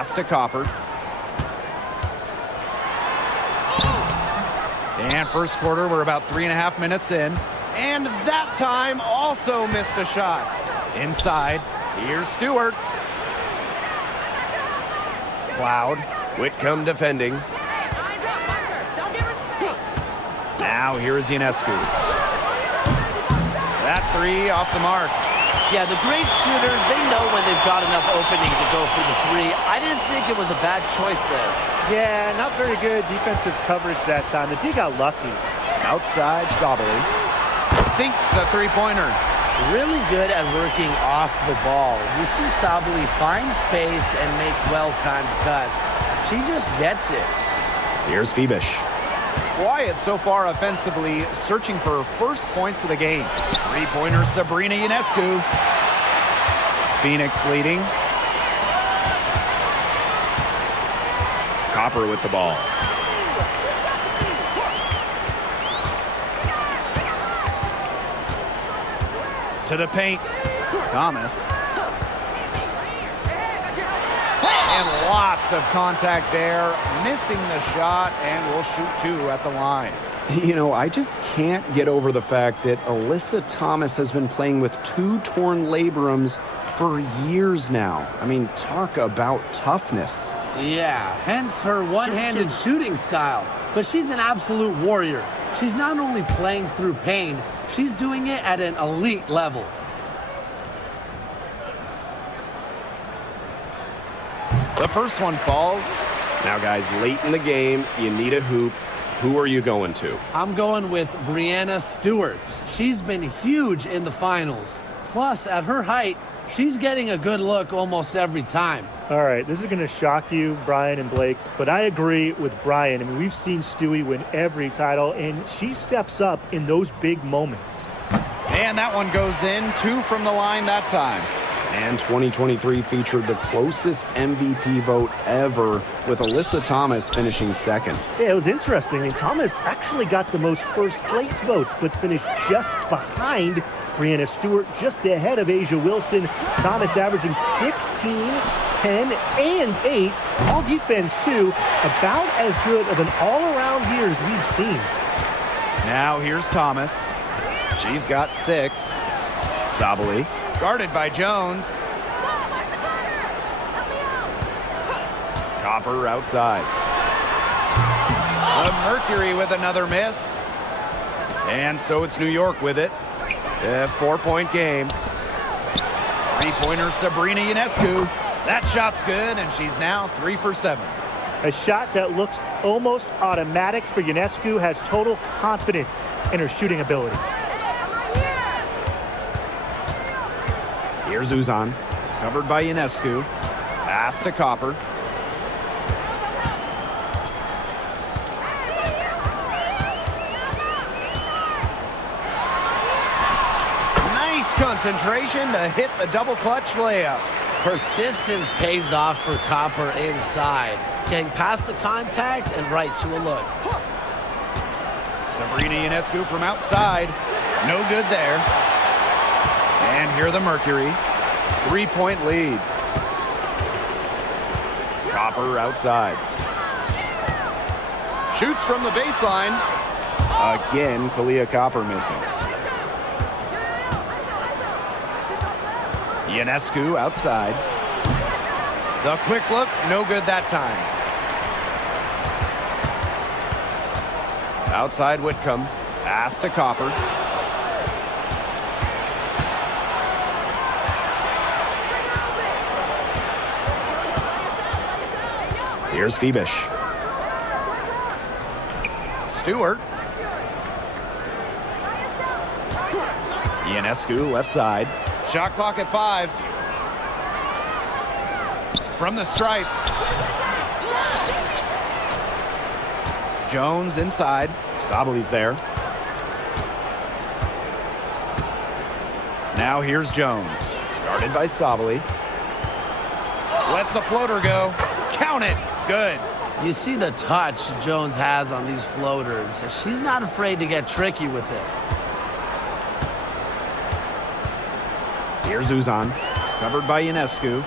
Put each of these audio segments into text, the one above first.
Pass to Copper. And first quarter, we're about 3.5 minutes in. And that time also missed a shot. Inside, here's Stewart. Cloud. Whitcomb defending. Now here is Ionescu. That three off the mark. Yeah, the great shooters, they know when they've got enough opening to go for the three. I didn't think it was a bad choice there. Yeah, not very good defensive coverage that time. The D got lucky. Outside, Sabali. Sinks the three-pointer. Really good at working off the ball. You see Sabali find space and make well-timed cuts. She just gets it. Here's Phoebish. Quiet so far offensively, searching for first points of the game. Three-pointer, Sabrina Ionescu. Phoenix leading. Copper with the ball. To the paint. Thomas. And lots of contact there. Missing the shot, and will shoot two at the line. You know, I just can't get over the fact that Alyssa Thomas has been playing with 2 torn labrums for years now. I mean, talk about toughness. Yeah, hence her one-handed shooting style. But she's an absolute warrior. She's not only playing through pain, she's doing it at an elite level. The first one falls. Now, guys, late in the game, you need a hoop. Who are you going to? I'm going with Brianna Stewart. She's been huge in the finals. Plus, at her height, she's getting a good look almost every time. All right, this is going to shock you, Brian and Blake, but I agree with Brian. I mean, we've seen Stewie win every title, and she steps up in those big moments. And that one goes in. 2 from the line that time. And 2023 featured the closest MVP vote ever, with Alyssa Thomas finishing second. Yeah, it was interesting. I mean, Thomas actually got the most first-place votes, but finished just behind Brianna Stewart, just ahead of Asia Wilson. Thomas averaging 16, 10, and 8. All defense, too. About as good of an all-around year as we've seen. Now here's Thomas. She's got 6. Sabali. Guarded by Jones. Copper outside. The Mercury with another miss. And so it's New York with it. A 4-point game. Three-pointer Sabrina Ionescu. That shot's good, and she's now 3 for 7. A shot that looks almost automatic for Ionescu, has total confidence in her shooting ability. Here's Uzan, covered by Ionescu. Pass to Copper. Nice concentration to hit the double clutch layup. Persistence pays off for Copper inside. Getting past the contact and right to a look. Sabrina Ionescu from outside. No good there. And here the Mercury. 3-point lead. Copper outside. Shoots from the baseline. Again, Kalia Copper missing. Ionescu outside. The quick look, no good that time. Outside Whitcomb. Pass to Copper. Here's Phoebish. Stewart. Ionescu left side. Shot clock at 5. From the stripe. Jones inside. Sabali's there. Now here's Jones. Guarded by Sabali. Lets the floater go. Count it. Good. You see the touch Jones has on these floaters. She's not afraid to get tricky with it. Here's Uzan, covered by Ionescu.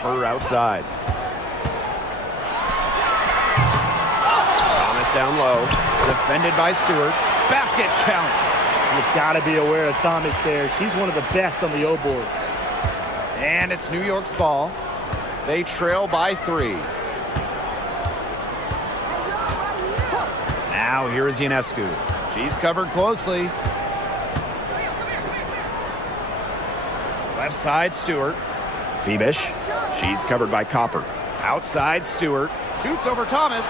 Copper outside. Thomas down low. Defended by Stewart. Basket counts. You've got to be aware of Thomas there. She's one of the best on the O boards. And it's New York's ball. They trail by 3. Now here is Ionescu. She's covered closely. Left side, Stewart. Phoebish. She's covered by Copper. Outside, Stewart. Shoots over Thomas.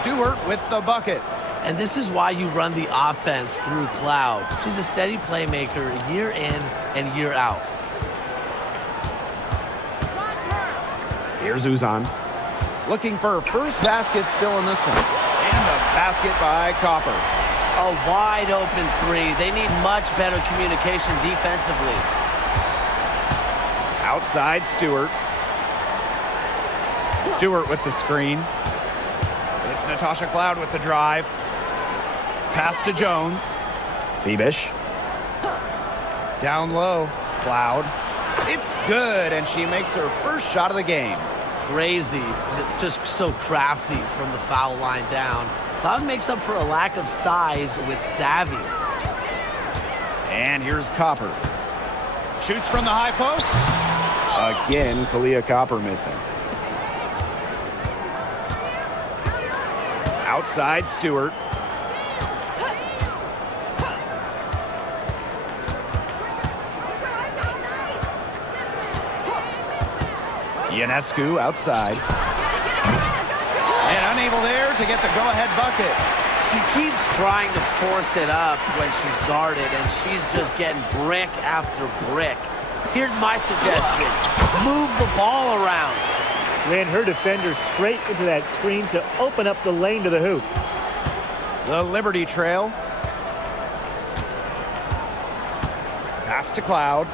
Stewart with the bucket. And this is why you run the offense through Cloud. She's a steady playmaker year in and year out. Here's Uzan. Looking for her first basket still in this one. And the basket by Copper. A wide open 3. They need much better communication defensively. Outside, Stewart. Stewart with the screen. It's Natasha Cloud with the drive. Pass to Jones. Phoebish. Down low. Cloud. It's good, and she makes her first shot of the game. Crazy, just so crafty from the foul line down. Cloud makes up for a lack of size with savvy. And here's Copper. Shoots from the high post. Again, Kalia Copper missing. Outside, Stewart. Ionescu outside. And unable there to get the go-ahead bucket. She keeps trying to force it up when she's guarded, and she's just getting brick after brick. Here's my suggestion. Move the ball around. Ran her defender straight into that screen to open up the lane to the hoop. The Liberty trail. Pass to Cloud.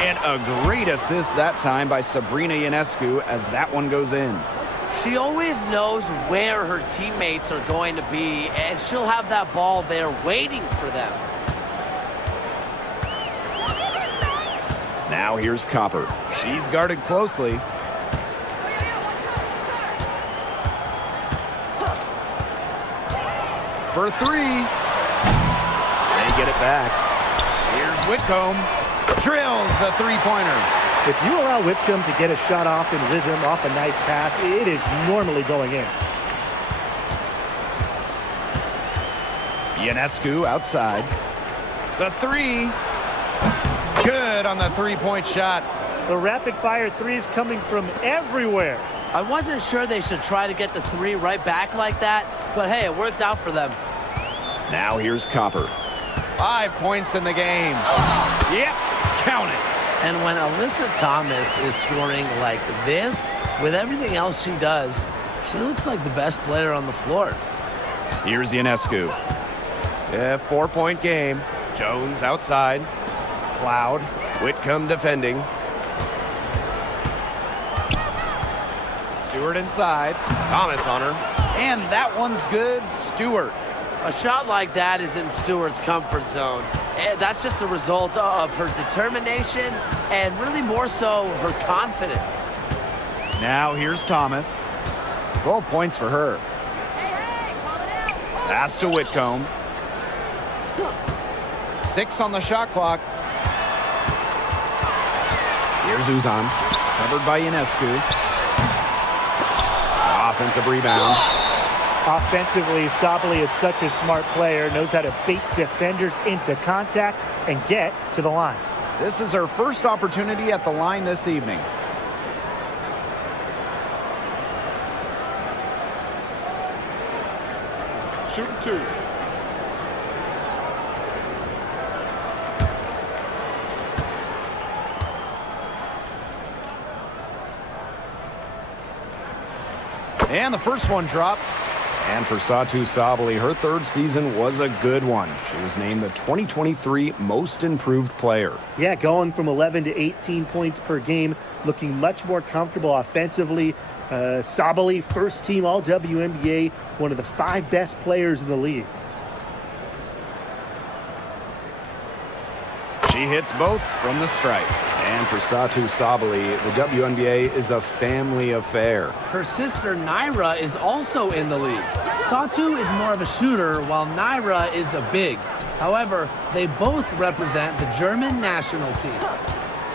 And a great assist that time by Sabrina Ionescu as that one goes in. She always knows where her teammates are going to be, and she'll have that ball there waiting for them. Now here's Copper. She's guarded closely. For 3. They get it back. Here's Whitcomb. Drills the three-pointer. If you allow Whitcomb to get a shot off in rhythm off a nice pass, it is normally going in. Ionescu outside. The 3. Good on the three-point shot. The rapid-fire 3 is coming from everywhere. I wasn't sure they should try to get the 3 right back like that, but hey, it worked out for them. Now here's Copper. 5 points in the game. Yep, count it. And when Alyssa Thomas is scoring like this, with everything else she does, she looks like the best player on the floor. Here's Ionescu. 4-point game. Jones outside. Cloud. Whitcomb defending. Stewart inside. Thomas on her. And that one's good. Stewart. A shot like that is in Stewart's comfort zone. And that's just a result of her determination and really more so her confidence. Now here's Thomas. 12 points for her. Pass to Whitcomb. 6 on the shot clock. Here's Uzan. Covered by Ionescu. Offensive rebound. Offensively, Sabali is such a smart player, knows how to bait defenders into contact and get to the line. This is her first opportunity at the line this evening. Shooting 2. And the first one drops. And for Satu Sabali, her third season was a good one. She was named the 2023 Most Improved Player. Yeah, going from 11 to 18 points per game, looking much more comfortable offensively. Sabali, first team all WNBA, one of the 5 best players in the league. She hits both from the stripe. And for Satu Sabali, the WNBA is a family affair. Her sister Naira is also in the league. Satu is more of a shooter, while Naira is a big. However, they both represent the German national team.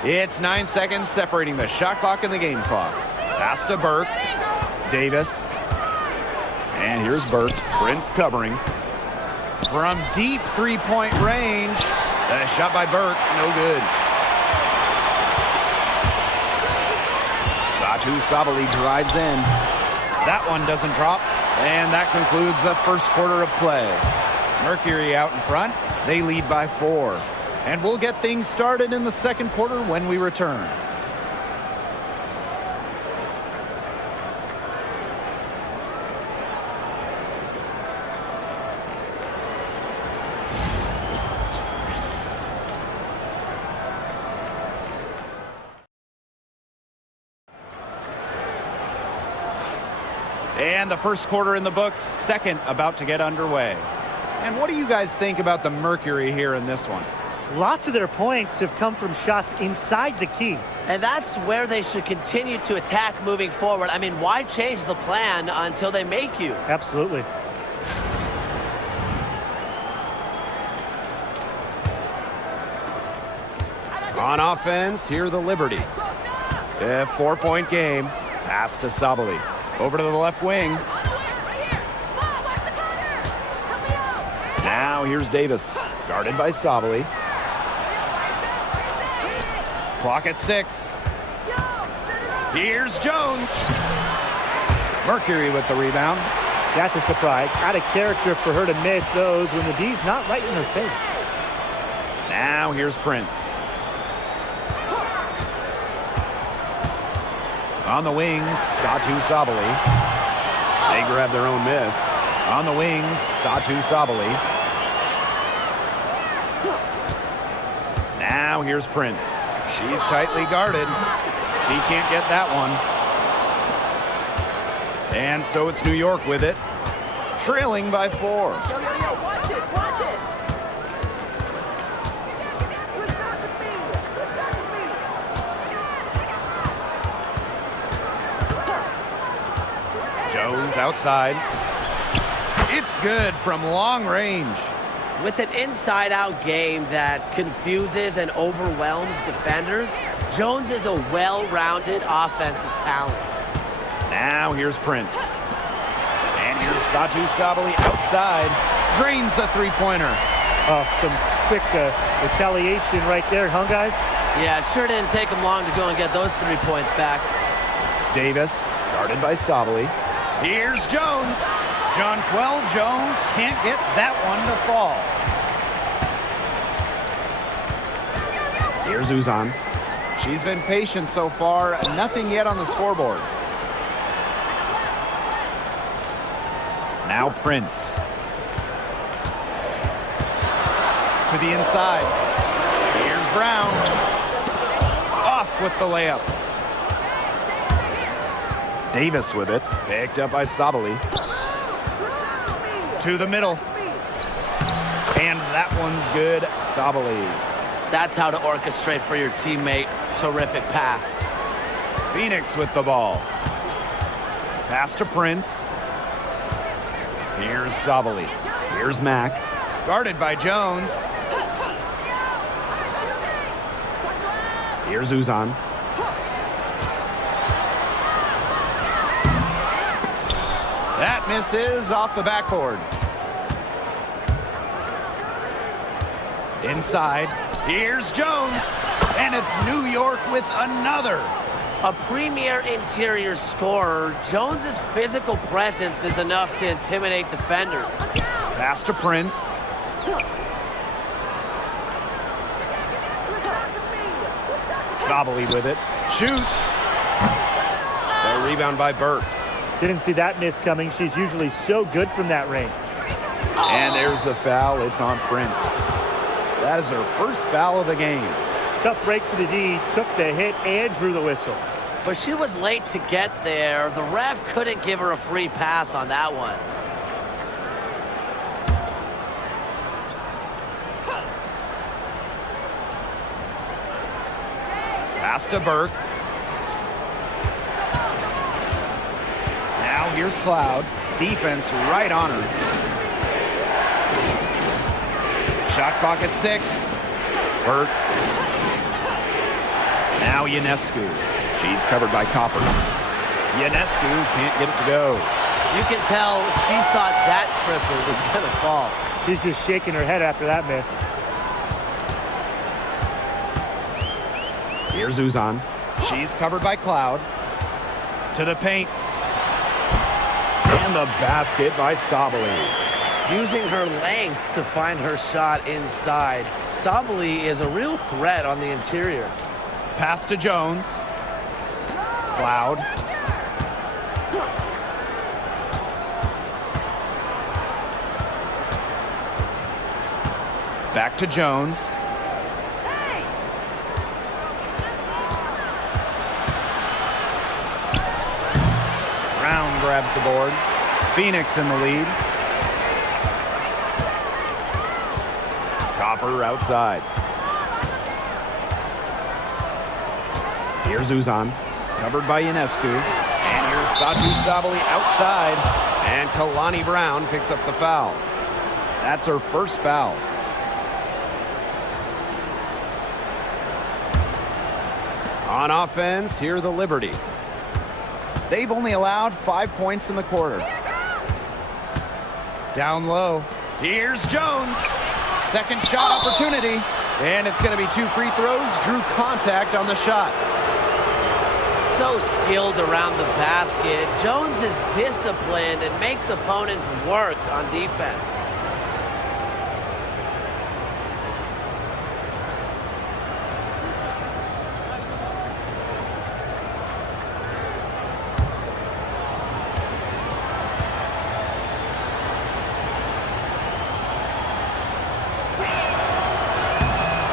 It's 9 seconds separating the shot clock and the game clock. Pass to Burke. Davis. And here's Burke. Prince covering. From deep three-point range. The shot by Burke, no good. Satu Sabali drives in. That one doesn't drop. And that concludes the first quarter of play. Mercury out in front. They lead by 4. And we'll get things started in the second quarter when we return. And the first quarter in the books, second about to get underway. And what do you guys think about the Mercury here in this one? Lots of their points have come from shots inside the key. And that's where they should continue to attack moving forward. I mean, why change the plan until they make you? Absolutely. On offense, here the Liberty. A 4-point game. Pass to Sabali. Over to the left wing. Now here's Davis. Guarded by Sabali. Clock at 6. Here's Jones. Mercury with the rebound. That's a surprise. Out of character for her to miss those when the D's not right in her face. Now here's Prince. On the wings, Satu Sabali. They grab their own miss. On the wings, Satu Sabali. Now here's Prince. She's tightly guarded. She can't get that one. And so it's New York with it. Trailing by 4. Watch this, watch this. Jones outside. It's good from long range. With an inside-out game that confuses and overwhelms defenders, Jones is a well-rounded offensive talent. Now here's Prince. And here's Satu Sabali outside. Drains the three-pointer. Oh, some quick retaliation right there, huh, guys? Yeah, it sure didn't take him long to go and get those 3 points back. Davis, guarded by Sabali. Here's Jones. Jonquel Jones can't get that one to fall. Here's Uzan. She's been patient so far. Nothing yet on the scoreboard. Now Prince. To the inside. Here's Brown. Off with the layup. Davis with it. Picked up by Sabali. To the middle. And that one's good. Sabali. That's how to orchestrate for your teammate. Terrific pass. Phoenix with the ball. Pass to Prince. Here's Sabali. Here's Mack. Guarded by Jones. Here's Uzan. That misses off the backboard. Inside. Here's Jones. And it's New York with another. A premier interior scorer, Jones's physical presence is enough to intimidate defenders. Pass to Prince. Sabali with it. Shoots. The rebound by Burke. Didn't see that miss coming. She's usually so good from that range. And there's the foul. It's on Prince. That is her first foul of the game. Tough break for the D. Took the hit and drew the whistle. But she was late to get there. The ref couldn't give her a free pass on that one. Pass to Burke. Now here's Cloud. Defense right on her. Shot clock at 6. Burke. Now Ionescu. She's covered by Copper. Ionescu can't get it to go. You can tell she thought that triple was going to fall. She's just shaking her head after that miss. Here's Uzan. She's covered by Cloud. To the paint. And the basket by Sabali. Using her length to find her shot inside. Sabali is a real threat on the interior. Pass to Jones. Cloud. Back to Jones. Brown grabs the board. Phoenix in the lead. Copper outside. Here's Uzan, covered by Ionescu. And here's Satu Sabali outside. And Kalani Brown picks up the foul. That's her first foul. On offense, here are the Liberty. They've only allowed 5 points in the quarter. Down low. Here's Jones. Second shot opportunity. And it's going to be 2 free throws. Drew contact on the shot. So skilled around the basket. Jones is disciplined and makes opponents work on defense.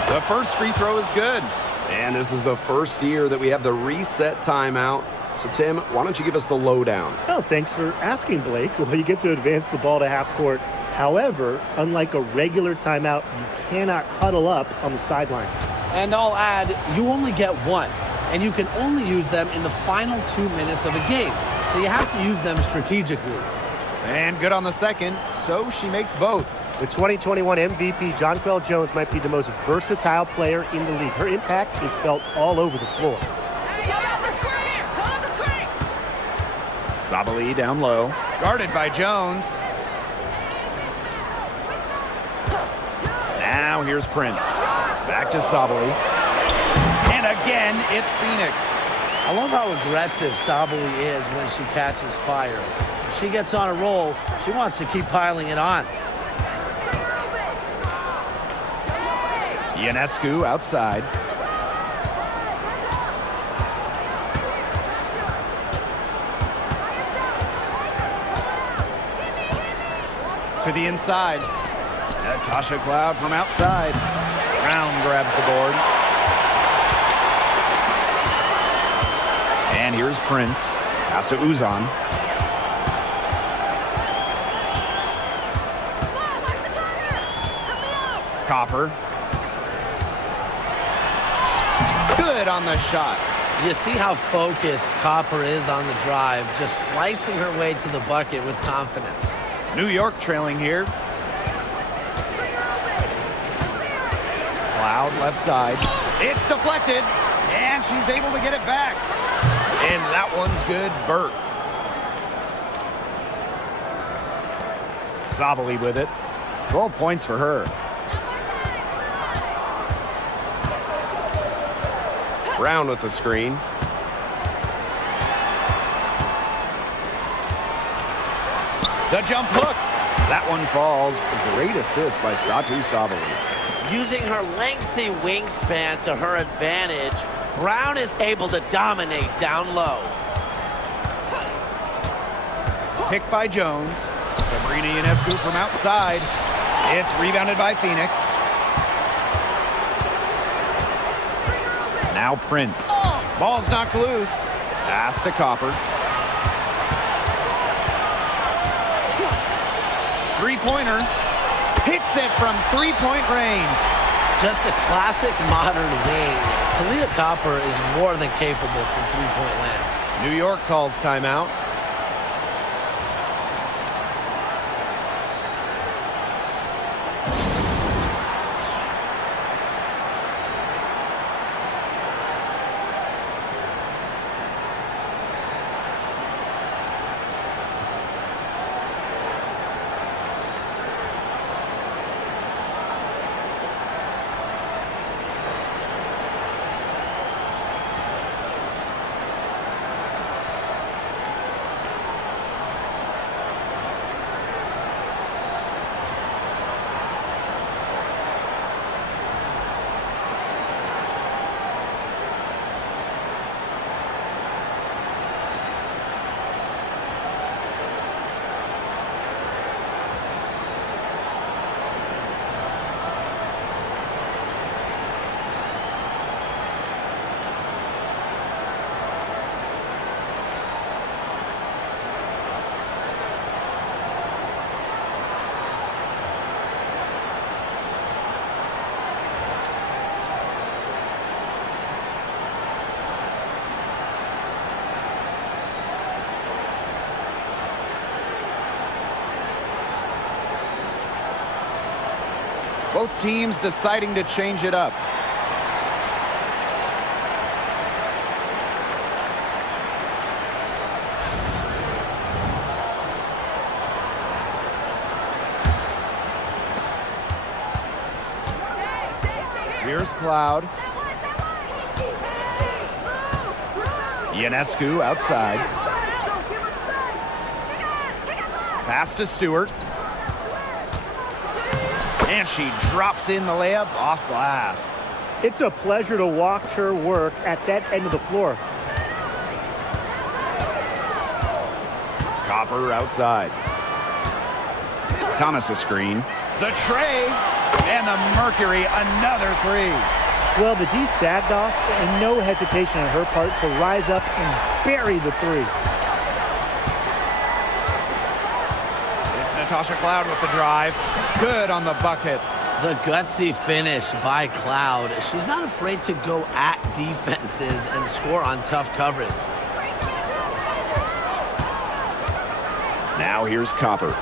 The first free throw is good. And this is the first year that we have the reset timeout. So, Tim, why don't you give us the lowdown? Oh, thanks for asking, Blake. Well, you get to advance the ball to half court. However, unlike a regular timeout, you cannot huddle up on the sidelines. And I'll add, you only get one, and you can only use them in the final 2 minutes of a game. So you have to use them strategically. And good on the second, so she makes both. The 2021 MVP, Jonquel Jones, might be the most versatile player in the league. Her impact is felt all over the floor. Come out the screen! Come out the screen! Sabali down low. Guarded by Jones. Now here's Prince. Back to Sabali. And again, it's Phoenix. I love how aggressive Sabali is when she catches fire. If she gets on a roll, she wants to keep piling it on. Ionescu outside. To the inside. Natasha Cloud from outside. Brown grabs the board. And here's Prince. Pass to Uzan. Copper. Good on the shot. You see how focused Copper is on the drive, just slicing her way to the bucket with confidence. New York trailing here. Cloud left side. It's deflected, and she's able to get it back. And that one's good. Burke. Sabali with it. 12 points for her. Brown with the screen. The jump hook. That one falls. Great assist by Satu Sabali. Using her lengthy wingspan to her advantage, Brown is able to dominate down low. Picked by Jones. Sabrina Ionescu from outside. It's rebounded by Phoenix. Now Prince. Ball's knocked loose. Pass to Copper. Three-pointer. Hits it from three-point range. Just a classic modern wing. Kalia Copper is more than capable from three-point land. New York calls timeout. Both teams deciding to change it up. Here's Cloud. Ionescu outside. Pass to Stewart. And she drops in the layup off glass. It's a pleasure to watch her work at that end of the floor. Copper outside. Thomas a screen. The tray. And the Mercury, another three. Well, the D sagged off, and no hesitation on her part to rise up and bury the three. It's Natasha Cloud with the drive. Good on the bucket. The gutsy finish by Cloud. She's not afraid to go at defenses and score on tough coverage. Now here's Copper.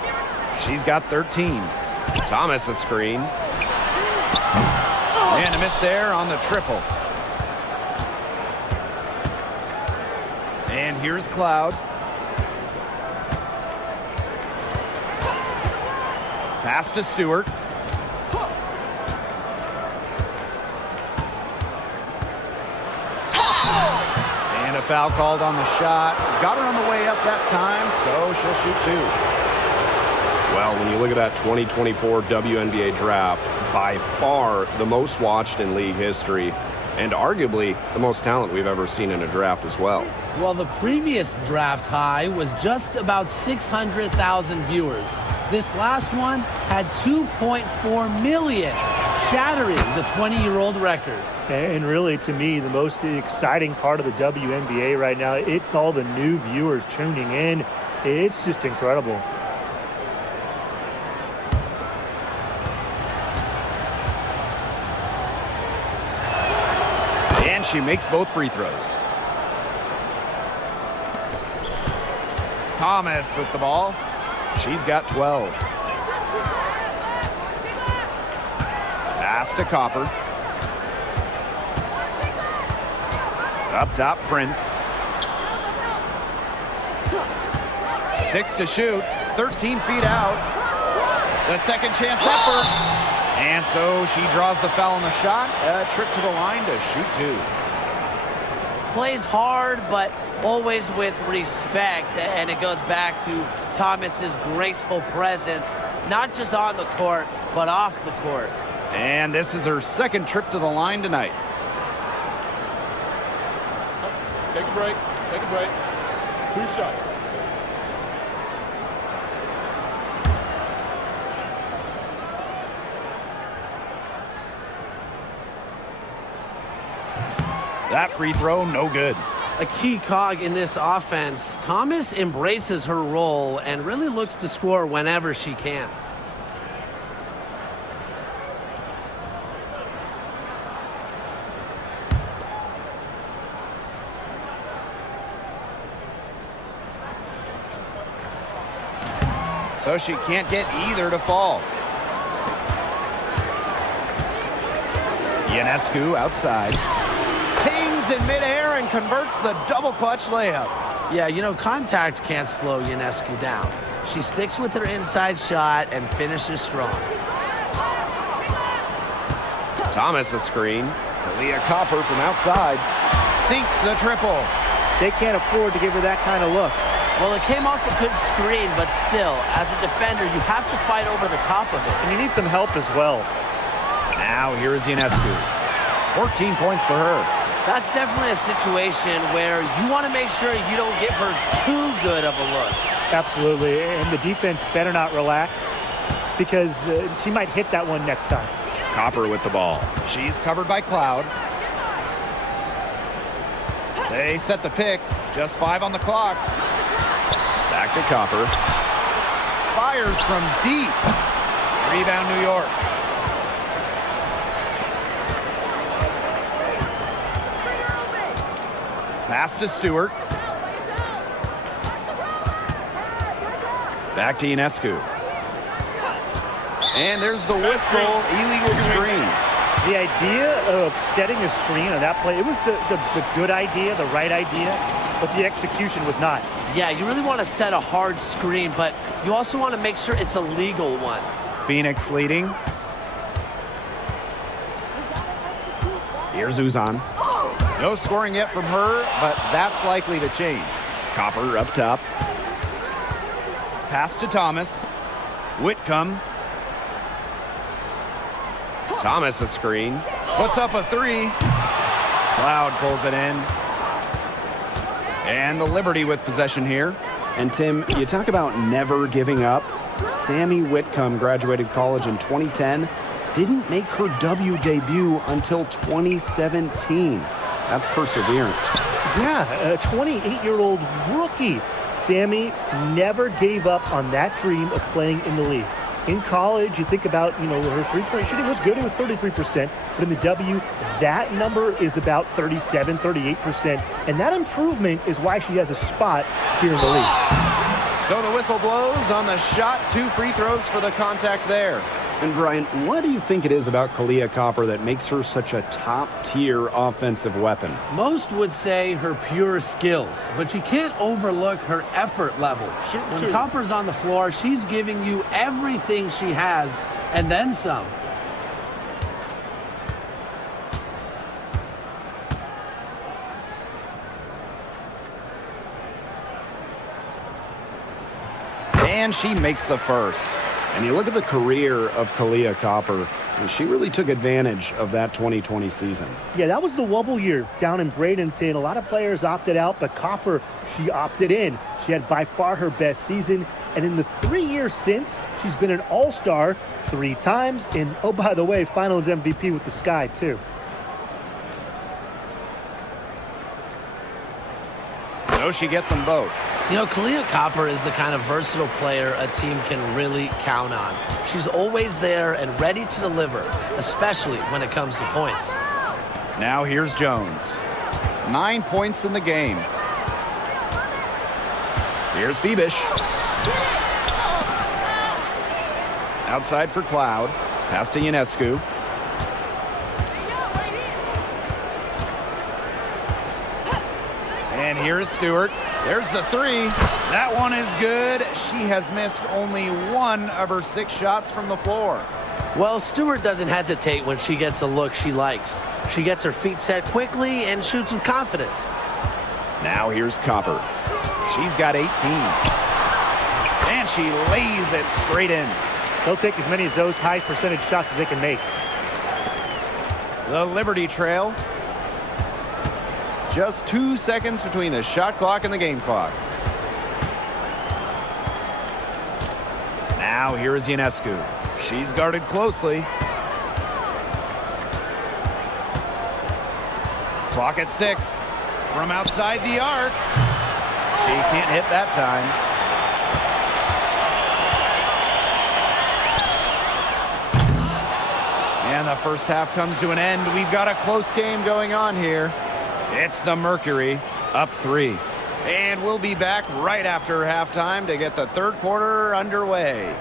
She's got 13. Thomas a screen. And a miss there on the triple. And here's Cloud. Pass to Stewart. And a foul called on the shot. Got her on the way up that time, so she'll shoot two. Well, when you look at that 2024 WNBA draft, by far the most watched in league history, and arguably the most talent we've ever seen in a draft as well. Well, the previous draft high was just about 600,000 viewers. This last one had 2.4 million, shattering the 20-year-old record. And really, to me, the most exciting part of the WNBA right now, it's all the new viewers tuning in. It's just incredible. And she makes both free throws. Thomas with the ball. She's got 12. Pass to Copper. Up top, Prince. 6 to shoot. 13 feet out. The second chance effort. And so she draws the foul on the shot. A trip to the line to shoot two. Plays hard, but always with respect. And it goes back to Thomas's graceful presence, not just on the court, but off the court. And this is her second trip to the line tonight. Take a break. Take a break. 2 shots. That free throw, no good. A key cog in this offense, Thomas embraces her role and really looks to score whenever she can. so she can't get either to fall. Ionescu outside. Pings in midair and converts the double clutch layup. Yeah, you know, contact can't slow Ionescu down. She sticks with her inside shot and finishes strong. Thomas a screen. Kalia Copper from outside. Sinks the triple. They can't afford to give her that kind of look. Well, it came off a good screen, but still, as a defender, you have to fight over the top of it. And you need some help as well. Now here is Ionescu. 14 points for her. That's definitely a situation where you want to make sure you don't give her too good of a look. Absolutely, and the defense better not relax because she might hit that one next time. Copper with the ball. She's covered by Cloud. They set the pick. Just 5 on the clock. Back to Copper. Fires from deep. Rebound, New York. Pass to Stewart. Back to Ionescu. And there's the whistle. Illegal screen. The idea of setting a screen on that play, it was the good idea, the right idea, but the execution was not. Yeah, you really want to set a hard screen, but you also want to make sure it's a legal one. Phoenix leading. Here's Uzan. No scoring yet from her, but that's likely to change. Copper up top. Pass to Thomas. Whitcomb. Thomas a screen. Puts up a 3. Cloud pulls it in. And the Liberty with possession here. And Tim, you talk about never giving up. Sammy Whitcomb graduated college in 2010. Didn't make her W debut until 2017. That's perseverance. Yeah, a 28-year-old rookie. Sammy never gave up on that dream of playing in the league. In college, you think about, her three-point shooting was good. It was 33%. But in the W, that number is about 37, 38%. And that improvement is why she has a spot here in the league. So the whistle blows on the shot. 2 free throws for the contact there. And Brian, what do you think it is about Kalia Copper that makes her such a top-tier offensive weapon? Most would say her pure skills, but you can't overlook her effort level. When Copper's on the floor, she's giving you everything she has and then some. And she makes the first. And you look at the career of Kalia Copper, and she really took advantage of that 2020 season. Yeah, that was the wobble year down in Bradenton. A lot of players opted out, but Copper, she opted in. She had by far her best season. And in the 3 years since, she's been an all-star 3 times. And, oh, by the way, finals MVP with the Sky, too. So she gets them both. Kalia Copper is the kind of versatile player a team can really count on. She's always there and ready to deliver, especially when it comes to points. Now here's Jones. 9 points in the game. Here's Phoebish. Outside for Cloud. Pass to Ionescu. And here's Stewart. There's the 3. That one is good. She has missed only 1 of her 6 shots from the floor. Well, Stewart doesn't hesitate when she gets a look she likes. She gets her feet set quickly and shoots with confidence. Now here's Copper. She's got 18. And she lays it straight in. They'll take as many of those high percentage shots as they can make. The Liberty trail. Just 2 seconds between the shot clock and the game clock. Now here is Ionescu. She's guarded closely. Clock at 6. From outside the arc. She can't hit that time. And the first half comes to an end. We've got a close game going on here. It's the Mercury up 3. And we'll be back right after halftime to get the third quarter underway.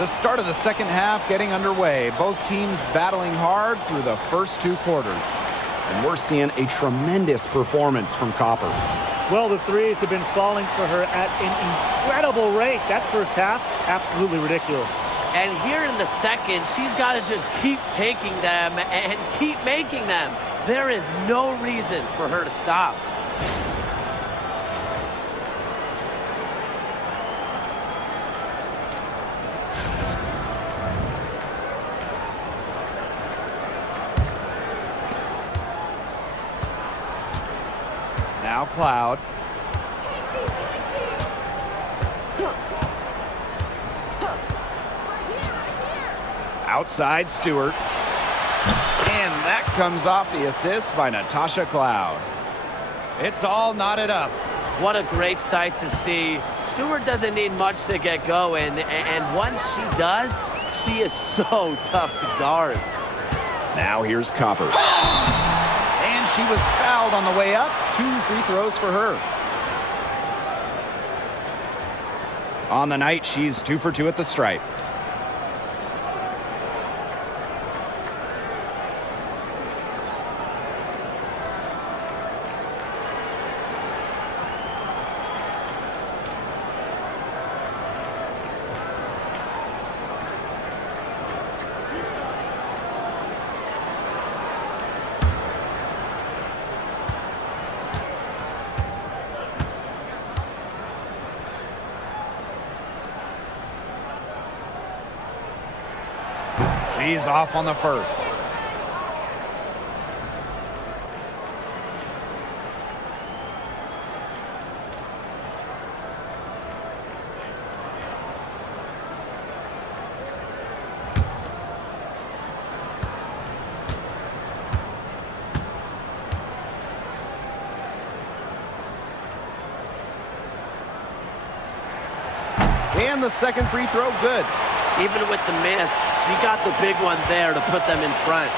The start of the second half getting underway. Both teams battling hard through the first two quarters. And we're seeing a tremendous performance from Copper. Well, the threes have been falling for her at an incredible rate. That first half, absolutely ridiculous. And here in the second, she's got to just keep taking them and keep making them. There is no reason for her to stop. Now Cloud. Outside Stewart. And that comes off the assist by Natasha Cloud. It's all knotted up. What a great sight to see. Stewart doesn't need much to get going, and once she does, she is so tough to guard. Now here's Copper. And she was fouled on the way up. 2 free throws for her. On the night, she's 2 for 2 at the stripe. She's off on the first. And the second free throw, good. Even with the miss, she got the big one there to put them in front.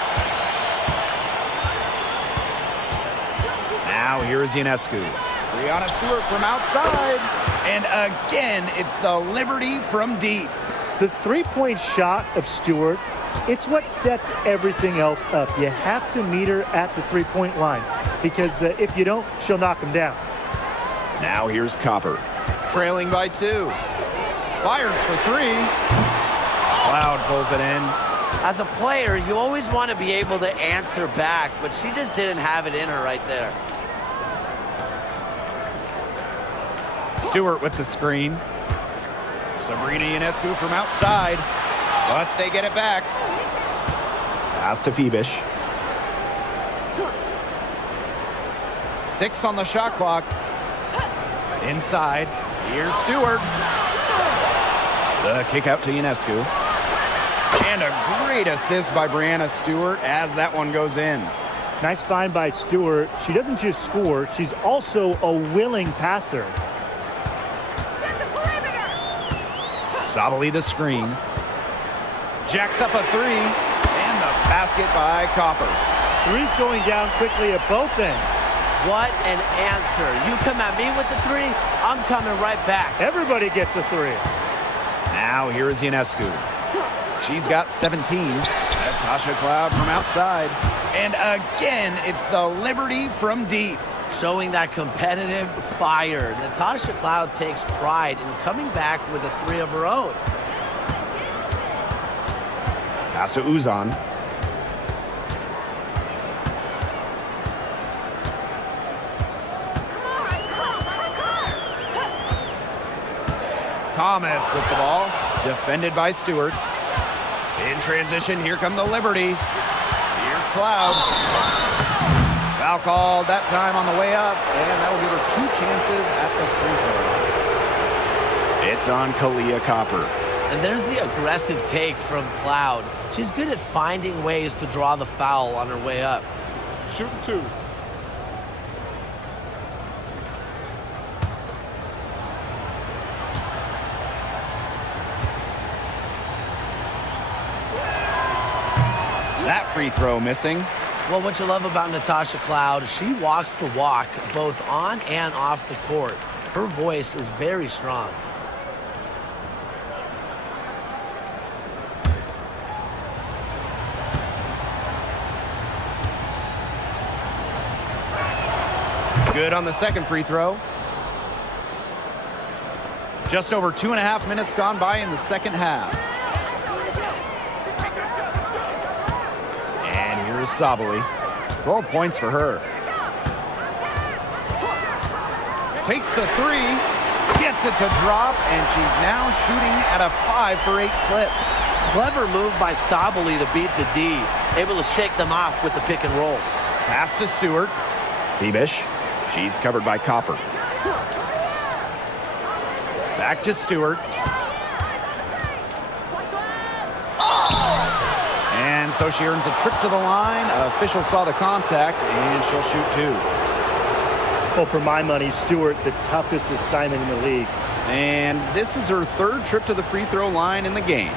Now here's Ionescu. Brianna Stewart from outside. And again, it's the Liberty from deep. The three-point shot of Stewart, it's what sets everything else up. You have to meet her at the three-point line because if you don't, she'll knock them down. Now here's Copper. Trailing by 2. Fires for 3. Cloud pulls it in. As a player, you always want to be able to answer back, but she just didn't have it in her right there. Stewart with the screen. Sabrina Ionescu from outside, but they get it back. Pass to Phoebish. 6 on the shot clock. Inside, here's Stewart. The kick out to Ionescu. And a great assist by Brianna Stewart as that one goes in. Nice find by Stewart. She doesn't just score, she's also a willing passer. Sabali the screen. Jacks up a 3. And the basket by Copper. Three's going down quickly at both ends. What an answer. You come at me with the 3, I'm coming right back. Everybody gets a 3. Now here's Ionescu. She's got 17. Natasha Cloud from outside. And again, it's the Liberty from deep. Showing that competitive fire. Natasha Cloud takes pride in coming back with a 3 of her own. Pass to Uzan. Thomas with the ball, defended by Stewart. In transition, here come the Liberty. Here's Cloud. Foul called that time on the way up, and that'll give her 2 chances at the free throw. It's on Kalia Copper. And there's the aggressive take from Cloud. She's good at finding ways to draw the foul on her way up. Shooting 2. That free throw missing. Well, what you love about Natasha Cloud, she walks the walk both on and off the court. Her voice is very strong. Good on the second free throw. Just over 2.5 minutes gone by in the second half. And here's Sabali. 12 points for her. Takes the 3, gets it to drop, and she's now shooting at a 5 for 8 clip. Clever move by Sabali to beat the D. Able to shake them off with the pick and roll. Pass to Stewart. Thiebish. She's covered by Copper. Back to Stewart. And so she earns a trip to the line. Official saw the contact, and she'll shoot 2. Well, for my money, Stewart, the toughest assignment in the league. And this is her 3rd trip to the free throw line in the game.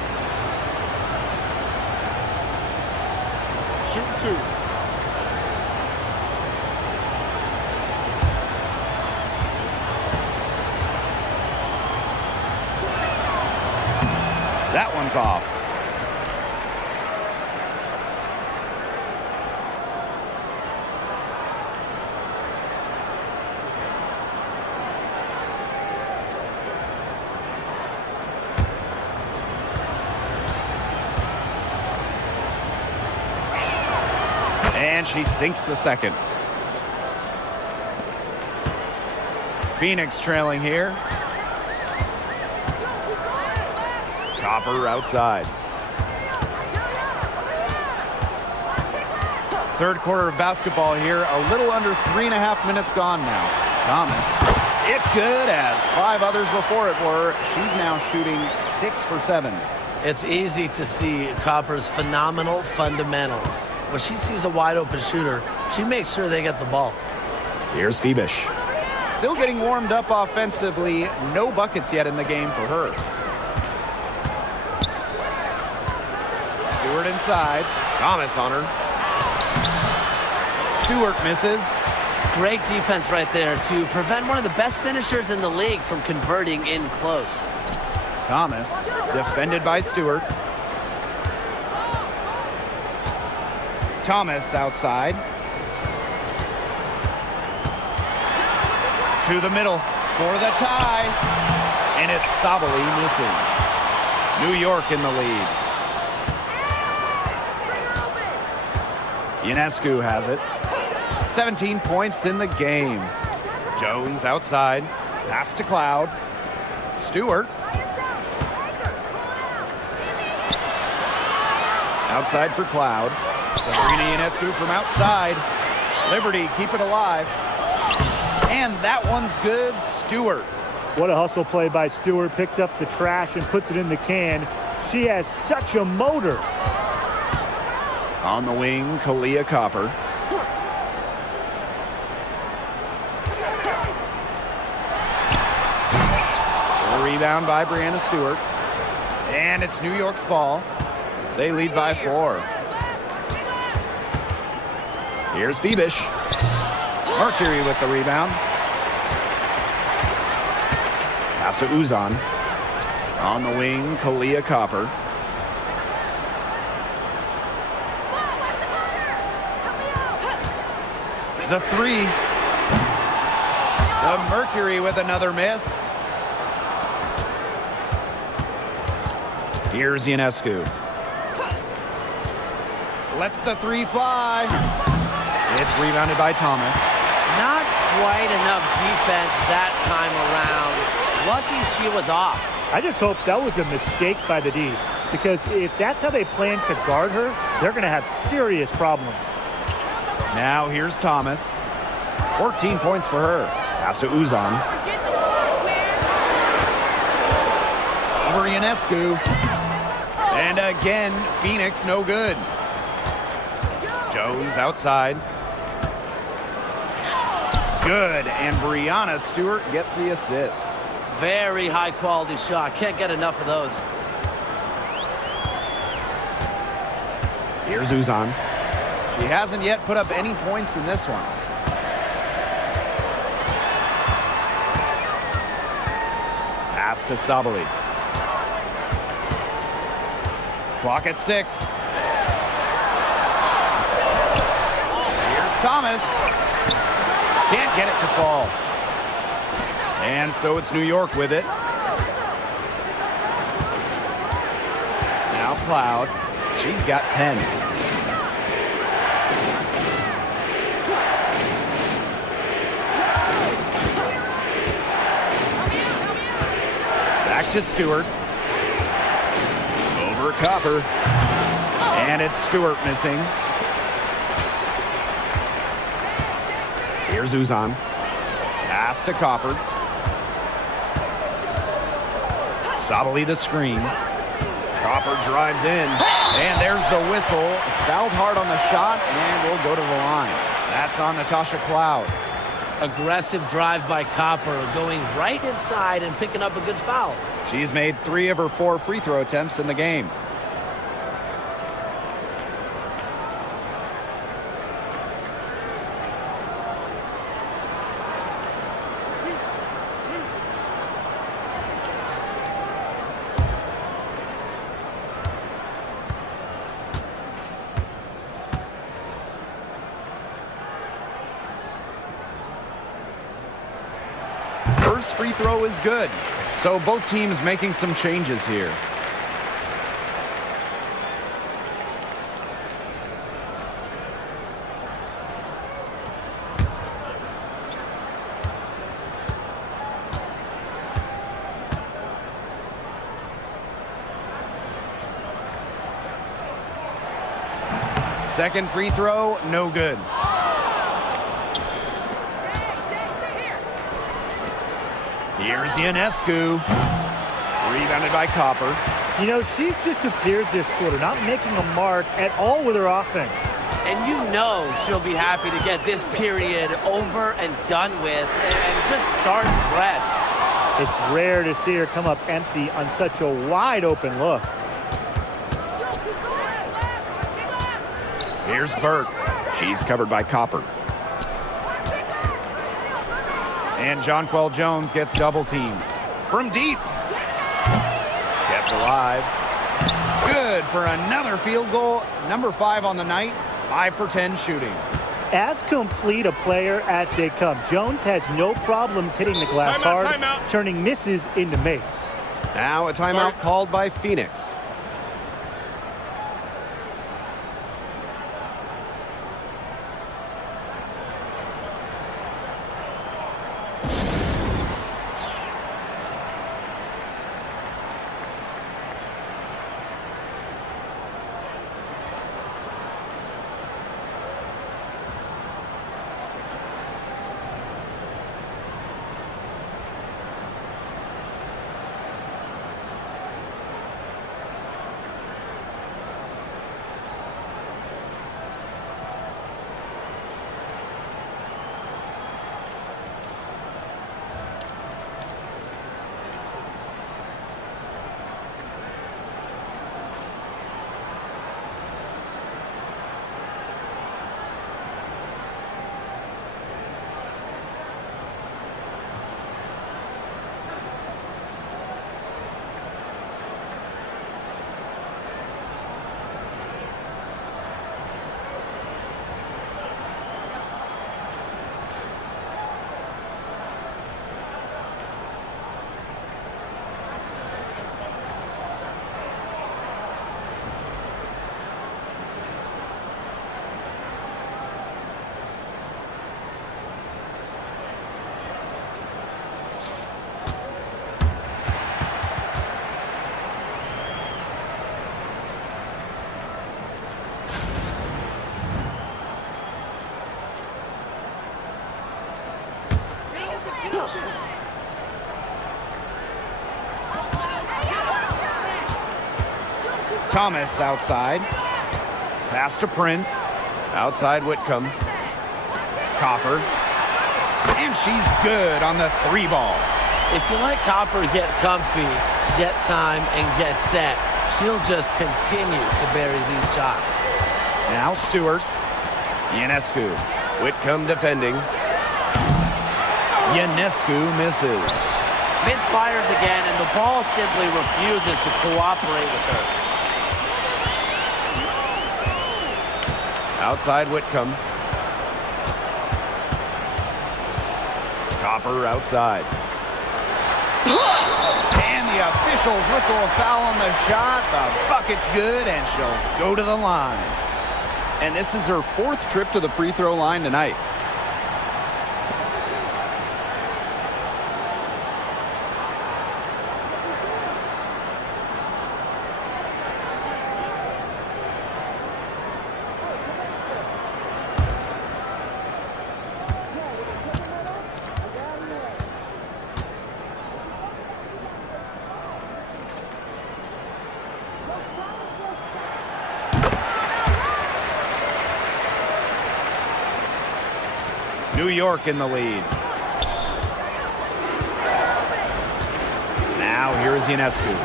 Shooting 2. That one's off. And she sinks the second. Phoenix trailing here. Copper outside. 3rd quarter of basketball here. A little under 3.5 minutes gone now. Thomas. It's good, as 5 others before it were. She's now shooting 6 for 7. It's easy to see Copper's phenomenal fundamentals. When she sees a wide open shooter, she makes sure they get the ball. Here's Phoebish. Still getting warmed up offensively. No buckets yet in the game for her. Stewart inside. Thomas on her. Stewart misses. Great defense right there to prevent one of the best finishers in the league from converting in close. Thomas, defended by Stewart. Thomas outside. To the middle for the tie. And it's Sabali missing. New York in the lead. Ionescu has it. 17 points in the game. Jones outside. Pass to Cloud. Stewart. Outside for Cloud. Sabrina Ionescu from outside. Liberty keep it alive. And that one's good. Stewart. What a hustle play by Stewart. Picks up the trash and puts it in the can. She has such a motor. On the wing, Kalia Copper. A rebound by Brianna Stewart. And it's New York's ball. They lead by 4. Here's Phoebish. Mercury with the rebound. Pass to Uzan. On the wing, Kalia Copper. The 3. The Mercury with another miss. Here's Ionescu. Lets the three fly. It's rebounded by Thomas. Not quite enough defense that time around. Lucky she was off. I just hope that was a mistake by the D, because if that's how they plan to guard her, they're going to have serious problems. Now here's Thomas. 14 points for her. Pass to Uzan. Over Ionescu. And again, Phoenix no good. Jones outside. Good, and Brianna Stewart gets the assist. Very high quality shot. Can't get enough of those. Here's Uzan. She hasn't yet put up any points in this one. Pass to Sabali. Clock at 6. Here's Thomas. Can't get it to fall. And so it's New York with it. Now Cloud. She's got 10. Back to Stewart. Over Copper. And it's Stewart missing. Here's Uzan. Pass to Copper. Sabali the screen. Copper drives in. And there's the whistle. Fouled hard on the shot and will go to the line. That's on Natasha Cloud. Aggressive drive by Copper, going right inside and picking up a good foul. She's made 3 of her 4 free throw attempts in the game. First free throw is good. So both teams making some changes here. Second free throw, no good. Here's Ionescu. Rebounded by Copper. You know, she's disappeared this quarter, not making a mark at all with her offense. And you know she'll be happy to get this period over and done with and just start fresh. It's rare to see her come up empty on such a wide open look. Here's Burke. She's covered by Copper. And Jonquel Jones gets double teamed. From deep. Kept alive. Good for another field goal. Number 5 on the night. 5 for 10 shooting. As complete a player as they come, Jones has no problems hitting the glass hard, turning misses into makes. Now a timeout called by Phoenix. Thomas outside. Pass to Prince. Outside Whitcomb. Copper. And she's good on the 3 ball. If you let Copper get comfy, get time, and get set, she'll just continue to bury these shots. Now Stewart. Ionescu. Whitcomb defending. Ionescu misses. Misfires again, and the ball simply refuses to cooperate with her. Outside Whitcomb. Copper outside. And the officials whistle a foul on the shot. The bucket's good, and she'll go to the line. And this is her 4th trip to the free throw line tonight. New York in the lead. Now here's Ionescu.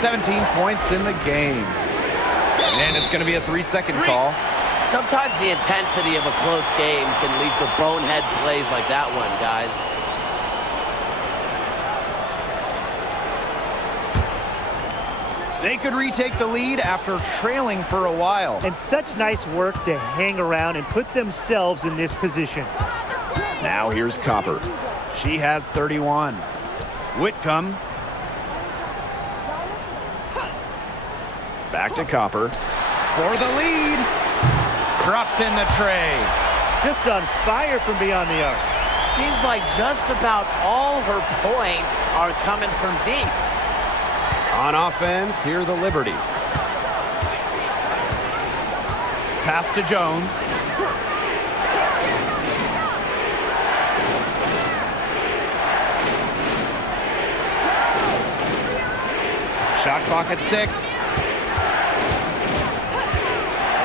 17 points in the game. And it's going to be a 3-second call. Sometimes the intensity of a close game can lead to bonehead plays like that one, guys. They could retake the lead after trailing for a while. And such nice work to hang around and put themselves in this position. Now here's Copper. She has 31. Whitcomb. Back to Copper. For the lead. Drops in the tray. Just on fire from beyond the arc. Seems like just about all her points are coming from deep. On offense, here the Liberty. Pass to Jones. Shot clock at 6.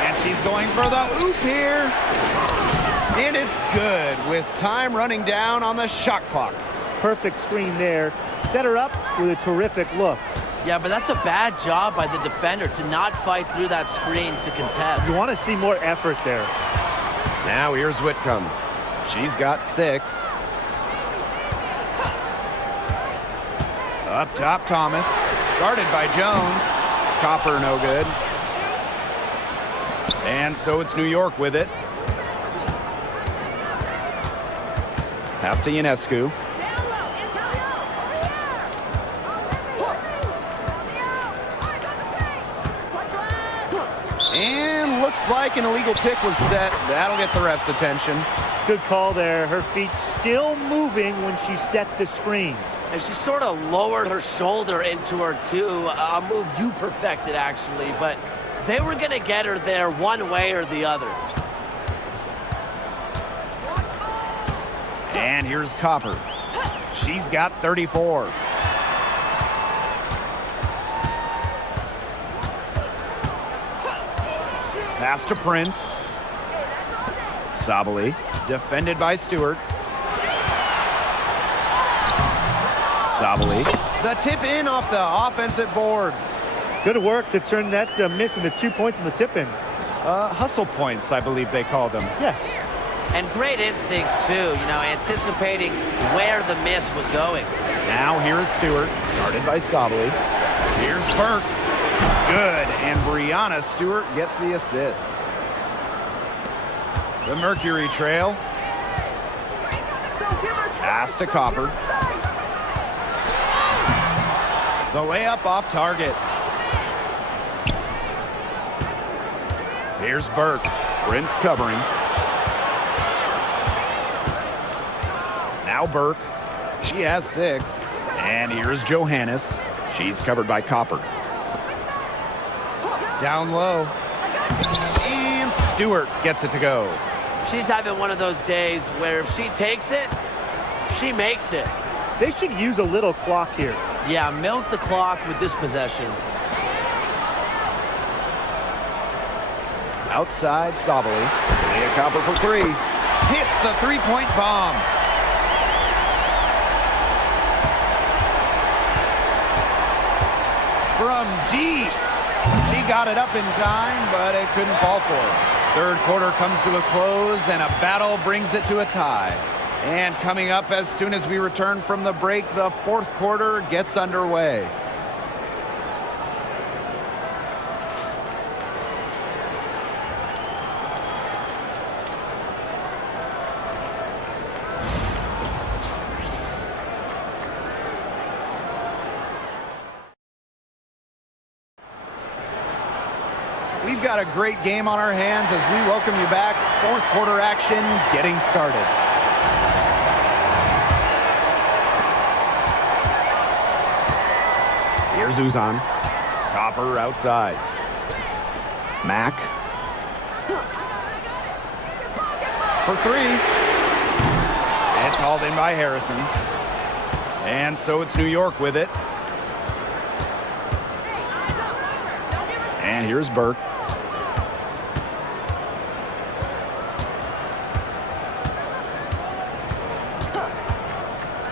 And she's going for the oop here. And it's good with time running down on the shot clock. Perfect screen there. Set her up with a terrific look. Yeah, but that's a bad job by the defender to not fight through that screen to contest. You want to see more effort there. Now here's Whitcomb. She's got 6. Up top, Thomas. Guarded by Jones. Copper no good. And so it's New York with it. Pass to Ionescu. And looks like an illegal pick was set. That'll get the ref's attention. Good call there. Her feet still moving when she set the screen. And she sort of lowered her shoulder into her, too. A move you perfected, actually. But they were going to get her there one way or the other. And here's Copper. She's got 34. Pass to Prince. Sabali, defended by Stewart. Sabali. The tip in off the offensive boards. Good work to turn that miss into 2 points in the tip-in. Hustle points, I believe they call them. Yes. And great instincts, too, you know, anticipating where the miss was going. Now here's Stewart, guarded by Sabali. Here's Burke. Good, and Brianna Stewart gets the assist. The Mercury trail. Pass to Copper. The layup off target. Here's Burke. Prince covering. Now Burke. She has 6. And here's Johannes. She's covered by Copper. Down low. And Stewart gets it to go. She's having one of those days where if she takes it, She makes it. They should use a little clock here. Yeah, milk the clock with this possession. Outside, Sabali. Leah Copper for three. Hits the three-point bomb. From deep. She got it up in time, but it couldn't fall for her. Third quarter comes to a close, and a battle brings it to a tie. And coming up as soon as we return from the break, the fourth quarter gets underway. We've got a great game on our hands as we welcome you back. Fourth quarter action getting started. Here's Uzan. Copper outside. Mack. For three. It's hauled in by Harrison. And so it's New York with it. And here's Burke.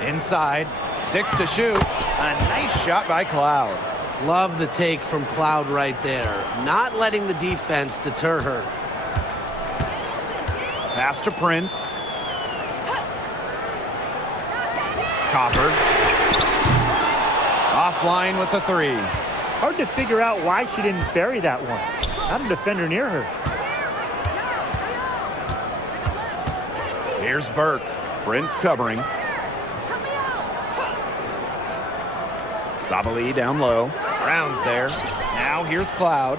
Inside. 6 to shoot. A nice shot by Cloud. Love the take from Cloud right there. Not letting the defense deter her. Pass to Prince. Copper. Offline with the three. Hard to figure out why she didn't bury that one. Not a defender near her. Here's Burke. Prince covering. Sabali down low. Brown's there. Now here's Cloud.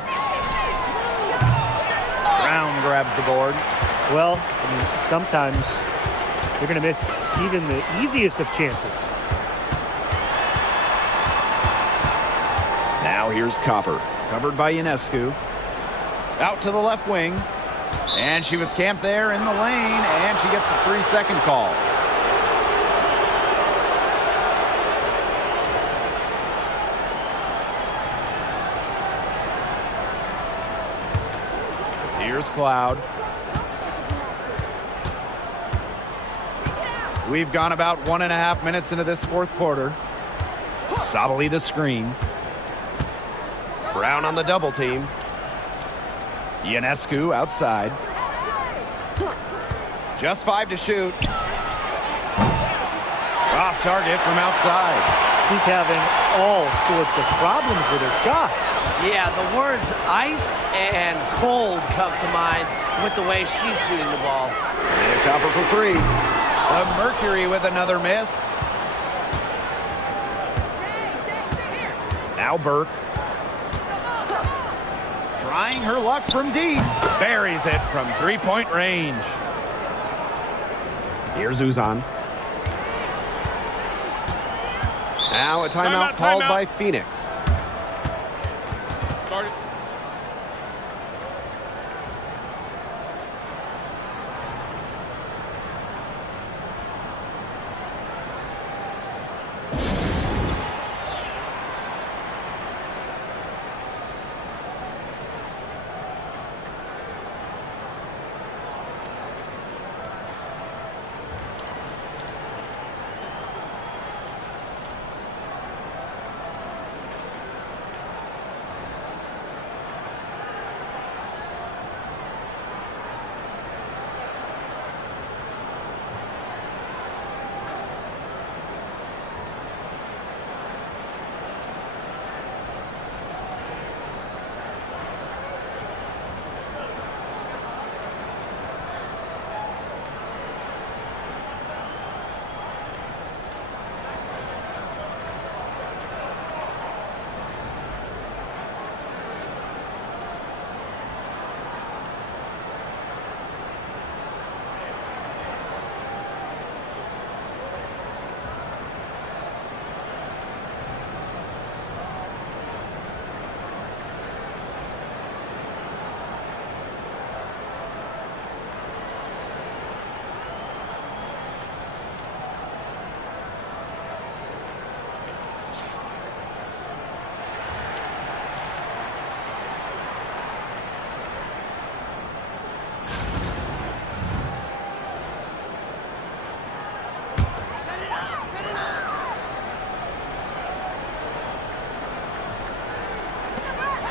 Brown grabs the board. Well, I mean, sometimes you're going to miss even the easiest of chances. Now here's Copper. Covered by Ionescu. Out to the left wing. And she was camped there in the lane, and she gets the 3-second call. Here's Cloud. We've gone about 1.5 minutes into this fourth quarter. Sabali the screen. Brown on the double team. Ionescu outside. Just 5 to shoot. Off target from outside. She's having all sorts of problems with her shots. Yeah, the words ice and cold come to mind with the way she's shooting the ball. Leah Copper for three. The Mercury with another miss. Now Burke. Trying her luck from deep. Buries it from three-point range. Here's Uzan. Now a timeout called by Phoenix. Guard it.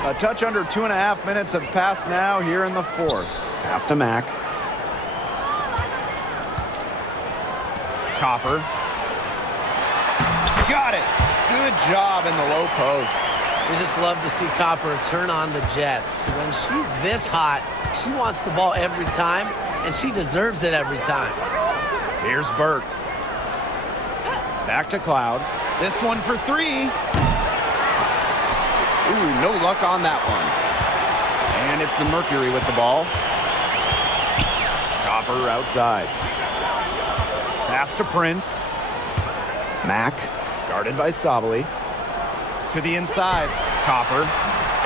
A touch under 2.5 minutes have passed now here in the fourth. Pass to Mack. Copper. Got it. Good job in the low post. We just love to see Copper turn on the Jets. When she's this hot, she wants the ball every time, and she deserves it every time. Here's Burke. Back to Cloud. This one for three. Ooh, no luck on that one. And it's the Mercury with the ball. Copper outside. Pass to Prince. Mack. Guarded by Sabali. To the inside. Copper.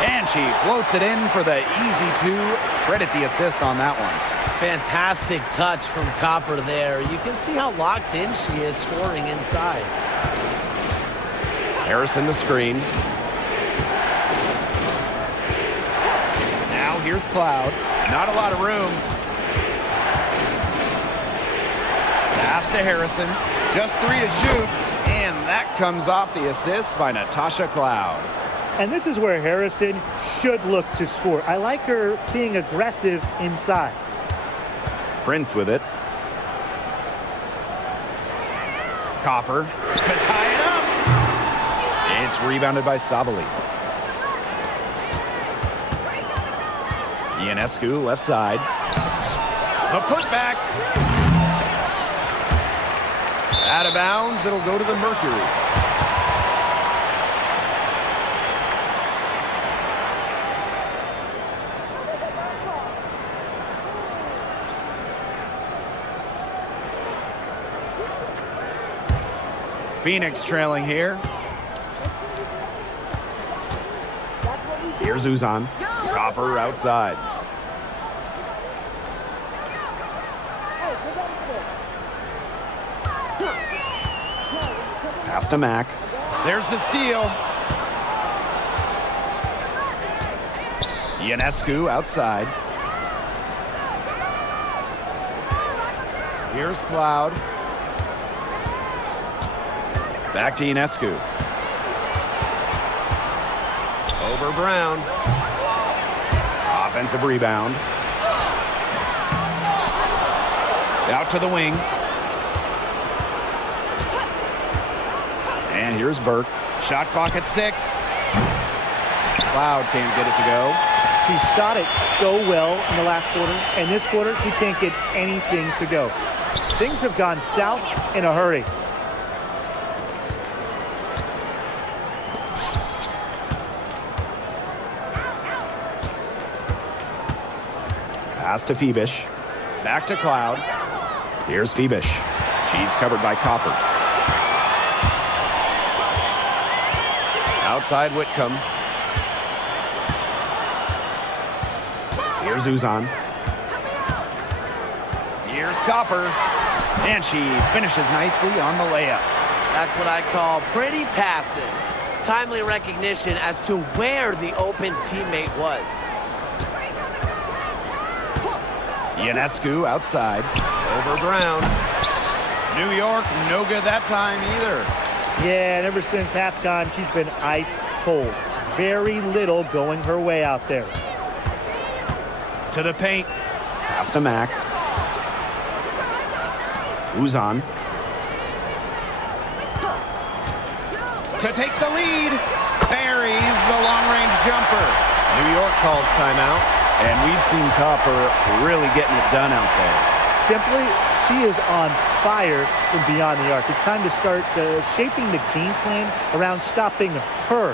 And she floats it in for the easy two. Credit the assist on that one. Fantastic touch from Copper there. You can see how locked in she is scoring inside. Harrison the screen. Now here's Cloud. Not a lot of room. Pass to Harrison. Just 3 to shoot. And that comes off the assist by Natasha Cloud. And this is where Harrison should look to score. I like her being aggressive inside. Prince with it. Copper to tie it up. It's rebounded by Sabali. Ionescu left side. The putback. Out of bounds. It'll go to the Mercury. Phoenix trailing here. Here's Uzan. Copper outside. Pass to Mack. There's the steal. Ionescu outside. Here's Cloud. Back to Ionescu. Over Brown. Offensive rebound. Out to the wing. And here's Burke. Shot clock at 6. Cloud can't get it to go. She shot it so well in the last quarter, and this quarter she can't get anything to go. Things have gone south in a hurry. Pass to Phoebish. Back to Cloud. Here's Phoebish. She's covered by Copper. Outside Whitcomb. Here's Uzan. Here's Copper. And she finishes nicely on the layup. That's what I call pretty passive. Timely recognition as to where the open teammate was. Ionescu outside. Over Brown. New York, no good that time either. Yeah, and ever since halftime, she's been ice cold. Very little going her way out there. To the paint. Pass to Mack. Uzan. To take the lead. Buries the long-range jumper. New York calls timeout. And we've seen Copper really getting it done out there. Simply, she is on fire from beyond the arc. It's time to start shaping the game plan around stopping her.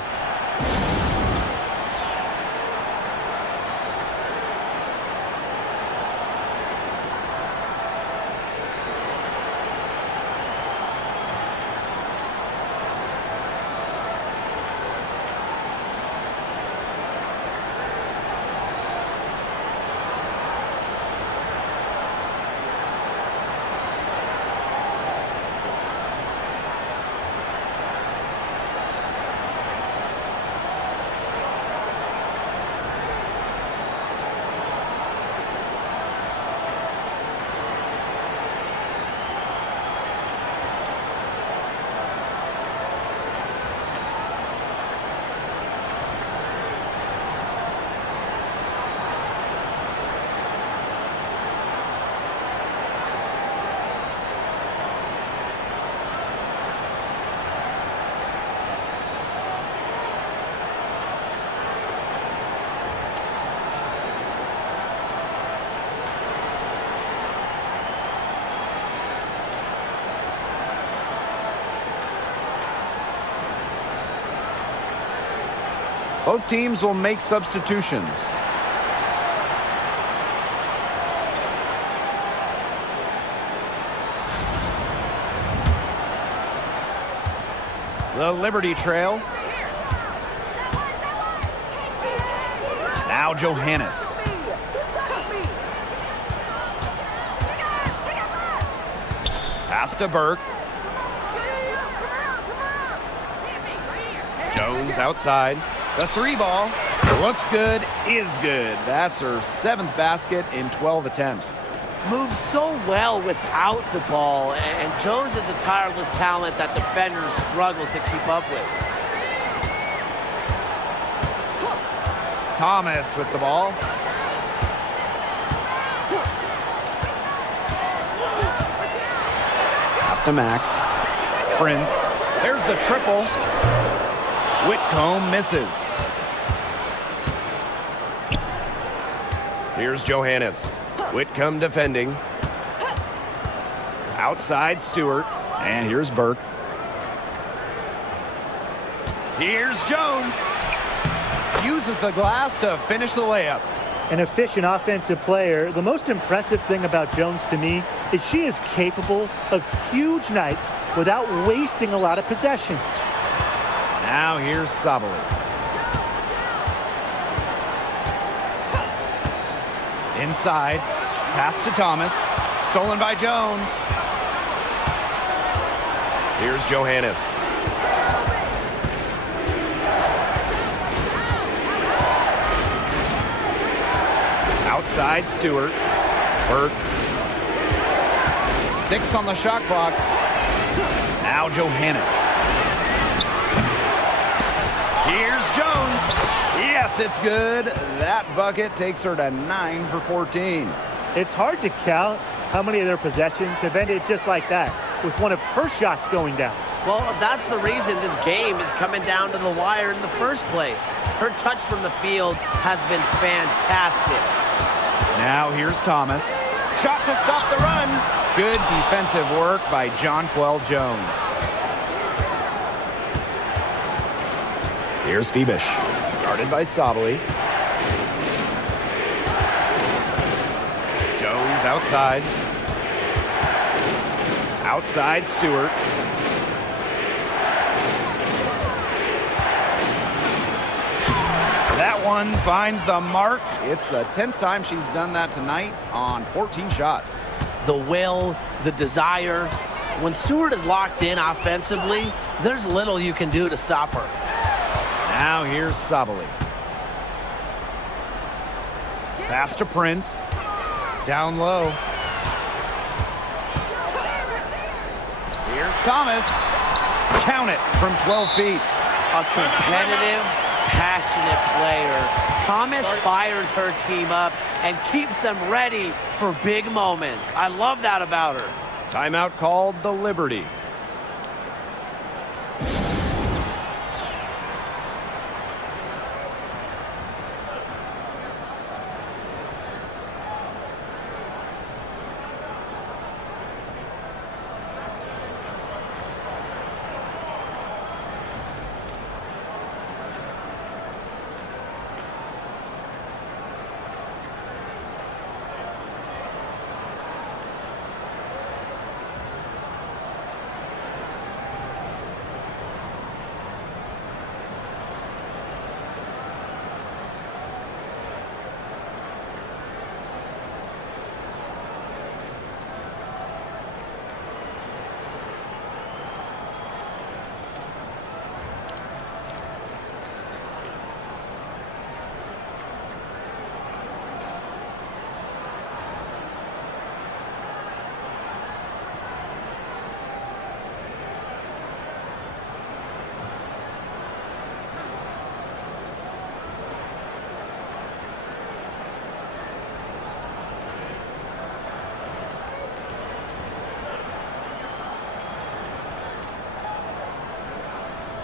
Both teams will make substitutions. The Liberty trail. Now Johannes. Pass to Burke. Jones outside. The 3 ball. Looks good, is good. That's her 7th basket in 12 attempts. Moves so well without the ball, and Jones is a tireless talent that defenders struggle to keep up with. Thomas with the ball. Pass to Mack. Prince. There's the triple. Whitcomb misses. Here's Johannes. Whitcomb defending. Outside Stewart. And here's Burke. Here's Jones. Uses the glass to finish the layup. An efficient offensive player. The most impressive thing about Jones to me is she is capable of huge nights without wasting a lot of possessions. Now here's Sabali. Inside. Pass to Thomas. Stolen by Jones. Here's Johannes. Outside Stewart. Burke. 6 on the shot clock. Now Johannes. Here's Jones. Yes, it's good. That bucket takes her to 9 for 14. It's hard to count how many of their possessions have ended just like that, with one of her shots going down. Well, that's the reason this game is coming down to the wire in the first place. Her touch from the field has been fantastic. Now here's Thomas. Shot to stop the run. Good defensive work by Jonquel Jones. Here's Phoebish. Started by Sabali. Jones outside. Outside Stewart. That one finds the mark. It's the 10th time she's done that tonight on 14 shots. The will, the desire. When Stewart is locked in offensively, there's little you can do to stop her. Now here's Sabali. Pass to Prince. Down low. Here's Thomas. Count it from 12 feet. A competitive, passionate player. Thomas fires her team up and keeps them ready for big moments. I love that about her. Timeout called the Liberty.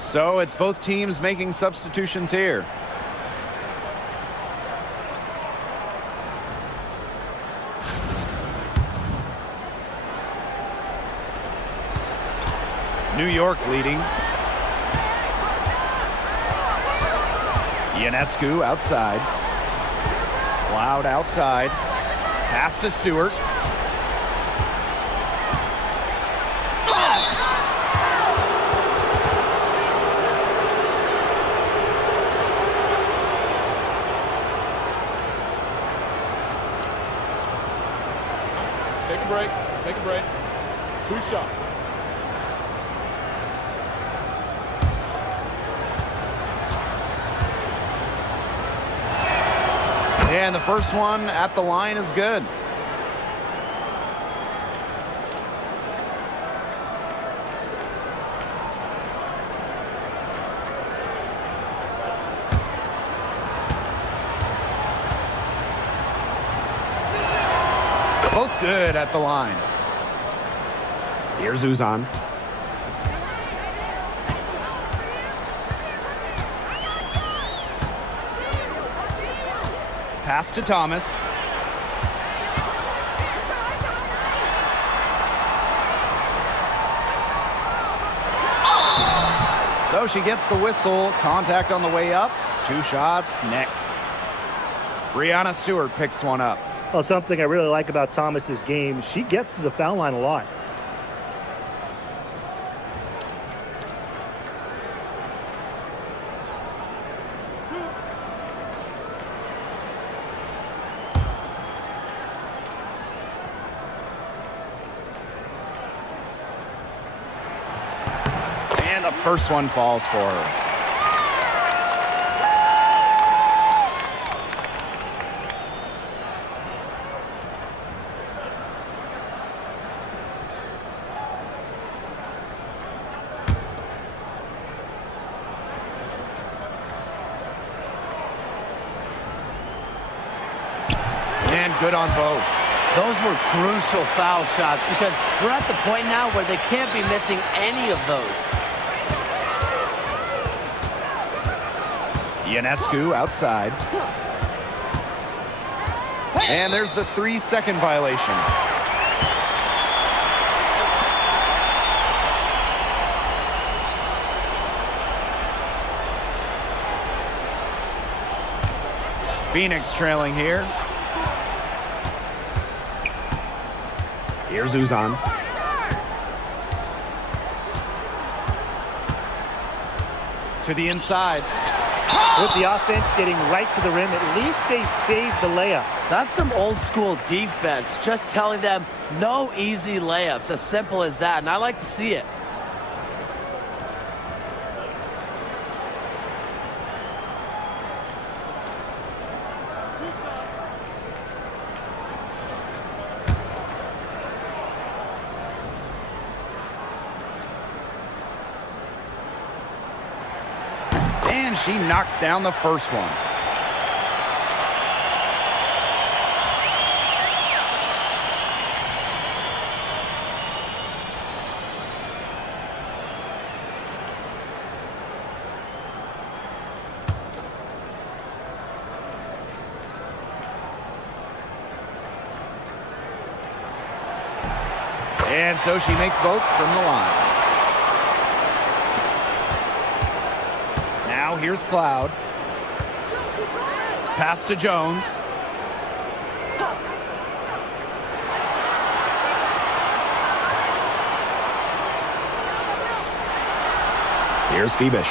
So it's both teams making substitutions here. New York leading. Ionescu outside. Cloud outside. Pass to Stewart. Take a break. Take a break. 2 shots. And the first one at the line is good. Both good at the line. Here's Uzan. Pass to Thomas. So she gets the whistle. Contact on the way up. 2 shots next. Brianna Stewart picks one up. Well, something I really like about Thomas's game, she gets to the foul line a lot. And the first one falls for her. And good on both. Those were crucial foul shots because we're at the point now where they can't be missing any of those. Ionescu outside. And there's the 3-second violation. Phoenix trailing here. Here's Uzan. To the inside. With the offense getting right to the rim, at least they saved the layup. That's some old school defense, just telling them no easy layups, as simple as that, and I like to see it. And she knocks down the first one. And so she makes both from the line. Now here's Cloud. Pass to Jones. Here's Phoebish.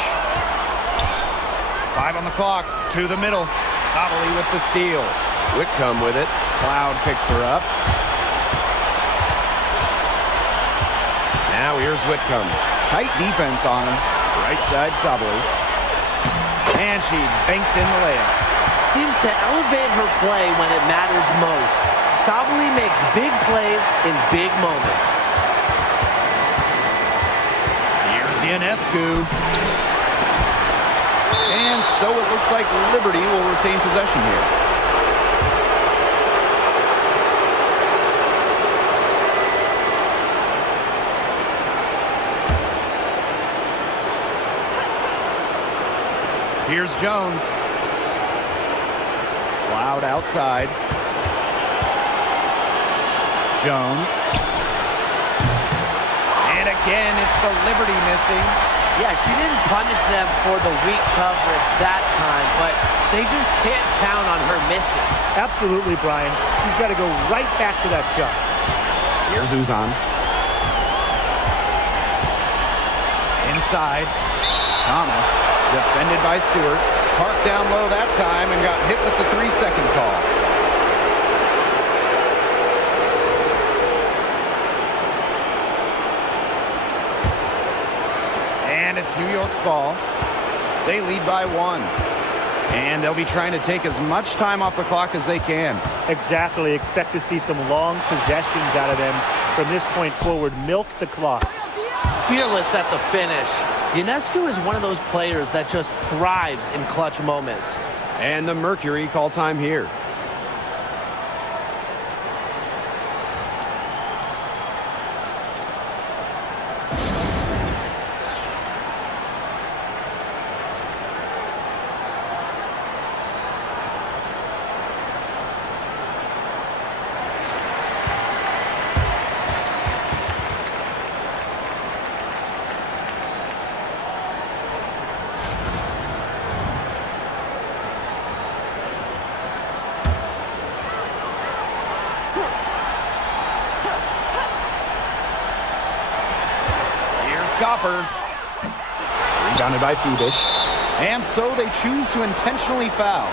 5 on the clock. To the middle. Sabali with the steal. Whitcomb with it. Cloud picks her up. Now here's Whitcomb. Tight defense on her. Right side Sabali. And she banks in the layup. Seems to elevate her play when it matters most. Sabali makes big plays in big moments. Here's Ionescu. And so it looks like Liberty will retain possession here. Here's Jones. Cloud outside. Jones. And again, it's the Liberty missing. Yeah, she didn't punish them for the weak coverage that time, but they just can't count on her missing. Absolutely, Brian. She's got to go right back to that shot. Here's Uzan. Inside. Thomas, defended by Stewart. Parked down low that time and got hit with the 3-second call. And it's New York's ball. They lead by 1. And they'll be trying to take as much time off the clock as they can. Exactly. Expect to see some long possessions out of them from this point forward. Milk the clock. Fearless at the finish. Ionescu is one of those players that just thrives in clutch moments. And the Mercury call time here. Copper. Rebounded by Phoebish. And so they choose to intentionally foul.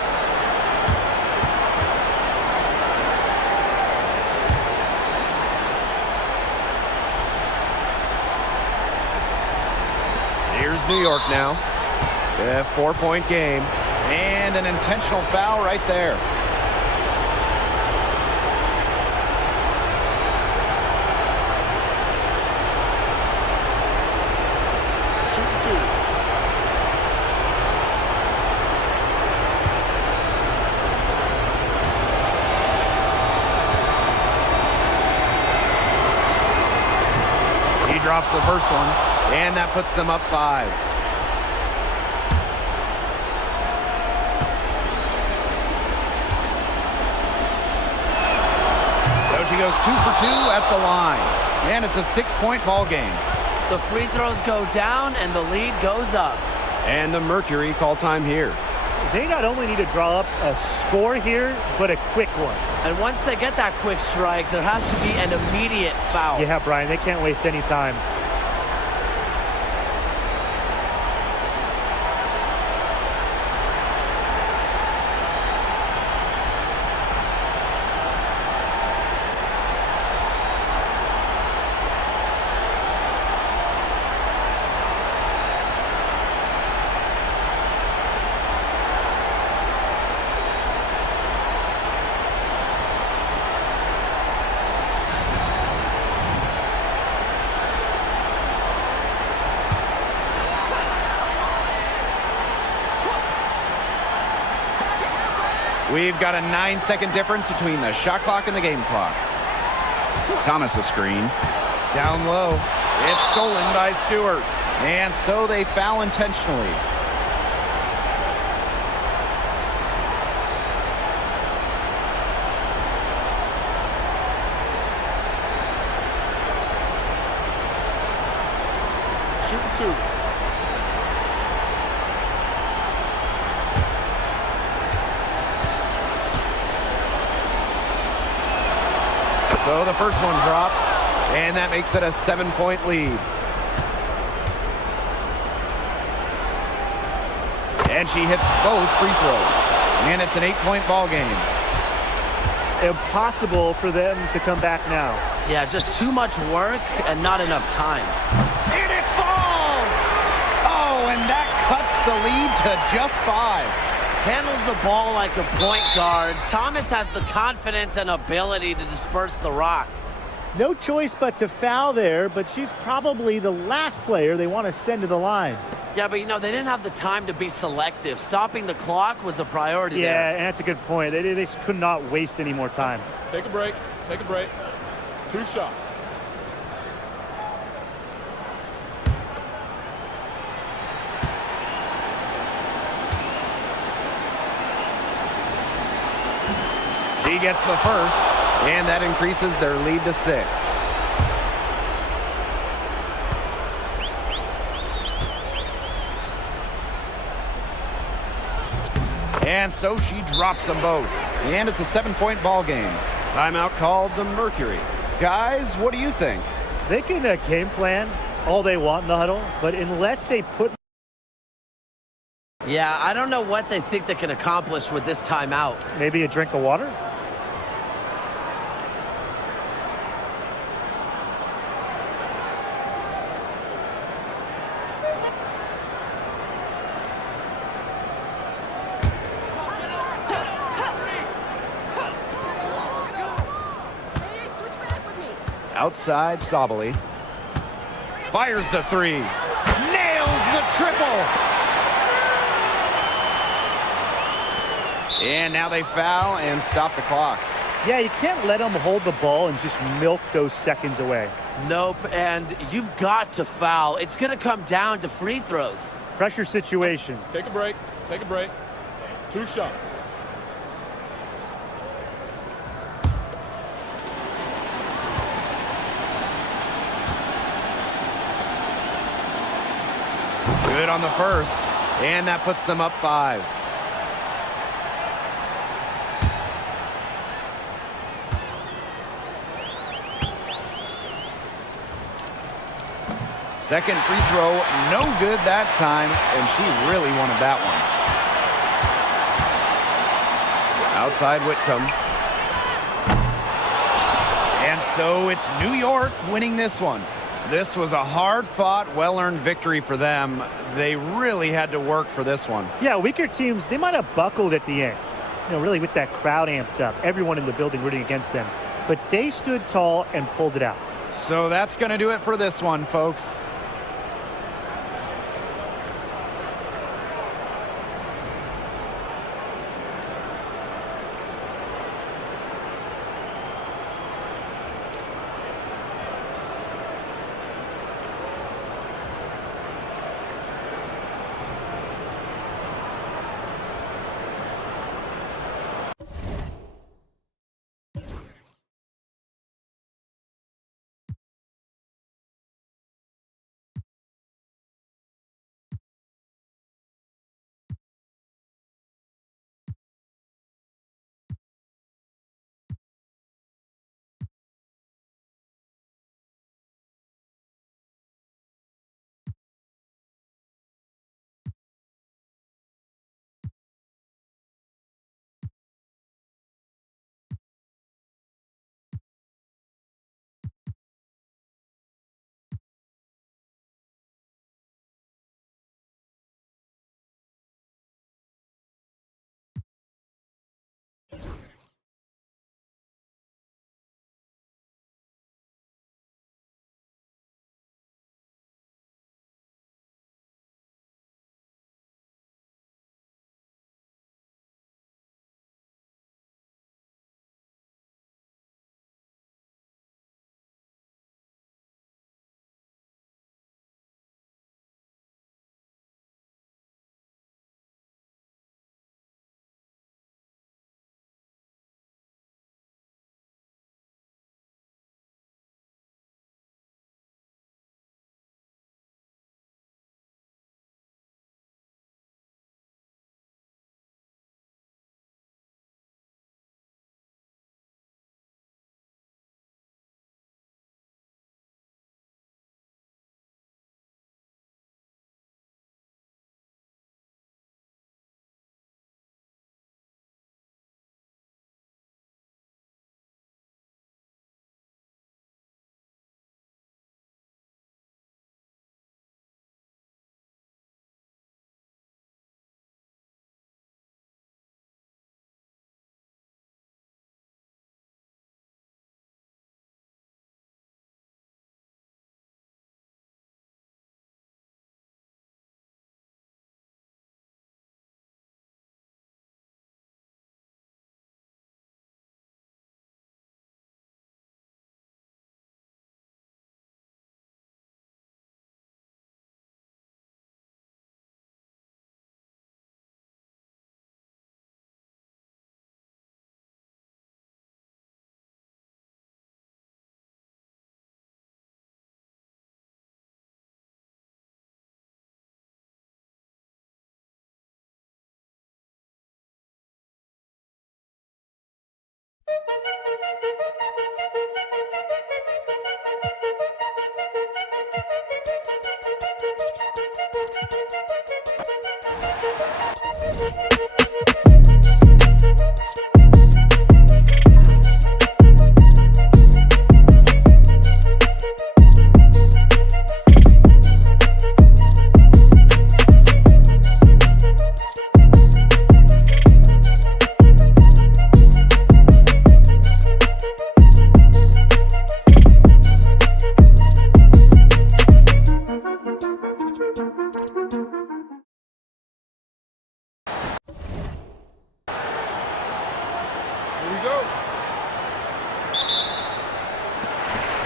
Here's New York now. A 4-point game. And an intentional foul right there. Drops the first one, and that puts them up 5. So she goes 2 for 2 at the line, and it's a 6-point ball game. The free throws go down, and the lead goes up. And the Mercury call time here. They not only need to draw up a score here, but a quick one. And once they get that quick strike, there has to be an immediate foul. Yeah, Brian, they can't waste any time. We've got a 9-second difference between the shot clock and the game clock. Thomas a screen. Down low. It's stolen by Stewart. And so they foul intentionally. Shooting 2. So the first one drops, and that makes it a 7-point lead. And she hits both free throws, and it's an 8-point ball game. Impossible for them to come back now. Yeah, just too much work and not enough time. And it falls! Oh, and that cuts the lead to just 5. Handles the ball like a point guard. Thomas has the confidence and ability to disperse the rock. No choice but to foul there, but she's probably the last player they want to send to the line. Yeah, but you know, they didn't have the time to be selective. Stopping the clock was the priority there. Yeah, and that's a good point. They could not waste any more time. Take a break. Take a break. 2 shots. He gets the first, and that increases their lead to 6. And so she drops them both. And it's a 7-point ball game. Timeout called the Mercury. Guys, what do you think? They can game plan all they want in the huddle, but unless they put... Yeah, I don't know what they think they can accomplish with this timeout. Maybe a drink of water? Hey, switch back with me. Outside, Sabali. Fires the three. Nails the triple. And now they foul and stop the clock. Yeah, you can't let them hold the ball and just milk those seconds away. Nope, and you've got to foul. It's going to come down to free throws. Pressure situation. Take a break. Take a break. 2 shots. Good on the first. And that puts them up 5. Second free throw, no good that time, and she really wanted that one. Outside Whitcomb. And so it's New York winning this one. This was a hard-fought, well-earned victory for them. They really had to work for this one. Yeah, weaker teams, they might have buckled at the end. You know, really with that crowd amped up, everyone in the building rooting against them. But they stood tall and pulled it out. So that's going to do it for this one, folks.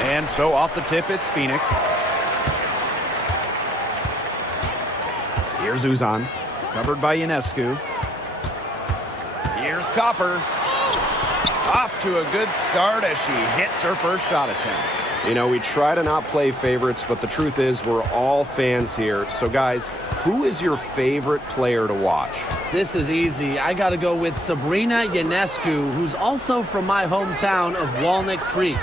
And so off the tip, it's Phoenix. Here's Uzan. Covered by Ionescu. Here's Copper. Off to a good start as she hits her first shot attempt. You know, we try to not play favorites, but the truth is we're all fans here. So, guys, who is your favorite player to watch? This is easy. I got to go with Sabrina Ionescu, who's also from my hometown of Walnut Creek.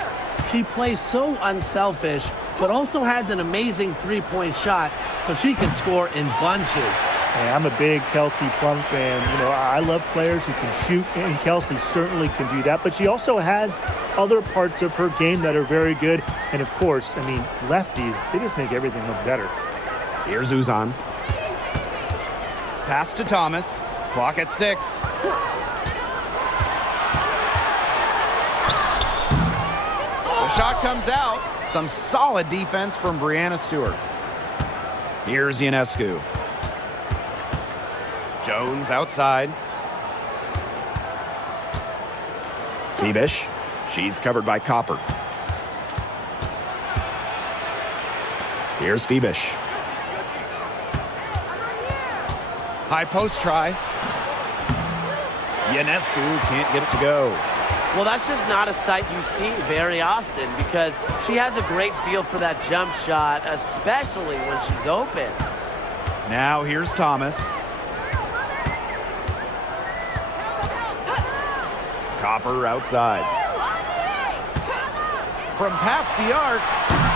She plays so unselfish, but also has an amazing three-point shot, so she can score in bunches. Hey, I'm a big Kelsey Plum fan. You know, I love players who can shoot, and Kelsey certainly can do that. But she also has other parts of her game that are very good. And, of course, I mean, lefties, they just make everything look better. Here's Uzan. Pass to Thomas. Clock at 6. The shot comes out. Some solid defense from Brianna Stewart. Here's Ionescu. Jones outside. Phoebus. She's covered by Copper. Here's Phoebus. High post try. Ionescu can't get it to go. Well, that's just not a sight you see very often because she has a great feel for that jump shot, especially when she's open. Now here's Thomas. Copper outside. From past the arc,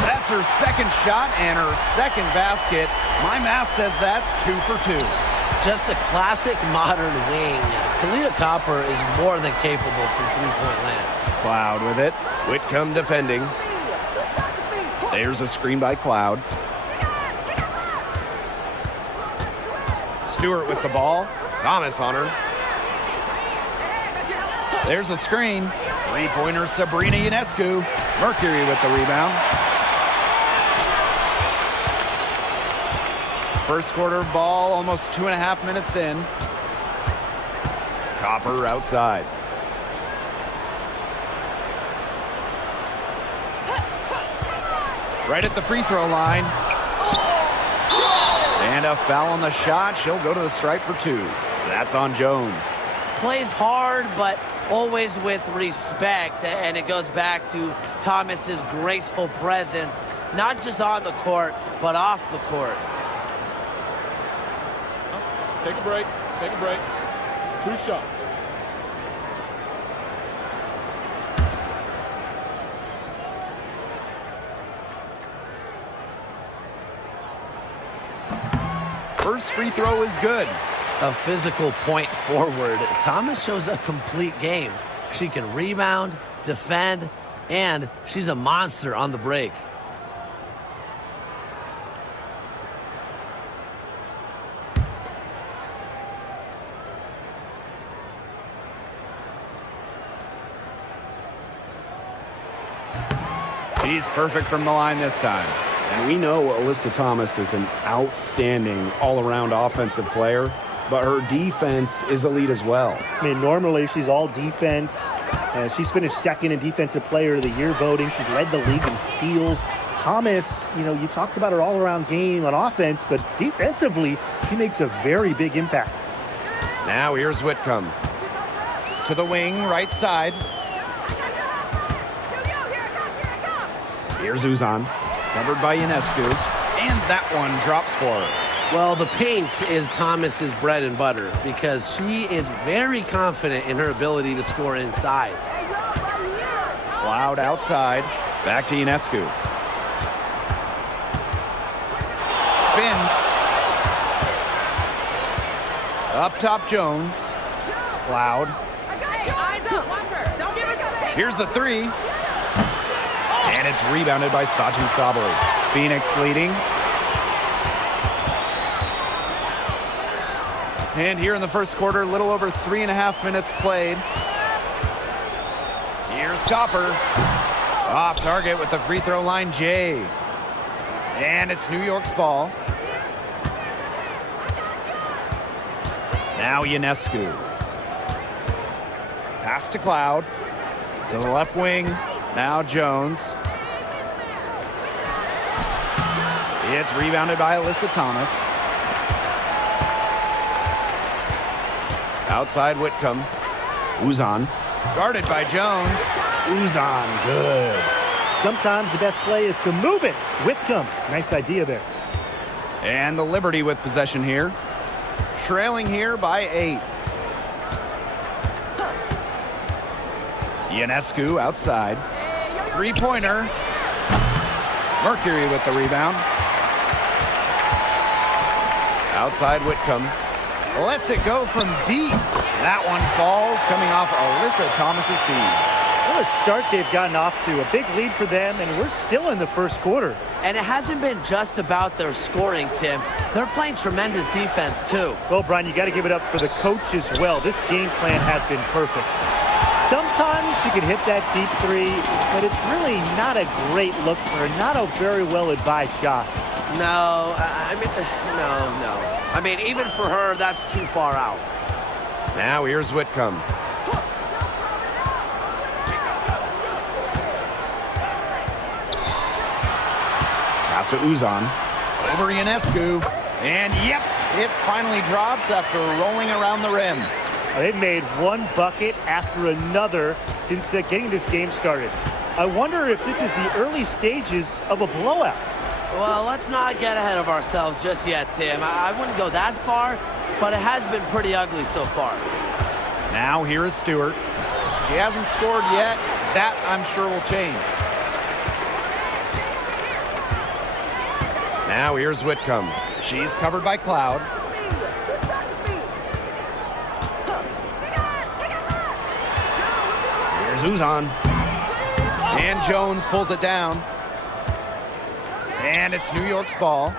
that's her second shot and her second basket. My math says that's 2 for 2. Just a classic modern wing. Kalia Copper is more than capable from three-point land. Cloud with it. Whitcomb defending. There's a screen by Cloud. Stewart with the ball. Thomas on her. There's a screen. Three-pointer Sabrina Ionescu. Mercury with the rebound. First quarter ball, almost 2.5 minutes in. Copper outside. Right at the free throw line. And a foul on the shot. She'll go to the stripe for 2. That's on Jones. Plays hard, but always with respect, and it goes back to Thomas's graceful presence, not just on the court, but off the court. Take a break. Take a break. 2 shots. First free throw is good. A physical point forward, Thomas shows a complete game. She can rebound, defend, and she's a monster on the break. She's perfect from the line this time. And we know Alyssa Thomas is an outstanding all-around offensive player, but her defense is elite as well. I mean, normally she's all defense. She's finished second in Defensive Player of the Year voting. She's led the league in steals. Thomas, you know, you talked about her all-around game on offense, but defensively, she makes a very big impact. Now here's Whitcomb. To the wing, right side. Here's Uzan. Covered by Ionescu. And that one drops for her. Well, the paint is Thomas's bread and butter because she is very confident in her ability to score inside. Cloud outside. Back to Ionescu. Spins. Up top Jones. Cloud. Here's the three. And it's rebounded by Satu Sabali. Phoenix leading. And here in the first quarter, a little over 3.5 minutes played. Here's Copper. Off target with the free throw line, Jay. And it's New York's ball. Now Ionescu. Pass to Cloud. To the left wing. Now Jones. It's rebounded by Alyssa Thomas. Outside Whitcomb. Uzan. Guarded by Jones. Uzan, good. Sometimes the best play is to move it. Whitcomb, nice idea there. And the Liberty with possession here. Trailing here by 8. Ionescu outside. Three-pointer. Mercury with the rebound. Outside Whitcomb. Lets it go from deep. That one falls, coming off Alyssa Thomas's feed. What a start they've gotten off to. A big lead for them, and we're still in the first quarter. And it hasn't been just about their scoring, Tim. They're playing tremendous defense, too. Well, Brian, you got to give it up for the coach as well. This game plan has been perfect. Sometimes you can hit that deep three, but it's really not a great look for her. Not a very well-advised shot. No, no. I mean, even for her, that's too far out. Now here's Whitcomb. Pass to Uzan. Over Ionescu. And yep, it finally drops after rolling around the rim. They've made one bucket after another since getting this game started. I wonder if this is the early stages of a blowout. Well, let's not get ahead of ourselves just yet, Tim. I wouldn't go that far, but it has been pretty ugly so far. Now here is Stewart. He hasn't scored yet. That, I'm sure, will change. Now here's Whitcomb. She's covered by Cloud. Here's Uzan. And Jones pulls it down. And it's New York's ball.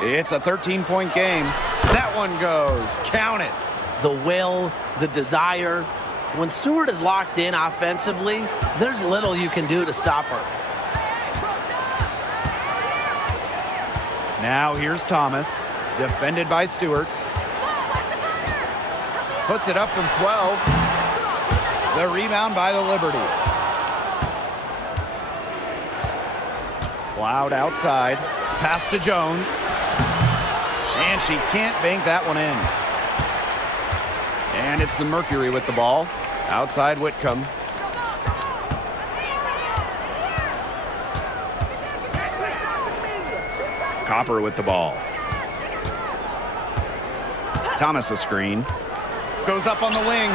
It's a 13-point game. That one goes. Count it. The will, the desire. When Stewart is locked in offensively, there's little you can do to stop her. Now here's Thomas, defended by Stewart. Puts it up from 12. The rebound by the Liberty. Cloud outside. Pass to Jones. And she can't bank that one in. And it's the Mercury with the ball. Outside Whitcomb. Copper with the ball. Thomas a screen. Goes up on the wing.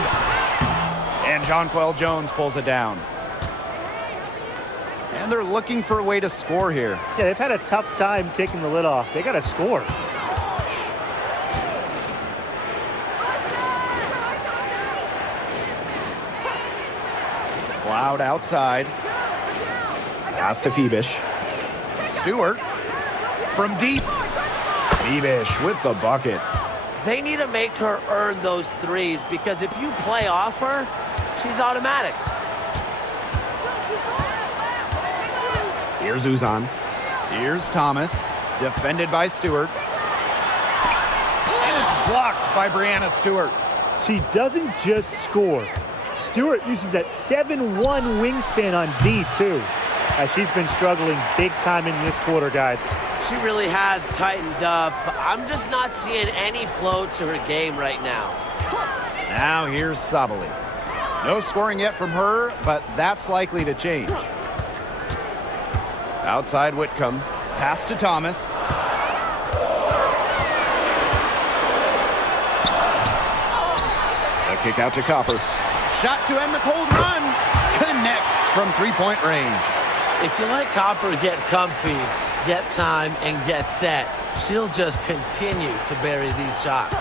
And Jonquel Jones pulls it down. And they're looking for a way to score here. Yeah, they've had a tough time taking the lid off. They got to score. Cloud outside. Pass to Phoebish. Stewart from deep. Phoebish with the bucket. They need to make her earn those threes because if you play off her, she's automatic. Here's Uzan. Here's Thomas, defended by Stewart. And it's blocked by Brianna Stewart. She doesn't just score. Stewart uses that 7-1 wingspan on D, too. As she's been struggling big time in this quarter, guys. She really has tightened up. I'm just not seeing any flow to her game right now. Now here's Sabali. No scoring yet from her, but that's likely to change. Outside Whitcomb. Pass to Thomas. The kick out to Copper. Shot to end the cold run. connects from three-point range. If you let Copper get comfy, get time, and get set, she'll just continue to bury these shots.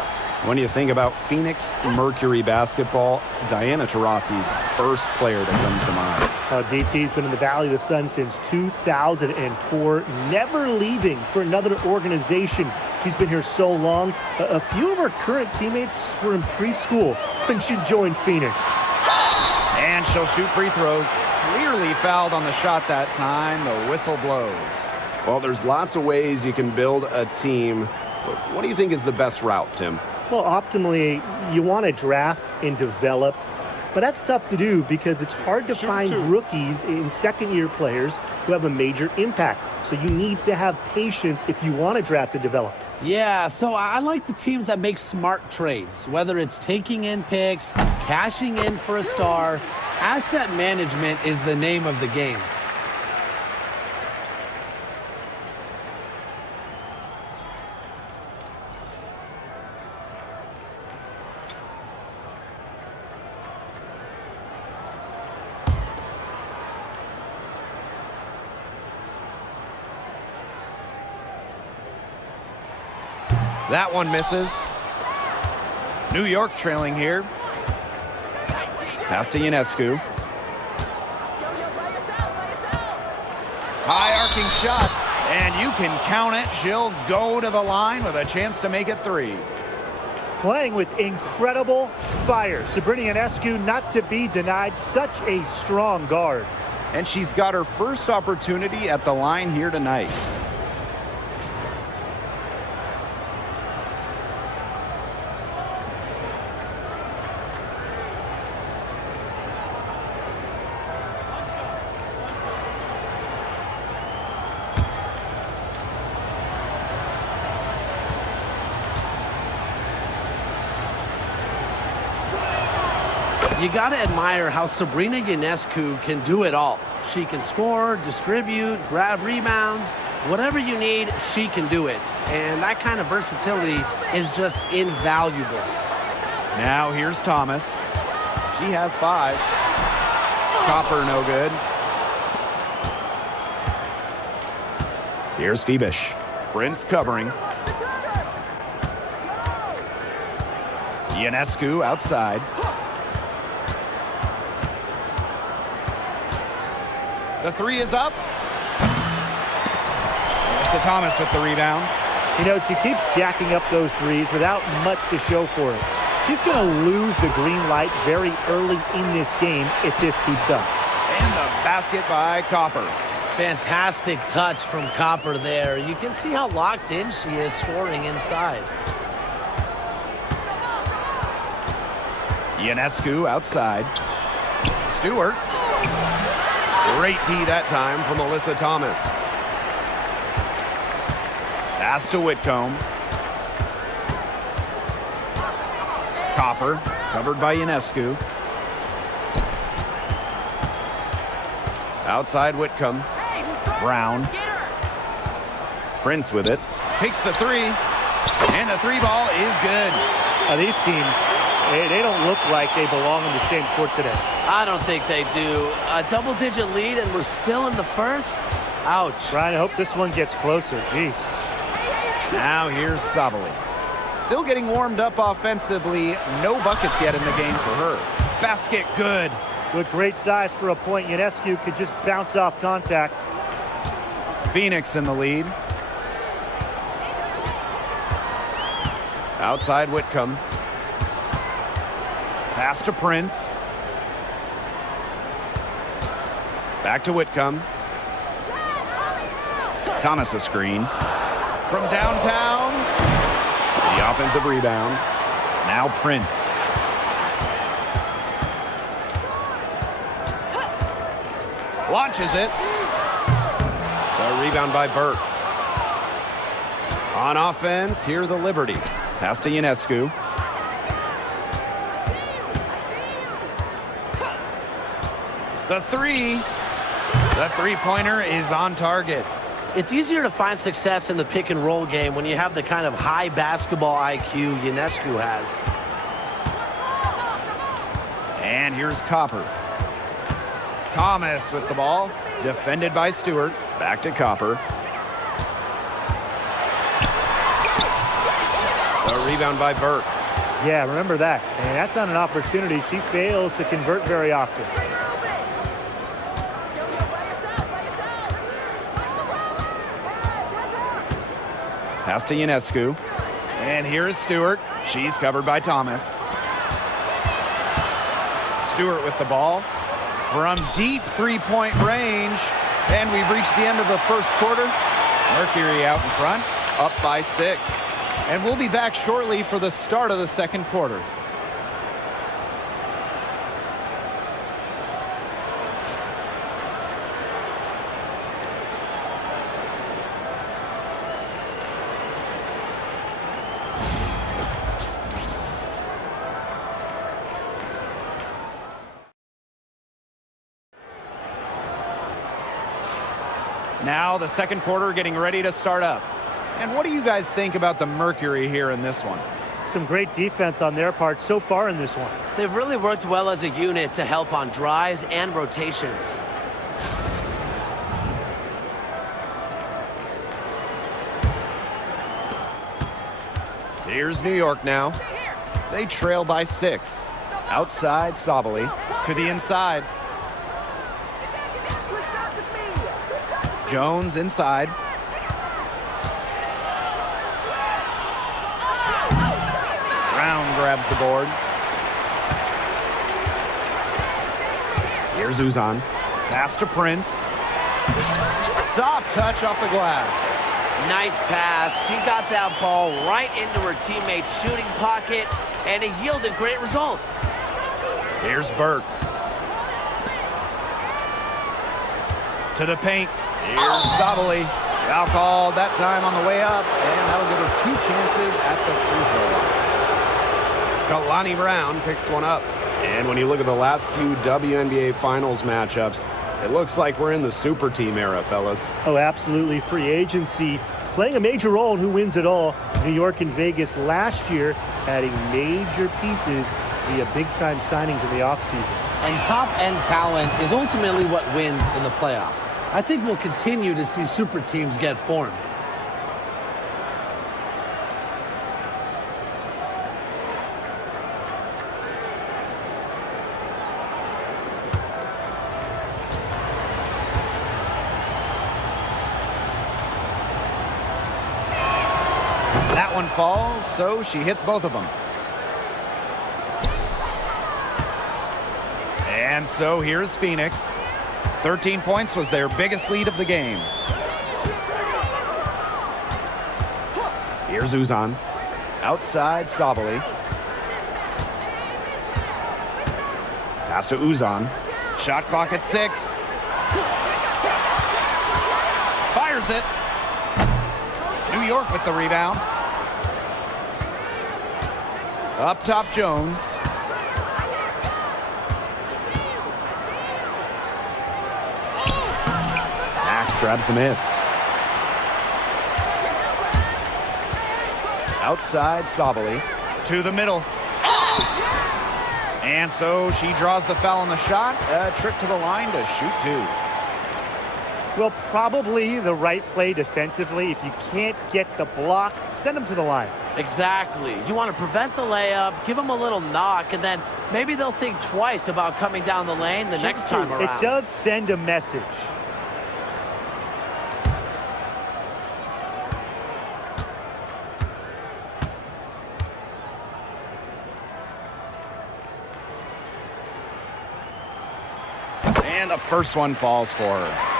When you think about Phoenix Mercury basketball, Diana Taurasi's the first player that comes to mind. DT's been in the Valley of the Sun since 2004, never leaving for another organization. She's been here so long. A few of her current teammates were in preschool when she joined Phoenix. And she'll shoot free throws. Clearly fouled on the shot that time. The whistle blows. Well, there's lots of ways you can build a team. But what do you think is the best route, Tim? Well, optimally, you want to draft and develop, but that's tough to do because it's hard to find rookies in second-year players who have a major impact. So you need to have patience if you want to draft and develop. Yeah, so I like the teams that make smart trades, whether it's taking in picks, cashing in for a star. Asset management is the name of the game. That one misses. New York trailing here. Pass to Ionescu. High arcing shot, and you can count it. She'll go to the line with a chance to make it three. Playing with incredible fire. Sabrina Ionescu not to be denied. Such a strong guard. And she's got her first opportunity at the line here tonight. You got to admire how Sabrina Ionescu can do it all. She can score, distribute, grab rebounds, whatever you need, she can do it. And that kind of versatility is just invaluable. Now here's Thomas. She has 5. Copper no good. Here's Fibish. Prince covering. Ionescu outside. The three is up. Melissa Thomas with the rebound. You know, she keeps jacking up those threes without much to show for it. She's going to lose the green light very early in this game if this keeps up. And the basket by Copper. Fantastic touch from Copper there. You can see how locked in she is scoring inside. Ionescu outside. Stewart. Great D that time from Melissa Thomas. Pass to Whitcomb. Copper, covered by Ionescu. Outside Whitcomb. Brown. Prince with it. Takes the three. And the three ball is good. These teams, they don't look like they belong in the same court today. I don't think they do. A double-digit lead and we're still in the first? Ouch. Ryan, I hope this one gets closer. Jeez. Now here's Sabali. Still getting warmed up offensively. No buckets yet in the game for her. Basket good. With great size for a point, Ionescu could just bounce off contact. Phoenix in the lead. Outside Whitcomb. Pass to Prince. Back to Whitcomb. Thomas a screen. From downtown. The offensive rebound. Now Prince. Launches it. The rebound by Burke. On offense, here the Liberty. Pass to Ionescu. The three. The three-pointer is on target. It's easier to find success in the pick-and-roll game when you have the kind of high basketball IQ Ionescu has. And here's Copper. Thomas with the ball. Defended by Stewart. Back to Copper. A rebound by Burke. Yeah, remember that. And that's not an opportunity. She fails to convert very often. Pass to Ionescu. And here is Stewart. She's covered by Thomas. Stewart with the ball. From deep three-point range. And we've reached the end of the first quarter. Mercury out in front, up by 6. And we'll be back shortly for the start of the second quarter. Now the second quarter getting ready to start up. And what do you guys think about the Mercury here in this one? Some great defense on their part so far in this one. They've really worked well as a unit to help on drives and rotations. Here's New York now. They trail by 6. Outside, Sabali. To the inside. Jones inside. Brown grabs the board. Here's Uzan. Pass to Prince. Soft touch off the glass. Nice pass. She got that ball right into her teammate's shooting pocket, and it yielded great results. Here's Burke. To the paint. Here's Sabali. Foul called that time on the way up, and that'll give her 2 chances at the free throw line. Kalani Brown picks one up. And when you look at the last few WNBA Finals matchups, it looks like we're in the super team era, fellas. Oh, absolutely. Free agency playing a major role in who wins it all. New York and Vegas last year adding major pieces via big-time signings in the offseason. And top-end talent is ultimately what wins in the playoffs. I think we'll continue to see super teams get formed. That one falls, so she hits both of them. And so here's Phoenix. 13 points was their biggest lead of the game. Here's Uzan. Outside, Sabali. Pass to Uzan. Shot clock at 6. Fires it. New York with the rebound. Up top, Jones. Grabs the miss. Outside, Sabali. To the middle. And so she draws the foul on the shot. A trip to the line to shoot 2. Well, probably the right play defensively. If you can't get the block, send them to the line. Exactly. You want to prevent the layup, give them a little knock, and then maybe they'll think twice about coming down the lane the next time around. It does send a message. And the first one falls for her.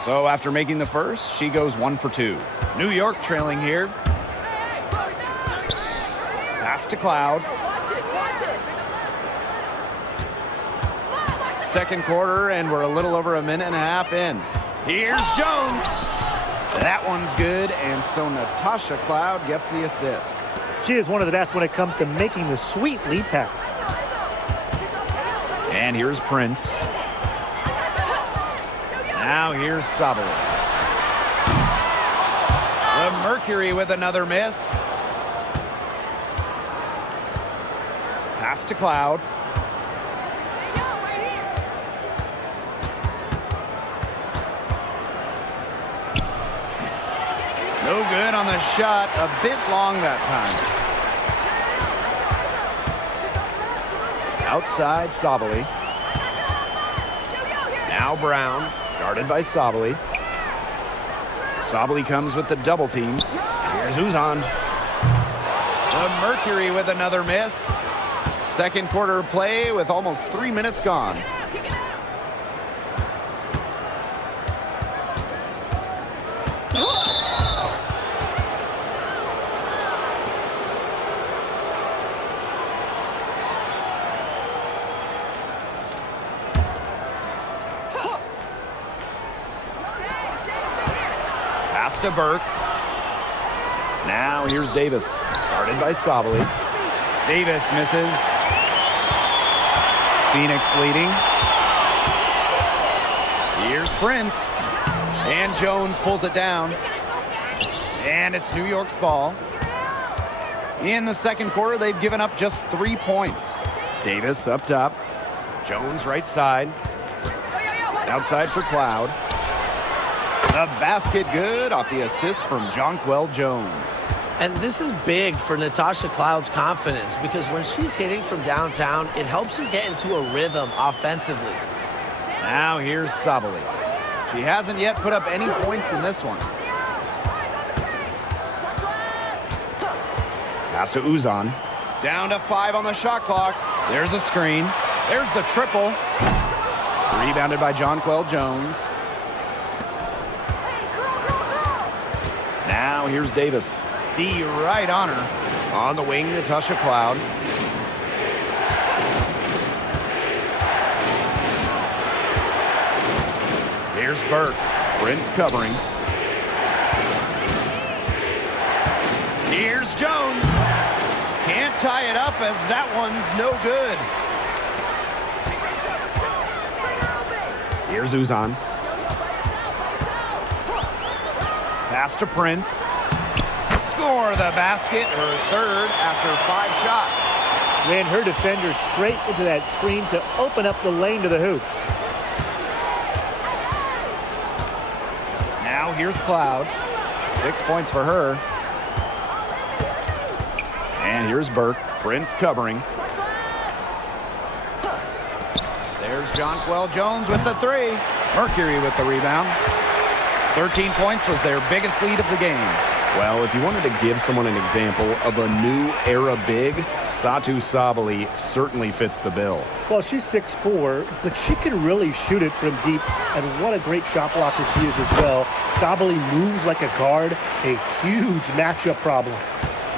So after making the first, she goes 1 for 2. New York trailing here. Pass to Cloud. Second quarter, and we're a little over a minute and a half in. Here's Jones. That one's good, and so Natasha Cloud gets the assist. She is one of the best when it comes to making the sweet lead pass. And here's Prince. Now here's Sabali. The Mercury with another miss. Pass to Cloud. No good on the shot. A bit long that time. Outside Sabali. Now Brown, guarded by Sabali. Sabali comes with the double team. Here's Uzan. The Mercury with another miss. Second quarter play with almost 3 minutes gone. Pass to Burke. Now here's Davis, guarded by Sabali. Davis misses. Phoenix leading. Here's Prince. And Jones pulls it down. And it's New York's ball. In the second quarter, they've given up just 3 points. Davis up top. Jones right side. Outside for Cloud. The basket good off the assist from Jonquel Jones. And this is big for Natasha Cloud's confidence because when she's hitting from downtown, it helps her get into a rhythm offensively. Now here's Sabali. She hasn't yet put up any points in this one. Pass to Uzan. Down to 5 on the shot clock. There's a screen. There's the triple. Rebounded by Jonquel Jones. Now here's Davis. D right on her. On the wing, Natasha Cloud. Here's Burke. Prince covering. Here's Jones. Can't tie it up as that one's no good. Here's Uzan. Pass to Prince. Score the basket, her third after 5 shots. Ran her defender straight into that screen to open up the lane to the hoop. Now here's Cloud. 6 points for her. And here's Burke. Prince covering. There's Jonquel Jones with the 3. Mercury with the rebound. 13 points was their biggest lead of the game. Well, if you wanted to give someone an example of a new era big, Satou Sabali certainly fits the bill. Well, she's 6'4", but she can really shoot it from deep, and what a great shot blocker she is as well. Sabali moves like a guard, a huge matchup problem.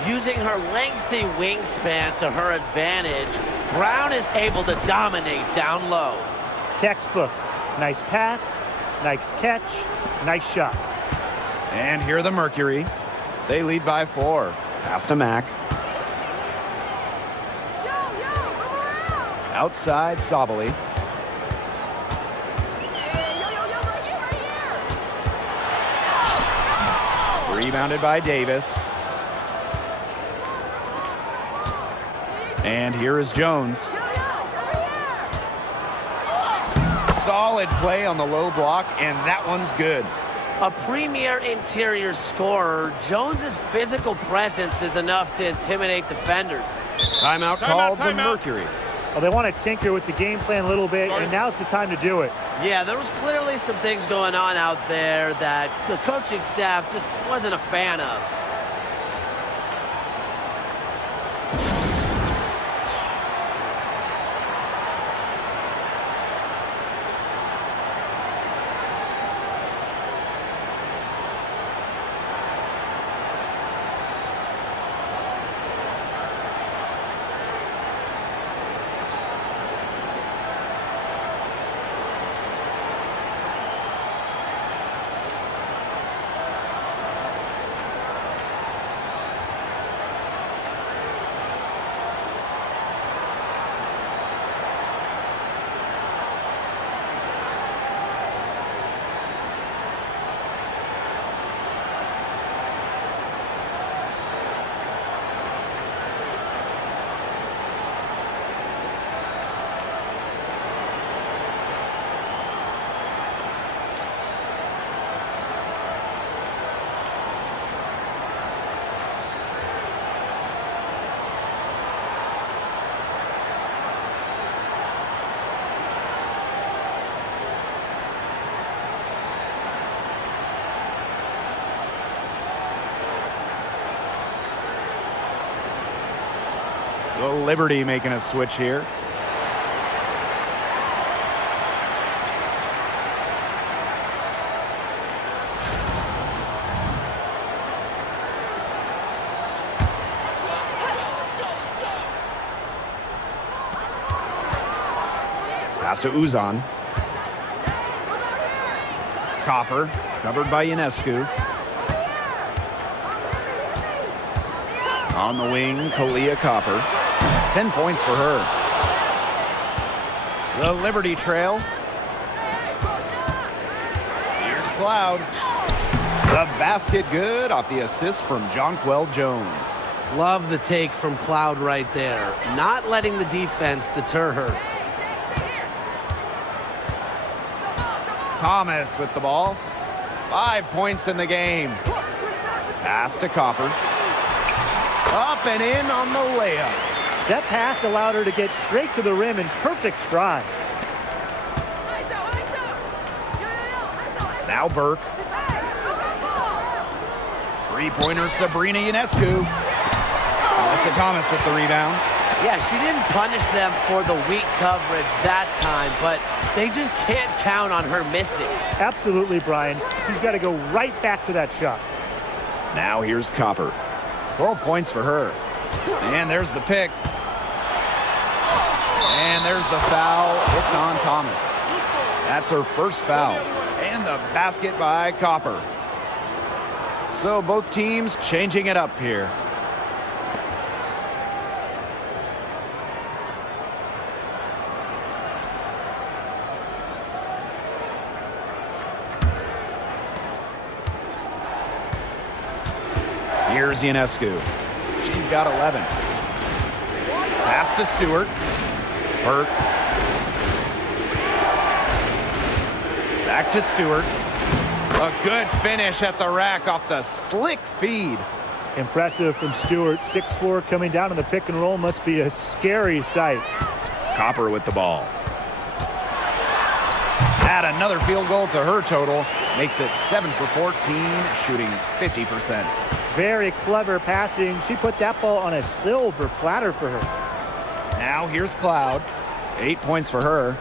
Using her lengthy wingspan to her advantage, Brown is able to dominate down low. Textbook. Nice pass, nice catch, nice shot. And here the Mercury. They lead by 4. Pass to Mack. Outside Sabali. Rebounded by Davis. And here is Jones. Solid play on the low block, and that one's good. A premier interior scorer, Jones's physical presence is enough to intimidate defenders. Timeout called the Mercury. Well, they want to tinker with the game plan a little bit, and now's the time to do it. Yeah, there was clearly some things going on out there that the coaching staff just wasn't a fan of. The Liberty making a switch here. Pass to Uzan. Copper, covered by Ionescu. On the wing, Kalia Copper. 10 points for her. The Liberty trail. Here's Cloud. The basket good off the assist from Jonquel Jones. Love the take from Cloud right there. Not letting the defense deter her. Thomas with the ball. 5 points in the game. Pass to Copper. Up and in on the layup. That pass allowed her to get straight to the rim in perfect stride. Now Burke. Three-pointer Sabrina Ionescu. Melissa Thomas with the rebound. Yeah, she didn't punish them for the weak coverage that time, but they just can't count on her missing. Absolutely, Brian. She's got to go right back to that shot. Now here's Copper. 12 points for her. And there's the pick. And there's the foul. It's on Thomas. That's her first foul. And the basket by Copper. So both teams changing it up here. Here's Ionescu. She's got 11. Pass to Stewart. Burke. Back to Stewart. A good finish at the rack off the slick feed. Impressive from Stewart. 6'4", coming down on the pick and roll must be a scary sight. Copper with the ball. Add another field goal to her total. Makes it 7 for 14, shooting 50%. Very clever passing. She put that ball on a silver platter for her. Now here's Cloud. 8 points for her.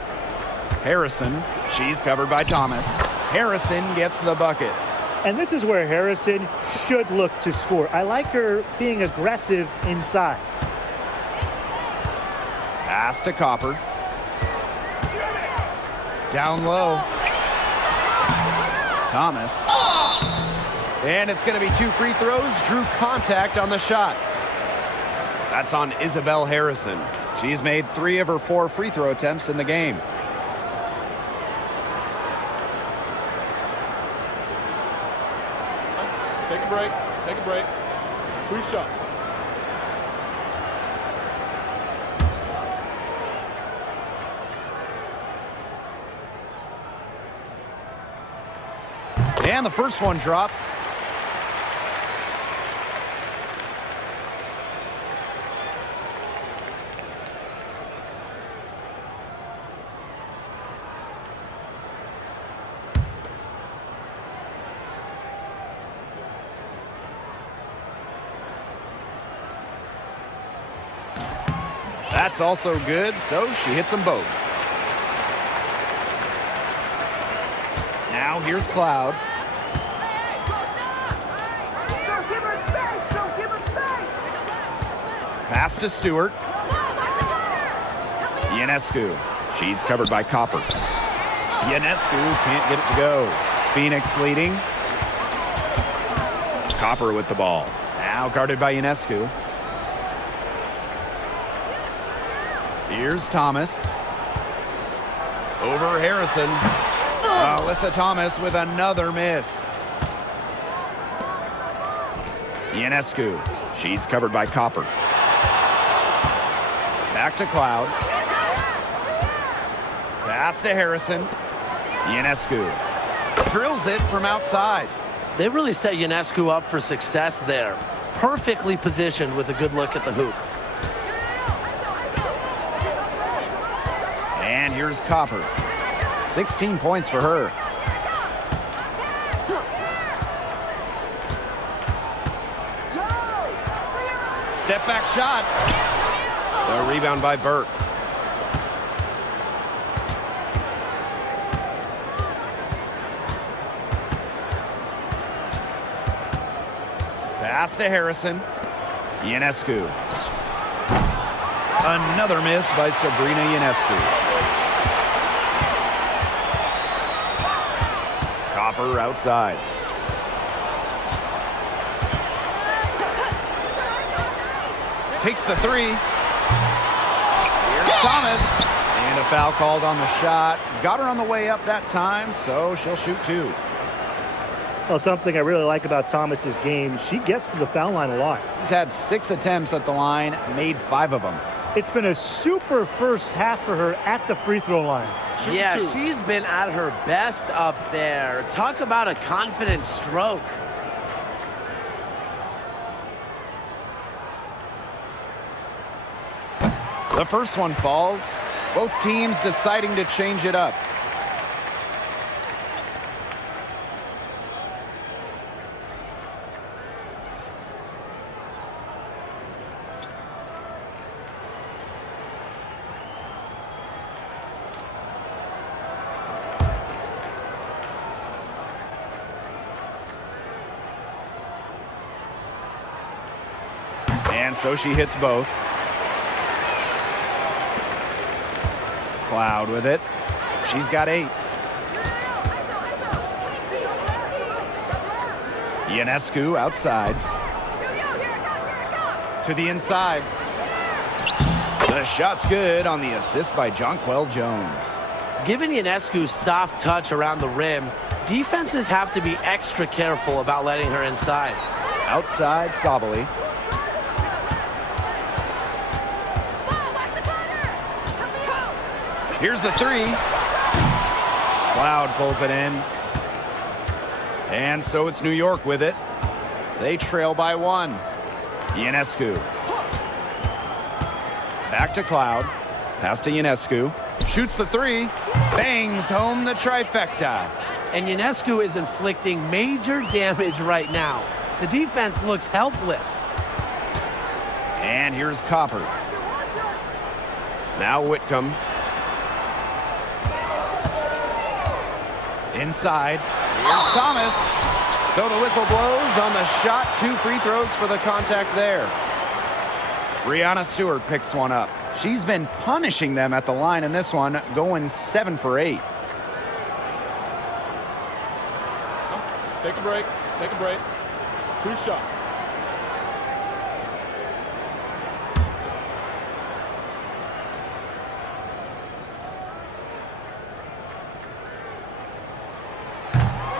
Harrison. She's covered by Thomas. Harrison gets the bucket. And this is where Harrison should look to score. I like her being aggressive inside. Pass to Copper. Down low. Thomas. And it's going to be 2 free throws. Drew contact on the shot. That's on Isabel Harrison. She's made 3 of her 4 free throw attempts in the game. Take a break. Take a break. 2 shots. And the first one drops. That's also good, so she hits them both. Now here's Cloud. Don't give her space! Don't give her space! Pass to Stewart. Ionescu. She's covered by Copper. Ionescu can't get it to go. Phoenix leading. Copper with the ball. Now guarded by Ionescu. Here's Thomas. Over Harrison. Alyssa Thomas with another miss. Ionescu. She's covered by Copper. Back to Cloud. Pass to Harrison. Ionescu. Drills it from outside. They really set Ionescu up for success there. Perfectly positioned with a good look at the hoop. And here's Copper. 16 points for her. Step back shot. The rebound by Burke. Pass to Harrison. Ionescu. Another miss by Sabrina Ionescu. Copper outside. Takes the three. Here's Thomas. And a foul called on the shot. Got her on the way up that time, so she'll shoot two. Well, something I really like about Thomas's game, she gets to the foul line a lot. He's had 6 attempts at the line, made 5 of them. It's been a super first half for her at the free throw line. Yeah, she's been at her best up there. Talk about a confident stroke. The first one falls. Both teams deciding to change it up. And so she hits both. Cloud with it. She's got 8. Ionescu outside. To the inside. The shot's good on the assist by Jonquel Jones. Given Ionescu's soft touch around the rim, defenses have to be extra careful about letting her inside. Outside, Sabali. Here's the three. Cloud pulls it in. And so it's New York with it. They trail by 1. Ionescu. Back to Cloud. Pass to Ionescu. Shoots the three. Bangs home the trifecta. And Ionescu is inflicting major damage right now. The defense looks helpless. And here's Copper. Now Whitcomb. Inside. Here's Thomas. So the whistle blows on the shot. 2 free throws for the contact there. Brianna Stewart picks one up. She's been punishing them at the line in this one, going 7 for 8. Take a break. Take a break. 2 shots.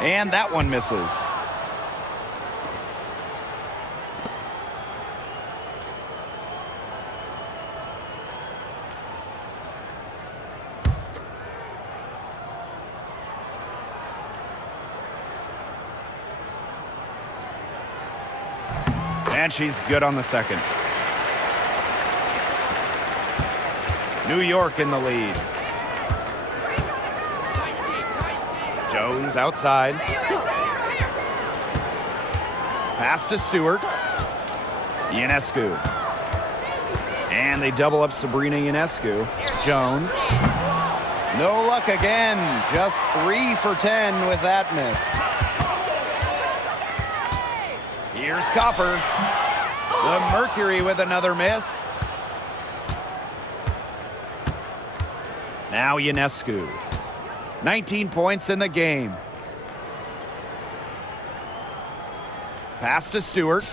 And that one misses. And she's good on the second. New York in the lead. Jones outside. Pass to Stewart. Ionescu. And they double up Sabrina Ionescu. Jones. No luck again. Just 3 for 10 with that miss. Here's Copper. The Mercury with another miss. Now Ionescu. 19 points in the game. Pass to Stewart.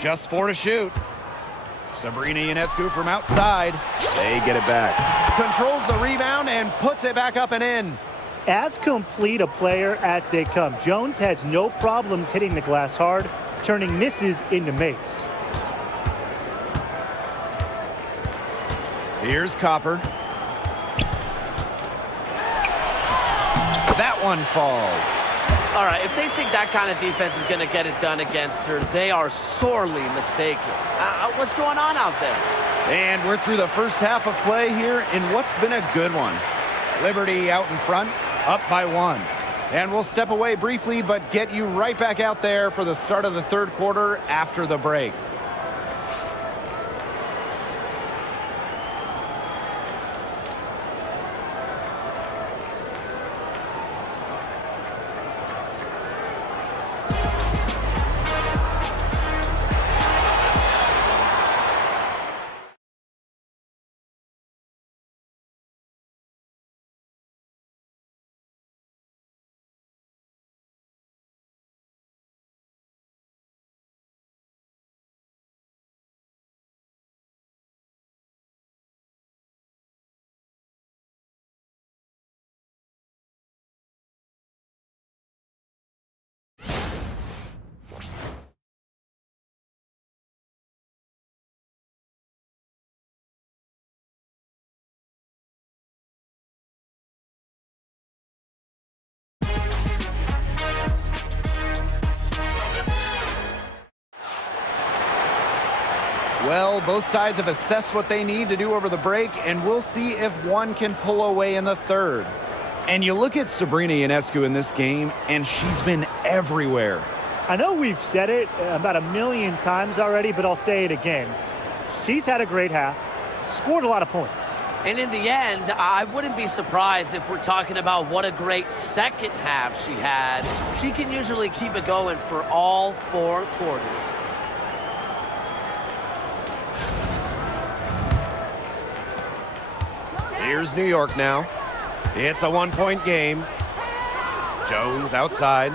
Just 4 to shoot. Sabrina Ionescu from outside. They get it back. Controls the rebound and puts it back up and in. As complete a player as they come, Jones has no problems hitting the glass hard, turning misses into makes. Here's Copper. That one falls. All right, if they think that kind of defense is going to get it done against her, they are sorely mistaken. What's going on out there? And we're through the first half of play here in what's been a good one. Liberty out in front, up by 1. And we'll step away briefly, but get you right back out there for the start of the third quarter after the break. Well, both sides have assessed what they need to do over the break, and we'll see if one can pull away in the third. And you look at Sabrina Ionescu in this game, and she's been everywhere. I know we've said it about a million times already, but I'll say it again. She's had a great half, scored a lot of points. And in the end, I wouldn't be surprised if we're talking about what a great second half she had. She can usually keep it going for all 4 quarters. Here's New York now. It's a 1-point game. Jones outside.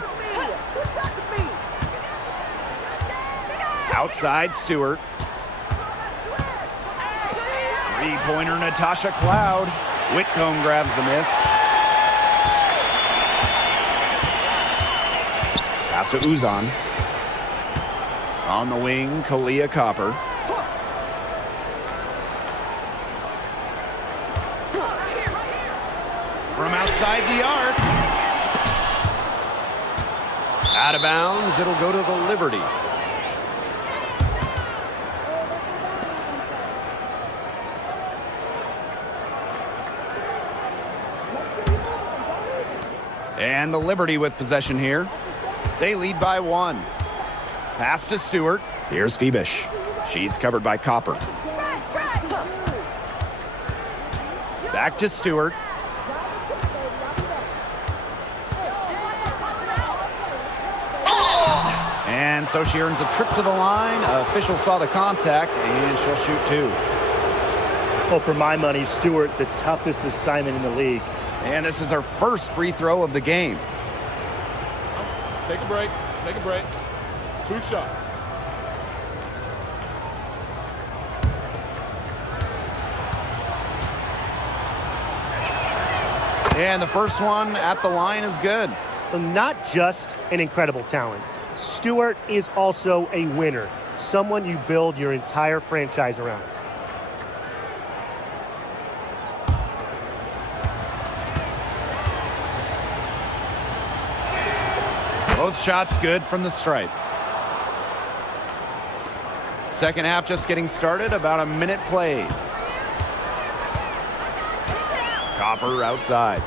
Outside Stewart. Three-pointer Natasha Cloud. Whitcomb grabs the miss. Pass to Uzan. On the wing, Kalia Copper. From outside the arc. Out of bounds, it'll go to the Liberty. And the Liberty with possession here. They lead by 1. Pass to Stewart. Here's Phoebish. She's covered by Copper. Back to Stewart. And so she earns a trip to the line. Official saw the contact, and she'll shoot 2. Well, for my money, Stewart, the toughest assignment in the league. And this is her first free throw of the game. Take a break. Take a break. 2 shots. And the first one at the line is good. Well, not just an incredible talent. Stewart is also a winner, someone you build your entire franchise around. Both shots good from the stripe. Second half just getting started, about a minute played. Copper outside.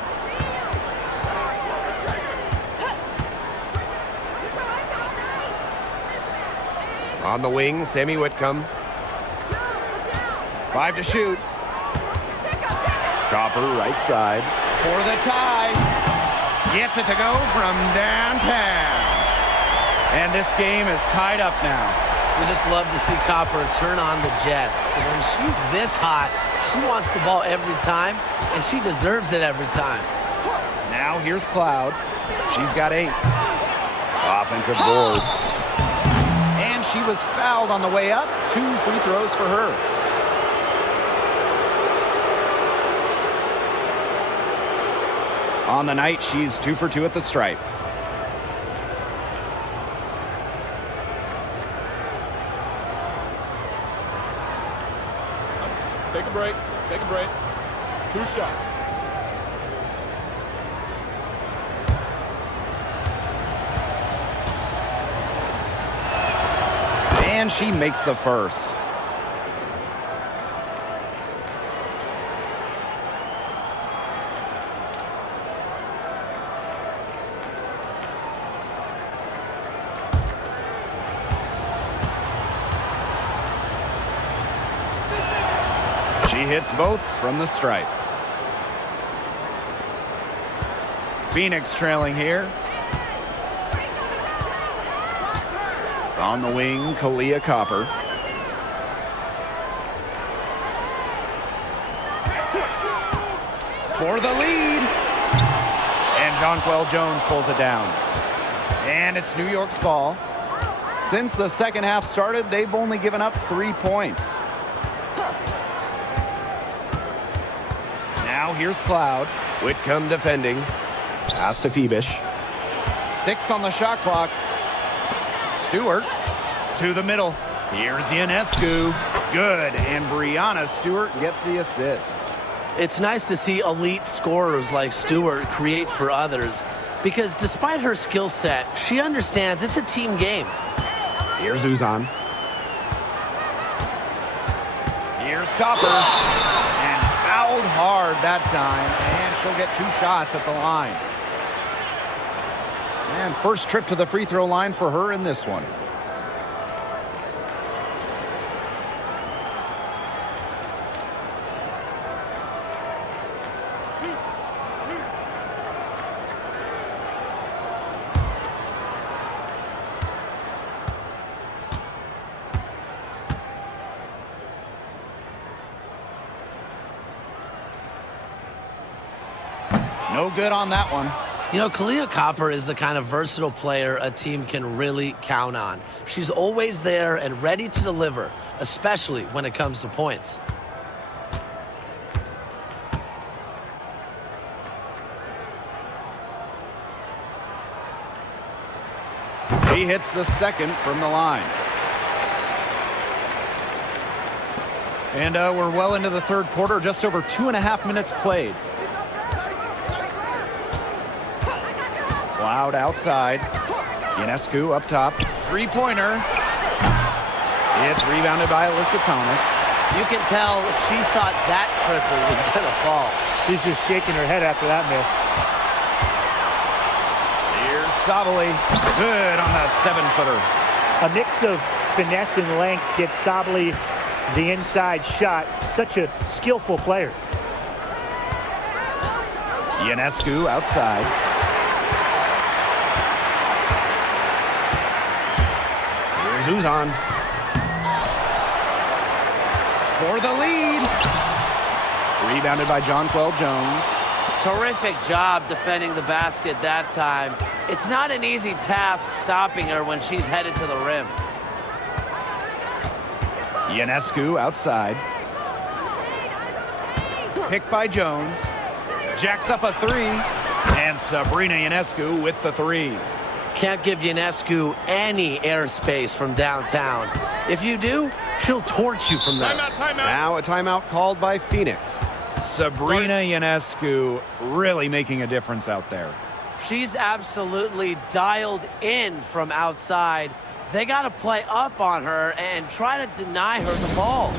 On the wing, Sammy Whitcomb. 5 to shoot. Copper right side. For the tie. Gets it to go from downtown. And this game is tied up now. We just love to see Copper turn on the Jets. When she's this hot, she wants the ball every time, and she deserves it every time. Now here's Cloud. She's got 8. Offensive board. And she was fouled on the way up. 2 free throws for her. On the night, she's 2 for 2 at the stripe. Take a break. Take a break. 2 shots. And she makes the first. She hits both from the stripe. Phoenix trailing here. On the wing, Kalia Copper. For the lead. And Jonquel Jones pulls it down. And it's New York's ball. Since the second half started, they've only given up 3 points. Now here's Cloud. Whitcomb defending. Pass to Phoebish. 6 on the shot clock. Stewart to the middle. Here's Ionescu. Good. And Brianna Stewart gets the assist. It's nice to see elite scorers like Stewart create for others, because despite her skill set, she understands it's a team game. Here's Uzan. Here's Copper. And fouled hard that time. And she'll get 2 shots at the line. And first trip to the free throw line for her in this one. No good on that one. You know, Kalia Copper is the kind of versatile player a team can really count on. She's always there and ready to deliver, especially when it comes to points. He hits the second from the line. And we're well into the third quarter, just over 2.5 minutes played. Cloud outside. Ionescu up top. Three-pointer. It's rebounded by Alyssa Thomas. You can tell she thought that triple was going to fall. She's just shaking her head after that miss. Here's Sabali. Good on the 7-footer. A mix of finesse and length gets Sabali the inside shot. Such a skillful player. Ionescu outside. Here's Uzan. For the lead. Rebounded by Jonquel Jones. Terrific job defending the basket that time. It's not an easy task stopping her when she's headed to the rim. Ionescu outside. Picked by Jones. Jacks up a 3. And Sabrina Ionescu with the 3. Can't give Ionescu any airspace from downtown. If you do, she'll torch you from there. Timeout. Now a timeout called by Phoenix. Sabrina Ionescu really making a difference out there. She's absolutely dialed in from outside. They got to play up on her and try to deny her the ball.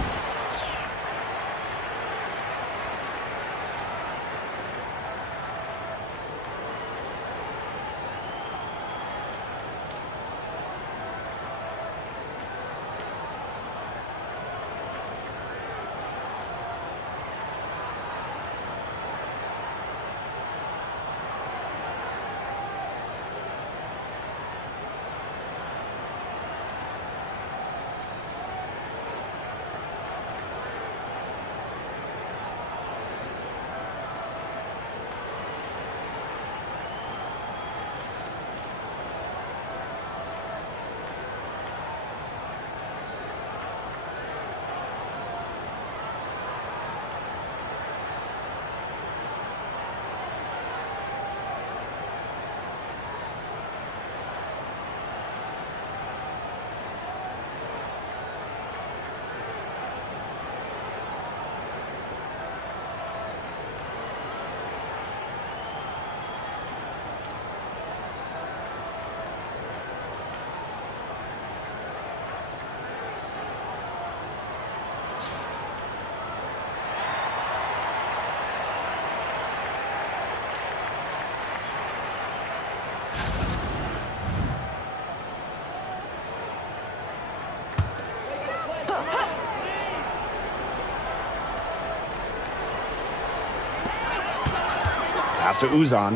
Pass to Uzan.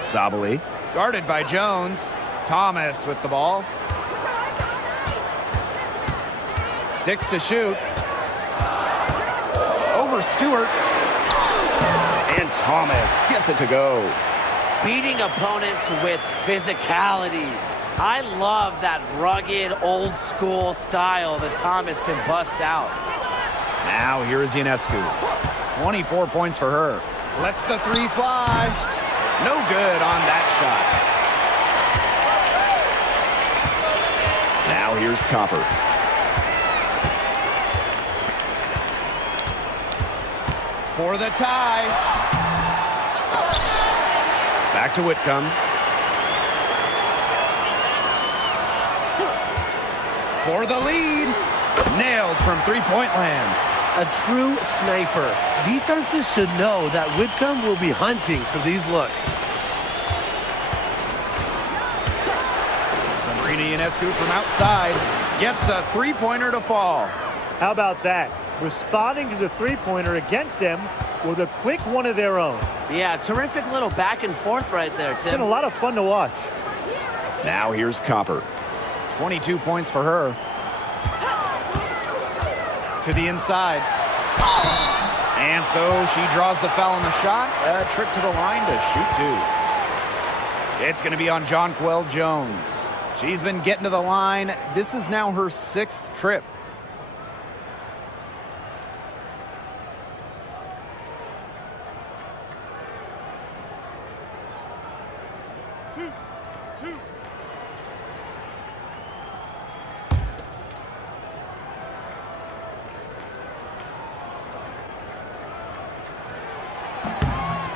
Sabali. Guarded by Jones. Thomas with the ball. 6 to shoot. Over Stewart. And Thomas gets it to go. Beating opponents with physicality. I love that rugged, old-school style that Thomas can bust out. Now here's Ionescu. 24 points for her. Lets the three fly. No good on that shot. Now here's Copper. For the tie. Back to Whitcomb. For the lead. Nailed from three-point land. A true sniper. Defenses should know that Whitcomb will be hunting for these looks. Sabrina Ionescu from outside gets a three-pointer to fall. How about that? Responding to the three-pointer against them with a quick one of their own. Yeah, terrific little back and forth right there, It's Tim. been a lot of fun to watch. Now here's Copper. 22 points for her. To the inside. And so she draws the foul on the shot. A trip to the line to shoot two. It's going to be on Jonquel Jones. She's been getting to the line. This is now her 6th trip.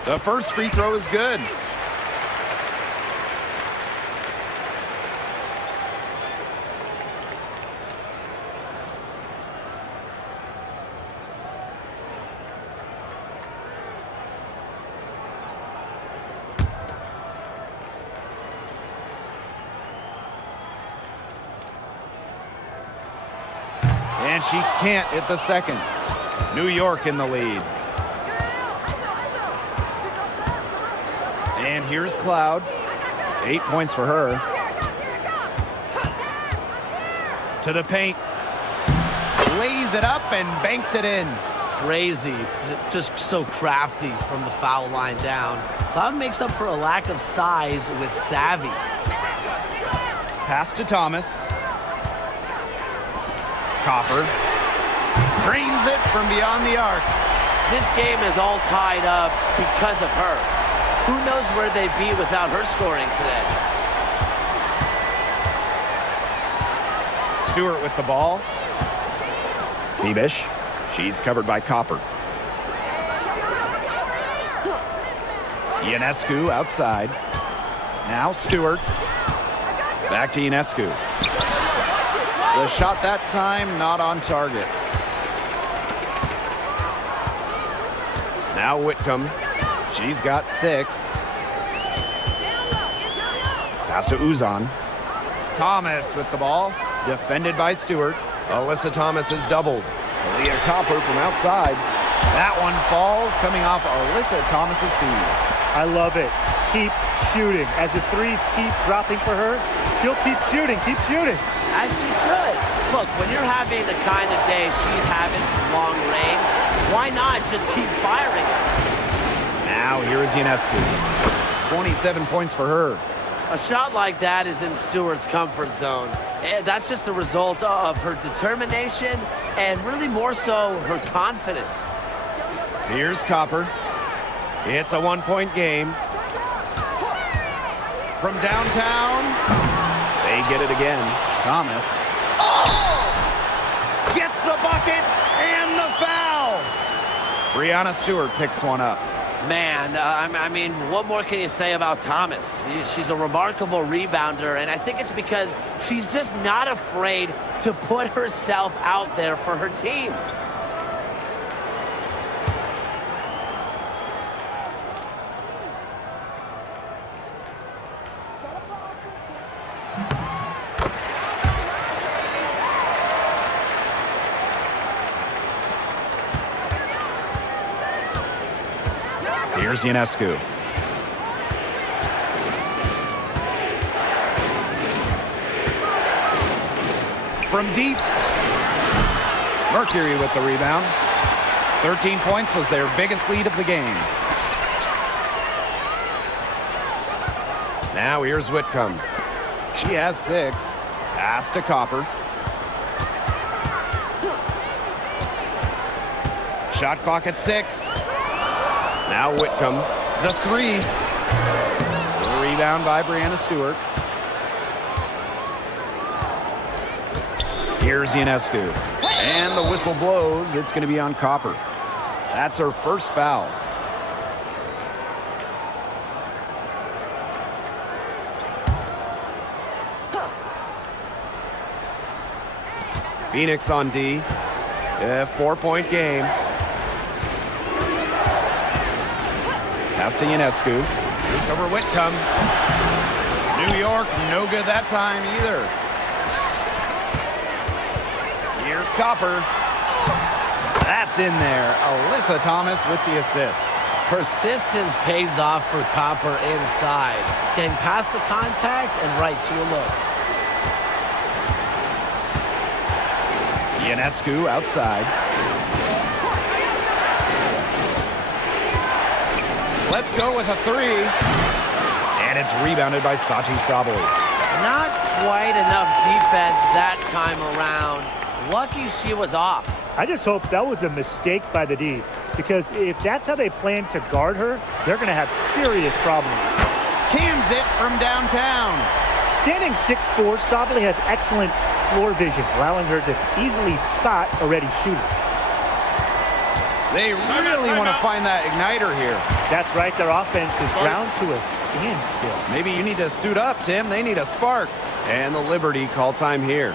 The first free throw is good. And she can't hit the second. New York in the lead. And here's Cloud. 8 points for her. To the paint. Lays it up and banks it in. Crazy, just so crafty from the foul line down. Cloud makes up for a lack of size with savvy. Pass to Thomas. Copper. Drains it from beyond the arc. This game is all tied up because of her. Who knows where they'd be without her scoring today? Stewart with the ball. Fibish. She's covered by Copper. Ionescu outside. Now Stewart. Back to Ionescu. The shot that time not on target. Now Whitcomb. She's got 6. Pass to Uzan. Thomas with the ball. Defended by Stewart. Alyssa Thomas is doubled. Leah Copper from outside. That one falls, coming off Alyssa Thomas's feet. I love it. Keep shooting. As the threes keep dropping for her, she'll keep shooting, keep shooting. As she should. Look, when you're having the kind of day she's having from long range, why not just keep firing it? Now here is Ionescu. 27 points for her. A shot like that is in Stewart's comfort zone. And that's just a result of her determination and really more so her confidence. Here's Copper. It's a 1-point game. From downtown. They get it again. Thomas. Gets the bucket and the foul. Brianna Stewart picks one up. Man, I mean, what more can you say about Thomas? She's a remarkable rebounder, and I think it's because she's just not afraid to put herself out there for her team. Here's Ionescu. From deep. Mercury with the rebound. 13 points was their biggest lead of the game. Now here's Whitcomb. She has 6. Pass to Copper. Shot clock at 6. Now Whitcomb. The 3. The rebound by Breanna Stewart. Here's Ionescu. And the whistle blows. It's going to be on Copper. That's her first foul. Phoenix on D. 4-point game. Pass to Ionescu. It's over Whitcomb. New York, no good that time either. Here's Copper. That's in there. Alyssa Thomas with the assist. Persistence pays off for Copper inside. Getting past the contact and right to a look. Ionescu outside. Let's go with a 3. And it's rebounded by Satou Sabally. Not quite enough defense that time around. Lucky she was off. I just hope that was a mistake by the D, because if that's how they plan to guard her, they're going to have serious problems. Cans it from downtown. Standing 6'4", Sabally has excellent floor vision, allowing her to easily spot a ready shooter. They really want to find that igniter here. That's right, their offense is ground to a standstill. Maybe you need to suit up, Tim. They need a spark. And the Liberty call time here.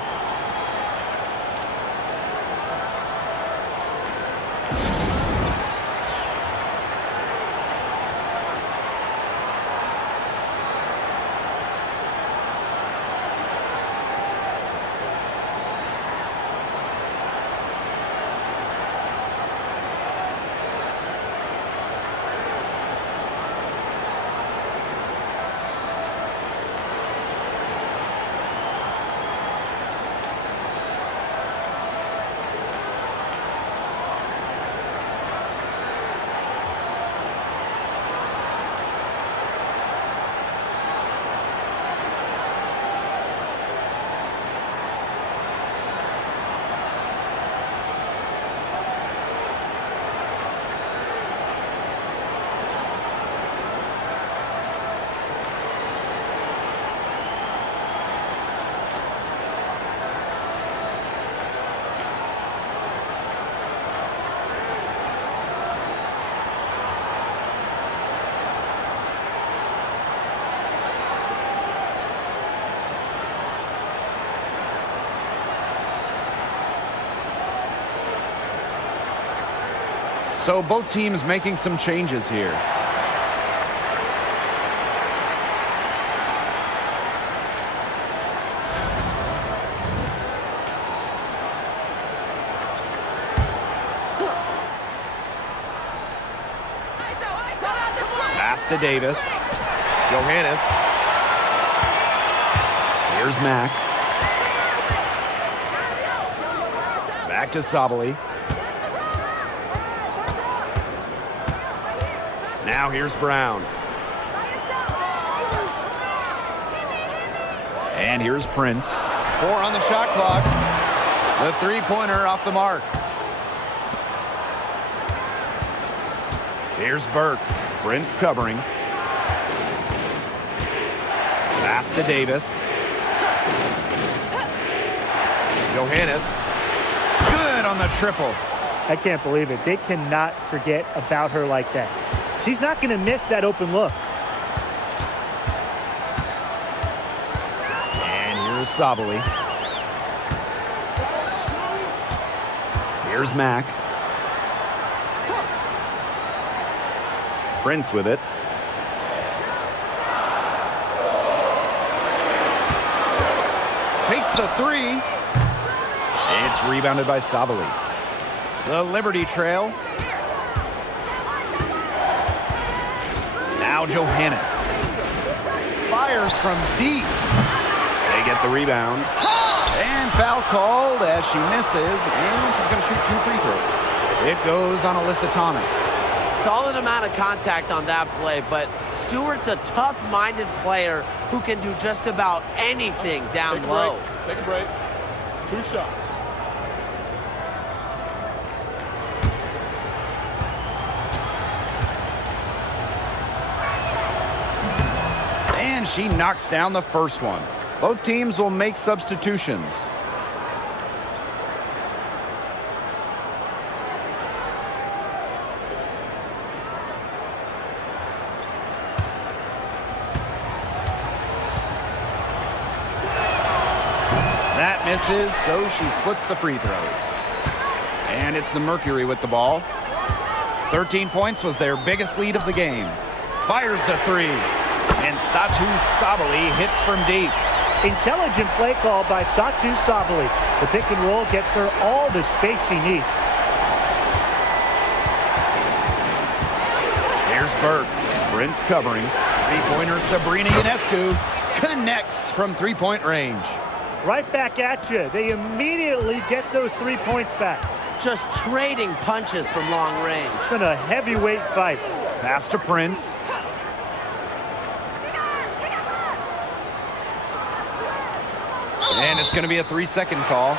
So both teams making some changes here. Pass to Davis. Johannes. Here's Mack. Back to Sabally. Now here's Brown. And here's Prince. 4 on the shot clock. The three-pointer off the mark. Here's Burke. Prince covering. Pass to Davis. Johannes. Good on the triple. I can't believe it. They cannot forget about her like that. She's not going to miss that open look. And here's Sabally. Here's Mack. Prince with it. Takes the 3. It's rebounded by Sabally. The Liberty trail. Now Johannes fires from deep. They get the rebound. And foul called as she misses, and she's going to shoot 2 free throws. It goes on Alyssa Thomas. Solid amount of contact on that play, but Stewart's a tough-minded player who can do just about anything down low. Take a break. 2 shots. And she knocks down the first one. Both teams will make substitutions. That misses, so she splits the free throws. And it's the Mercury with the ball. 13 points was their biggest lead of the game. Fires the 3. And Satu Sabali hits from deep. Intelligent play call by Satu Sabali. The pick and roll gets her all the space she needs. Here's Burke. Prince covering. Three-pointer Sabrina Ionescu connects from three-point range. Right back at you. They immediately get those 3 points back. Just trading punches from long range. It's been a heavyweight fight. Pass to Prince. And it's going to be a 3-second call.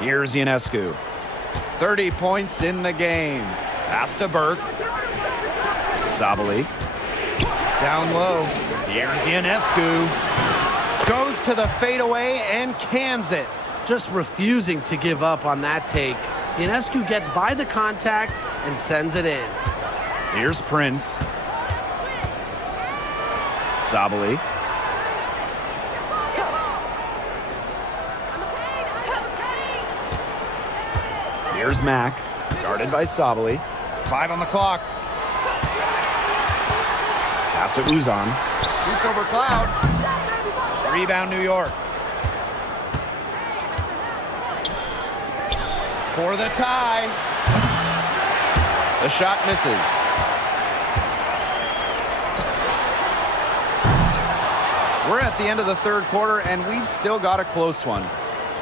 Here's Ionescu. 30 points in the game. Pass to Burke. Sabali. Down low. Here's Ionescu. Goes to the fadeaway and cans it. Just refusing to give up on that take. Ionescu gets by the contact and sends it in. Here's Prince. Sabali. Here's Mack. Guarded by Sabali. 5 on the clock. Pass to Uzan. Shoots over Cloud. Rebound New York. For the tie. The shot misses. We're at the end of the third quarter, and we've still got a close one.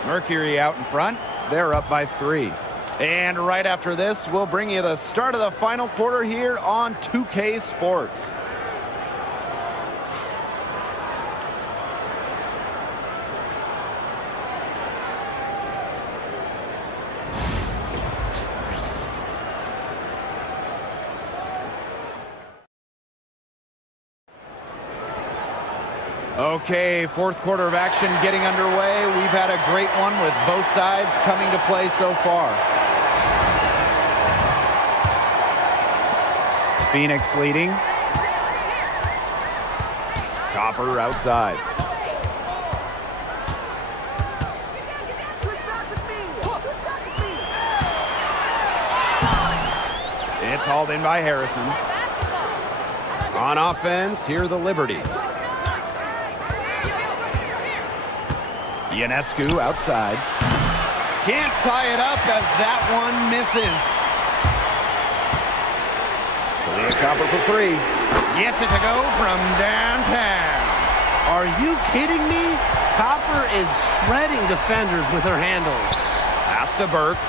Mercury out in front. They're up by 3. And right after this, we'll bring you the start of the final quarter here on 2K Sports. Okay, fourth quarter of action getting underway. We've had a great one with both sides coming to play so far. Phoenix leading. Copper outside. Switch back with me. Switch back with me. It's hauled in by Harrison. On offense, here the Liberty. Ionescu outside. Can't tie it up as that one misses. Leah Copper for 3. Gets it to go from downtown. Are you kidding me? Copper is shredding defenders with her handles. Pass to Burke.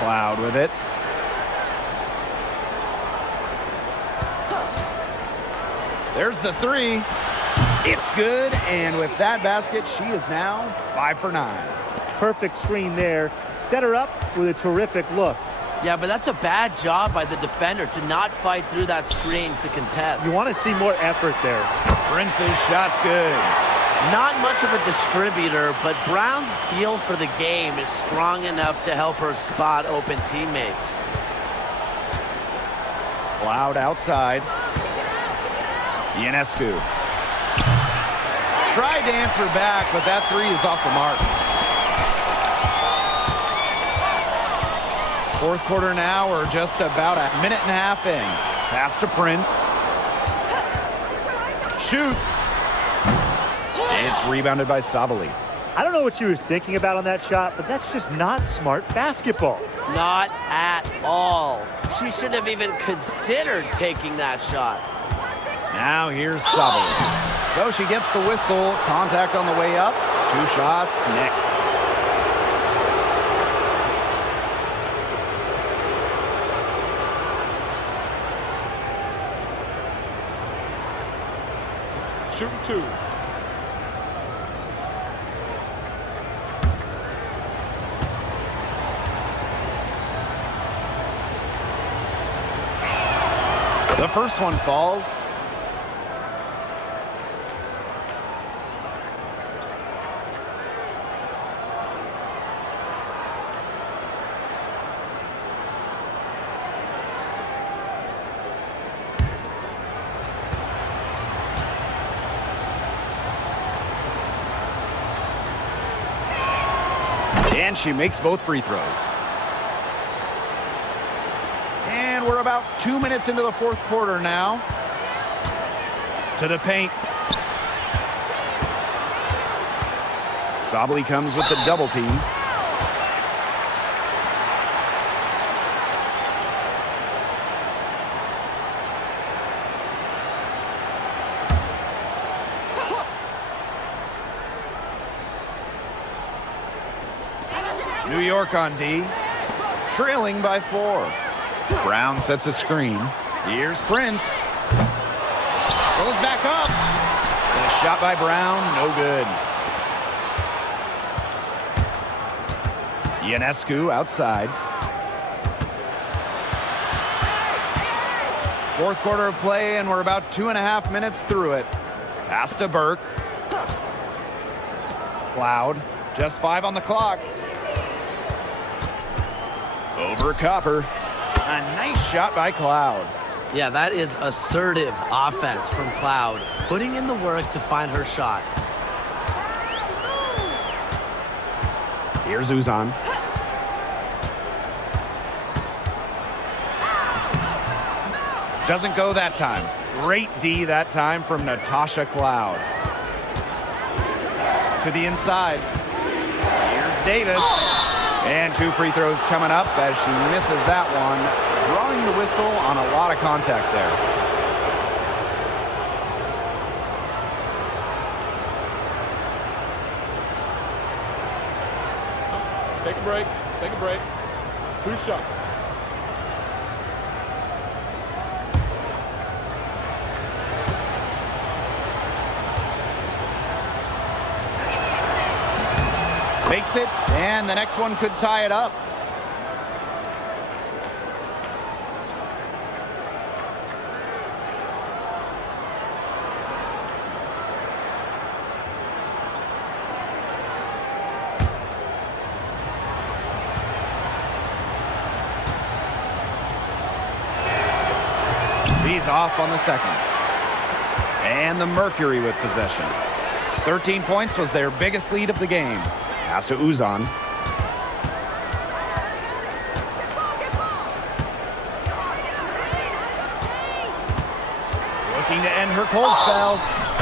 Cloud with it. There's the 3. It's good, and with that basket, she is now 5 for 9. Perfect screen there. Set her up with a terrific look. Yeah, but that's a bad job by the defender to not fight through that screen to contest. You want to see more effort there. Prince's shot's good. Not much of a distributor, but Brown's feel for the game is strong enough to help her spot open teammates. Cloud outside. Ionescu. Tried to answer back, but that 3 is off the mark. Fourth quarter now, we're just about a minute and a half in. Pass to Prince. shoots. It's rebounded by Sabali. I don't know what she was thinking about on that shot, but that's just not smart basketball. Not at all. She shouldn't have even considered taking that shot. Now here's Sabali. So she gets the whistle. Contact on the way up. 2 shots next. Shooting 2. The first one falls. And she makes both free throws. And we're about 2 minutes into the fourth quarter now. To the paint. Sabali comes with the double team. New York on D, trailing by 4. Brown sets a screen. Here's Prince. Goes back up. And a shot by Brown, no good. Ionescu outside. Fourth quarter of play, and we're about 2.5 minutes through it. Pass to Burke. Cloud, just 5 on the clock. Over Copper. A nice shot by Cloud. Yeah, that is assertive offense from Cloud, putting in the work to find her shot. Here's Uzan. Doesn't go that time. Great D that time from Natasha Cloud. To the inside. Here's Davis. And 2 free throws coming up as she misses that one. Drawing the whistle on a lot of contact there. Take a break. Take a break. 2 shots. Makes it, and the next one could tie it up. He's off on the second. And the Mercury with possession. 13 points was their biggest lead of the game. Pass to Uzan. Looking to end her cold spell.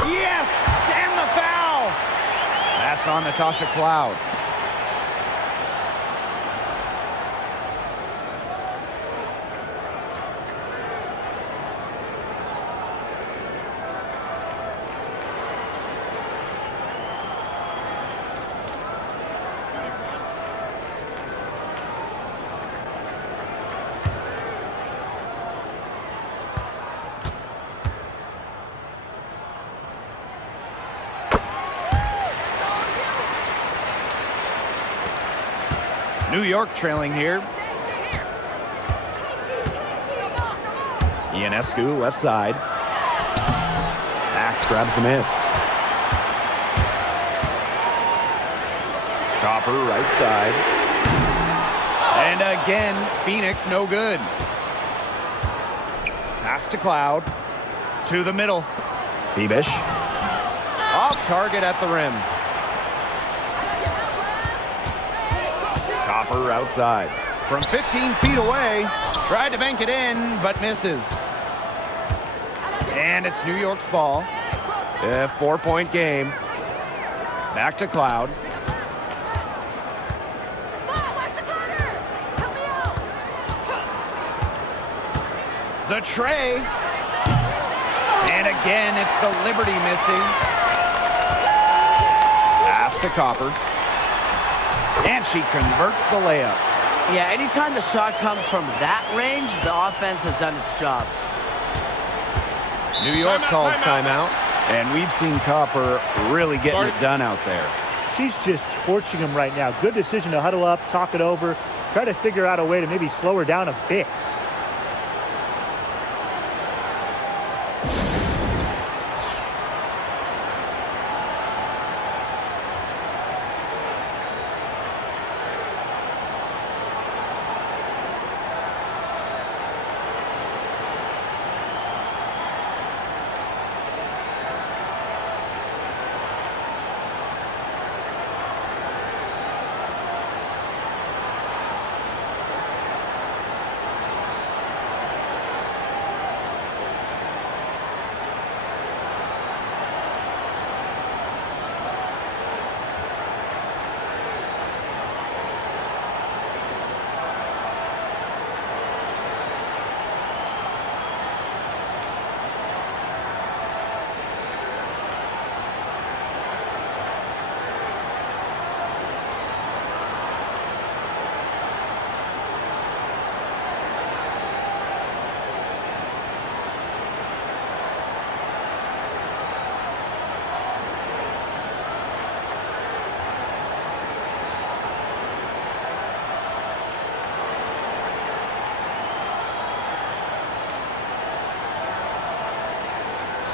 Yes! And the foul! That's on Natasha Cloud. New York trailing here. Ionescu left side. Back grabs the miss. Copper right side. And again, Phoenix no good. Pass to Cloud. To the middle. Phoebish. Off target at the rim. Copper outside. From 15 feet away. Tried to bank it in, but misses. And it's New York's ball. 4-point game. Back to Cloud. The tray. And again, it's the Liberty missing. Pass to Copper. And she converts the layup. Yeah, anytime the shot comes from that range, the offense has done its job. New York calls timeout. And we've seen Copper really getting it done out there. She's just torching him right now. Good decision to huddle up, talk it over, try to figure out a way to maybe slow her down a bit.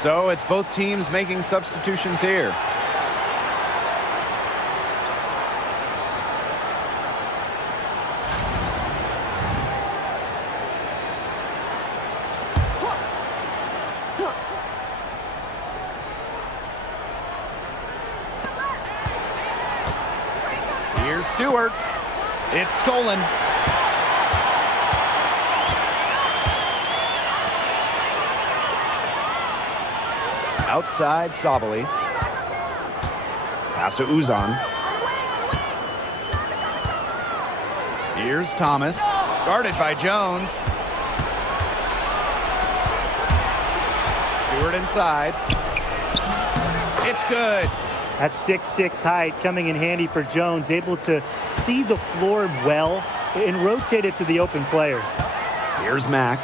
So it's both teams making substitutions here. Here's Stewart. It's stolen. Outside, Sabali. Pass to Uzan. Here's Thomas. Guarded by Jones. Stewart inside. It's good. At 6'6" height, coming in handy for Jones, able to see the floor well and rotate it to the open player. Here's Mack.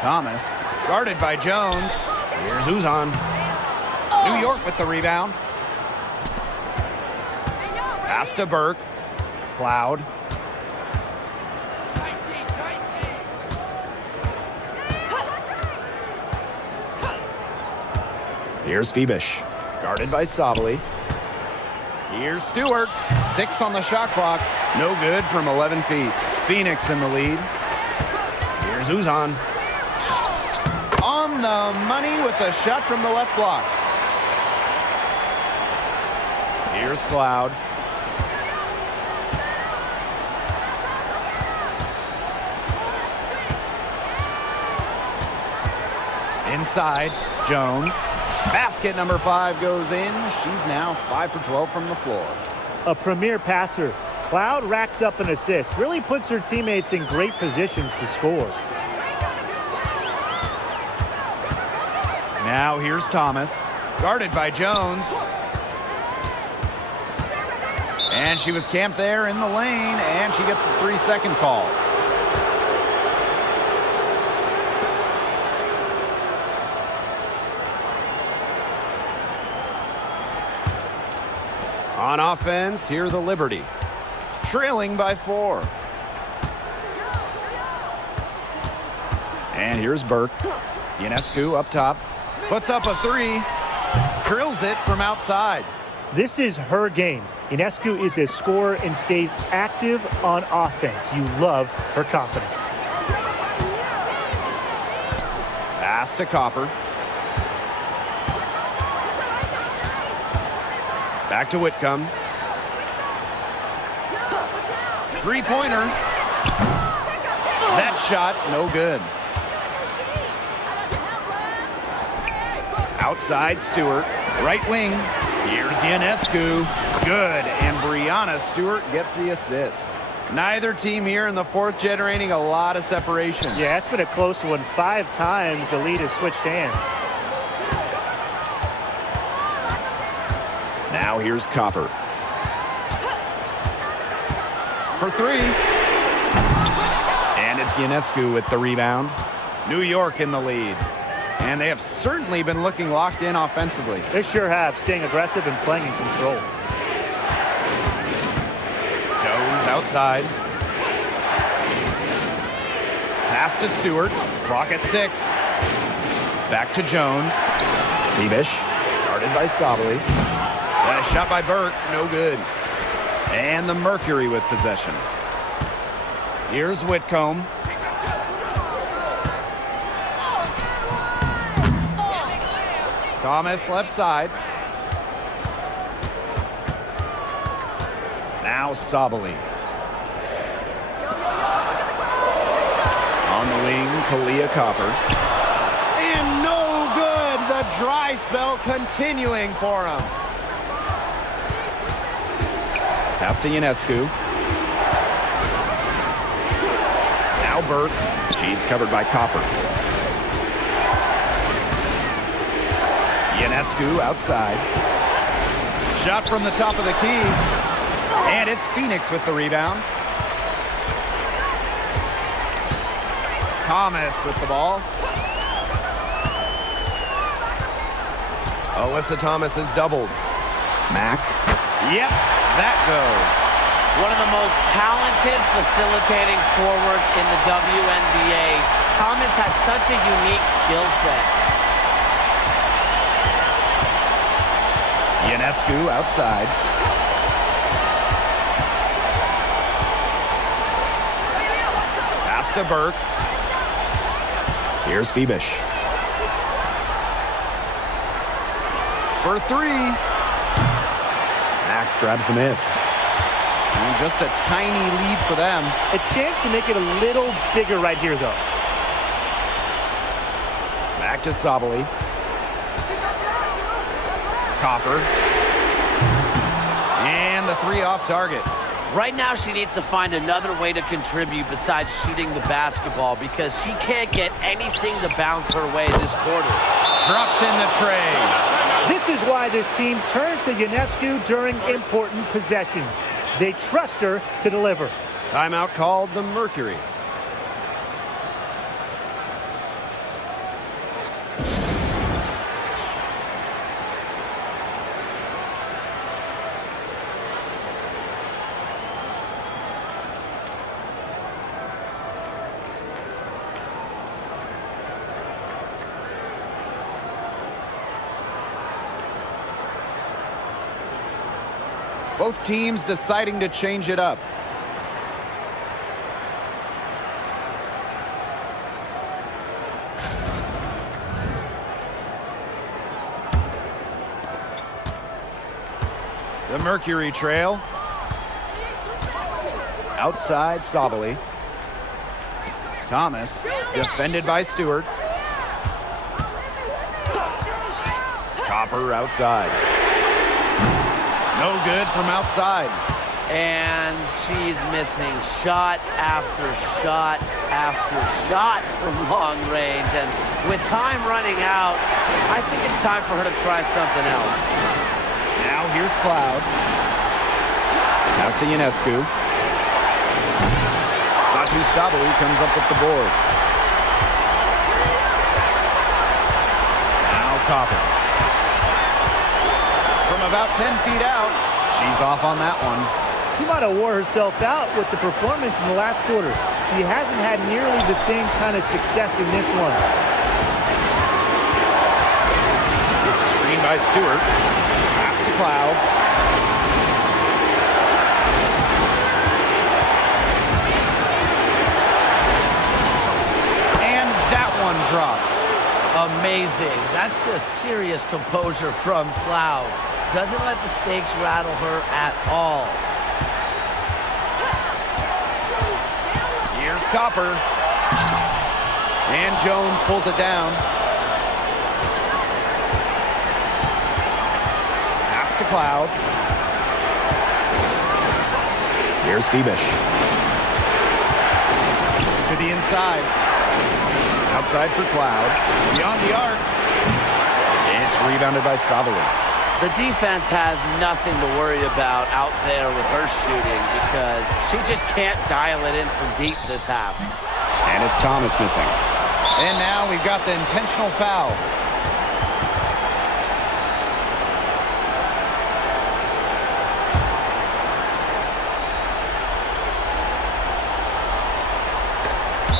Thomas. Guarded by Jones. Here's Uzan. New York with the rebound. Pass to Burke. Cloud. Here's Phoebish. Guarded by Sabali. Here's Stewart. 6 on the shot clock. No good from 11 feet. Phoenix in the lead. Here's Uzan. On the money with a shot from the left block. Here's Cloud. Inside, Jones. Basket number 5 goes in. She's now 5 for 12 from the floor. A premier passer. Cloud racks up an assist. Really puts her teammates in great positions to score. Now here's Thomas. Guarded by Jones. And she was camped there in the lane, and she gets the 3-second call. On offense, here the Liberty. Trailing by 4. And here's Burke. Ionescu up top. Puts up a 3. Drills it from outside. This is her game. Ionescu is a scorer and stays active on offense. You love her confidence. Pass to Copper. Back to Whitcomb. Three-pointer. That shot, no good. Outside Stewart. Right wing. Here's Ionescu. Good. And Brianna Stewart gets the assist. Neither team here in the fourth generating a lot of separation. Yeah, it's been a close one. 5 times the lead has switched hands. Now here's Copper. For 3. And it's Ionescu with the rebound. New York in the lead. And they have certainly been looking locked in offensively. They sure have, staying aggressive and playing in control. Jones outside. Pass to Stewart. Clock at 6. Back to Jones. Fibish. Guarded by Sabali. Shot by Burke. No good. And the Mercury with possession. Here's Whitcomb. Thomas left side. Now Sabali. On the wing, Kalia Copper. And no good. The dry spell continuing for him. Pass to Ionescu. Now Burke. She's covered by Copper. Ionescu outside. Shot from the top of the key. And it's Phoenix with the rebound. Thomas with the ball. Alyssa Thomas is doubled. Mack. Yep, that goes. One of the most talented facilitating forwards in the WNBA. Thomas has such a unique skill set. Ionescu outside. Pass to Burke. Here's Fibish. For 3. Mack grabs the miss. And just a tiny lead for them. A chance to make it a little bigger right here, though. Back to Sabali. Copper. And the 3 off target. Right now, she needs to find another way to contribute besides shooting the basketball because she can't get anything to bounce her way this quarter. Drops in the tray. This is why this team turns to Ionescu during important possessions. They trust her to deliver. Timeout called the Mercury. Both teams deciding to change it up. The Mercury trail. Outside Sabali. Thomas defended by Stewart. Copper outside. No good from outside. And she's missing shot after shot after shot from long range. And with time running out, I think it's time for her to try something else. Now here's Cloud. Pass to Ionescu. Satu Sabali comes up with the board. Now Copper. From about 10 feet out, she's off on that one. She might have wore herself out with the performance in the last quarter. She hasn't had nearly the same kind of success in this one. Screen by Stewart. Pass to Cloud. And that one drops. Amazing. That's just serious composure from Cloud. Doesn't let the stakes rattle her at all. Here's Copper. And Jones pulls it down. to Cloud. Here's Phoebish. To the inside. Outside for Cloud. Beyond the arc. It's rebounded by Sutherland. The defense has nothing to worry about out there with her shooting because she just can't dial it in from deep this half. And it's Thomas missing. And now we've got the intentional foul.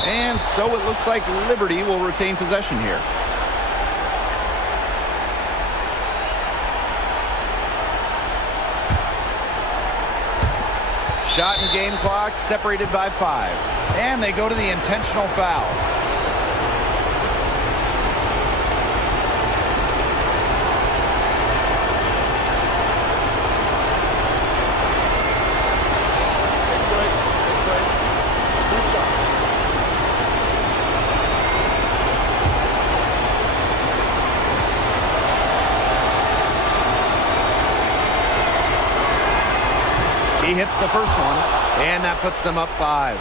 And so it looks like Liberty will retain possession here. Shot and game clock separated by 5. And they go to the intentional foul. Take a break. Take a break. 2 shots. He hits the first one, and that puts them up 5.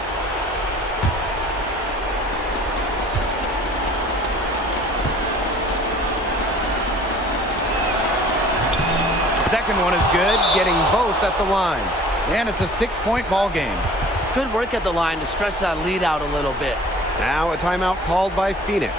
Second one is good, getting both at the line. And it's a 6-point ball game. Good work at the line to stretch that lead out a little bit. Now a timeout called by Phoenix.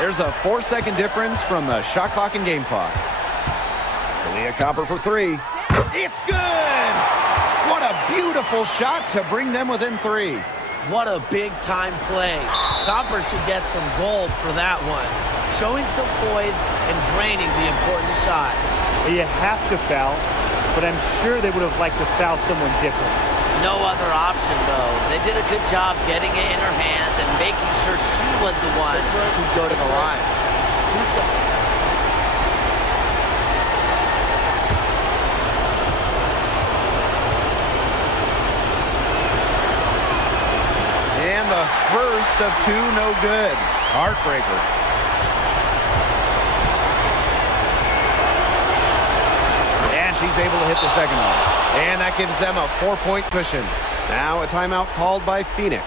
There's a 4-second difference from the shot clock and game clock. Leah Copper for 3. It's good! What a beautiful shot to bring them within 3. What a big-time play. Copper should get some gold for that one. Showing some poise and draining the important shot. You have to foul, but I'm sure they would have liked to foul someone different. No other option, though. They did a good job getting it in her hands and making sure she was the one who'd go to the line. 2 seconds. And the first of 2, no good. Heartbreaker. And she's able to hit the second one. And that gives them a 4-point cushion. Now a timeout called by Phoenix.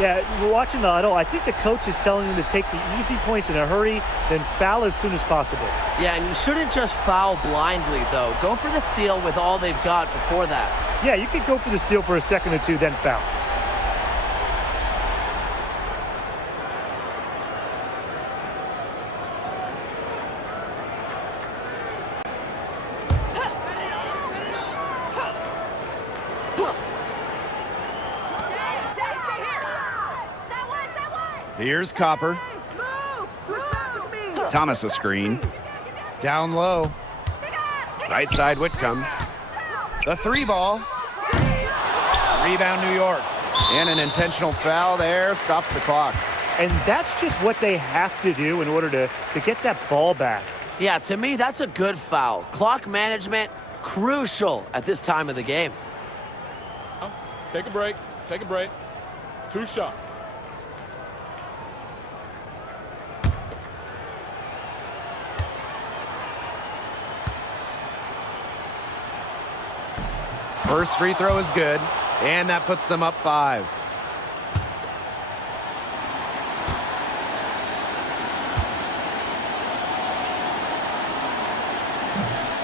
Yeah, we're watching the huddle. I think the coach is telling them to take the easy points in a hurry, then foul as soon as possible. Yeah, and you shouldn't just foul blindly, though. Go for the steal with all they've got before that. Yeah, you could go for the steal for a second or 2, then foul. Here's Copper. Thomas a screen. Down low. Right side Whitcomb. The 3 ball. Rebound, New York. And an intentional foul there stops the clock. And that's just what they have to do in order to get that ball back. Yeah, to me, that's a good foul. Clock management, crucial at this time of the game. Take a break. Take a break. 2 shots. First free throw is good, and that puts them up 5.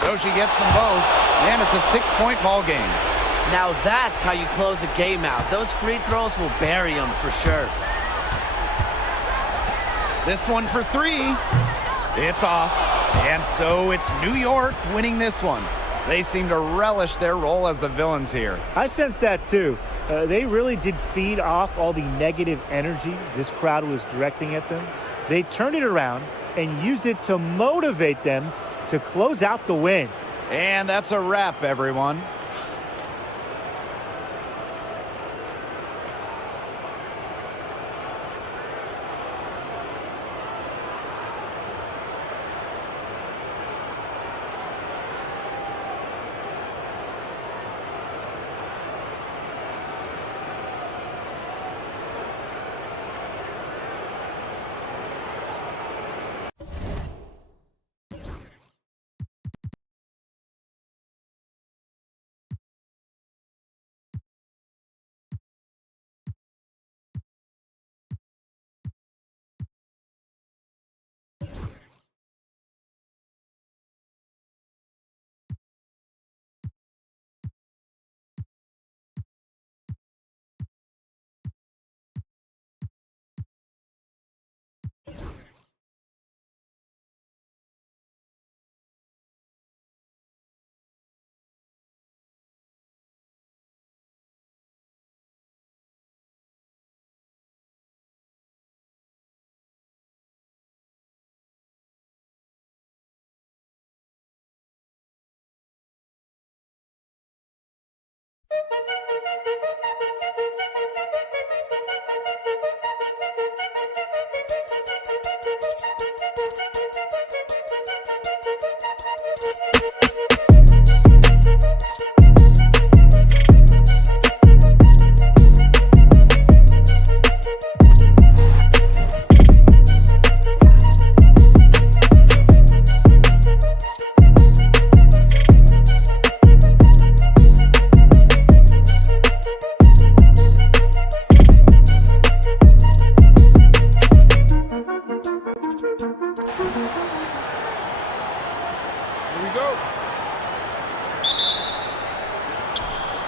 So she gets them both, and it's a 6-point ball game. Now that's how you close a game out. Those free throws will bury them for sure. This one for 3. It's off, and so it's New York winning this one. They seem to relish their role as the villains here. I sense that too. They really did feed off all the negative energy this crowd was directing at them. They turned it around and used it to motivate them to close out the win. And that's a wrap, everyone.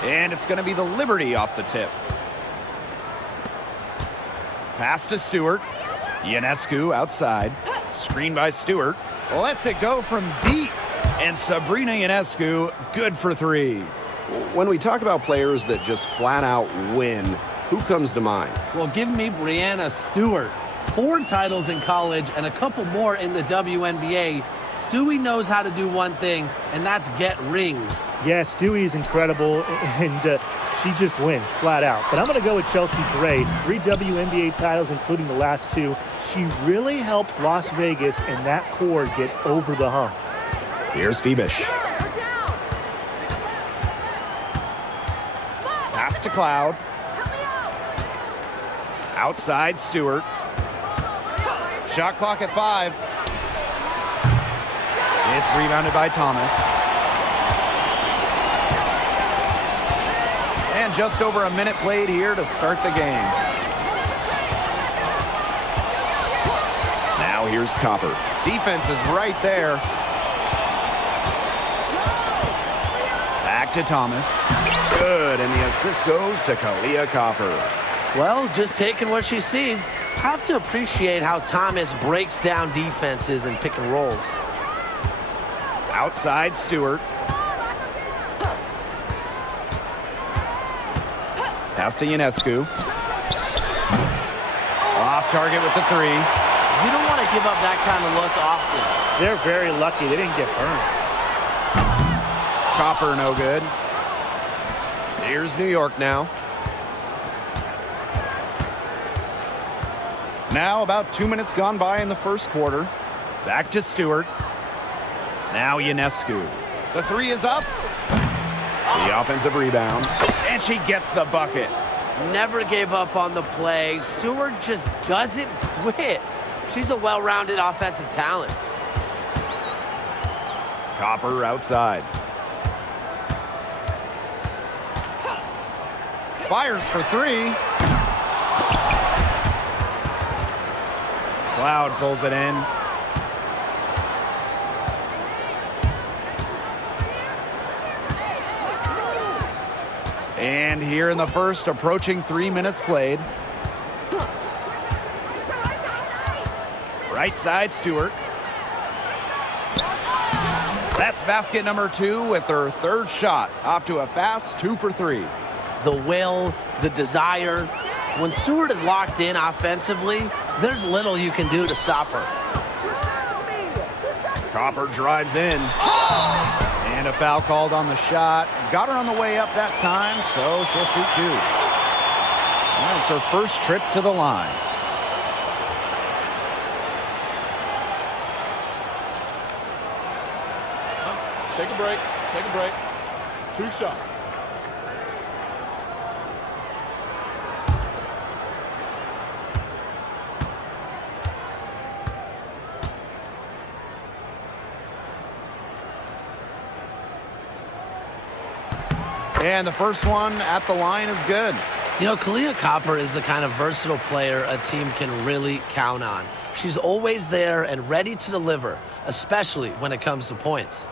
And it's going to be the Liberty off the tip. Pass to Stewart. Ionescu outside. Screen by Stewart. Lets it go from deep. And Sabrina Ionescu, good for 3. When we talk about players that just flat out win, who comes to mind? Well, give me Breanna Stewart. 4 titles in college and a couple more in the WNBA. Stewie knows how to do one thing, and that's get rings. Yeah, Stewie is incredible, and she just wins flat out. But I'm going to go with Chelsea Gray. 3 WNBA titles, including the last 2. She really helped Las Vegas and that core get over the hump. Here's Phoebish. Pass to Cloud. Outside Stewart. Shot clock at 5. It's rebounded by Thomas. And just over a minute played here to start the game. Now here's Copper. Defense is right there. Back to Thomas. Good, and the assist goes to Kalia Copper. Well, just taking what she sees. Have to appreciate how Thomas breaks down defenses and pick and rolls. Outside Stewart. Pass to Ionescu. Off target with the 3. You don't want to give up that kind of look often. They're very lucky they didn't get burned. Copper no good. Here's New York now. Now about 2 minutes gone by in the first quarter. Back to Stewart. Now Ionescu. The three is up. The offensive rebound. And she gets the bucket. Never gave up on the play. Stewart just doesn't quit. She's a well-rounded offensive talent. Copper outside. Fires for three. Cloud pulls it in. And here in the first, approaching 3 minutes played. Right side, Stewart. That's basket number 2 with her third shot. Off to a fast 2 for 3. The will, the desire. When Stewart is locked in offensively, there's little you can do to stop her. Copper drives in. And a foul called on the shot. Got her on the way up that time, so she'll shoot 2. That's her first trip to the line. Take a break. Take a break. 2 shots. And the first one at the line is good. You know, Kalia Copper is the kind of versatile player a team can really count on. She's always there and ready to deliver, especially when it comes to points.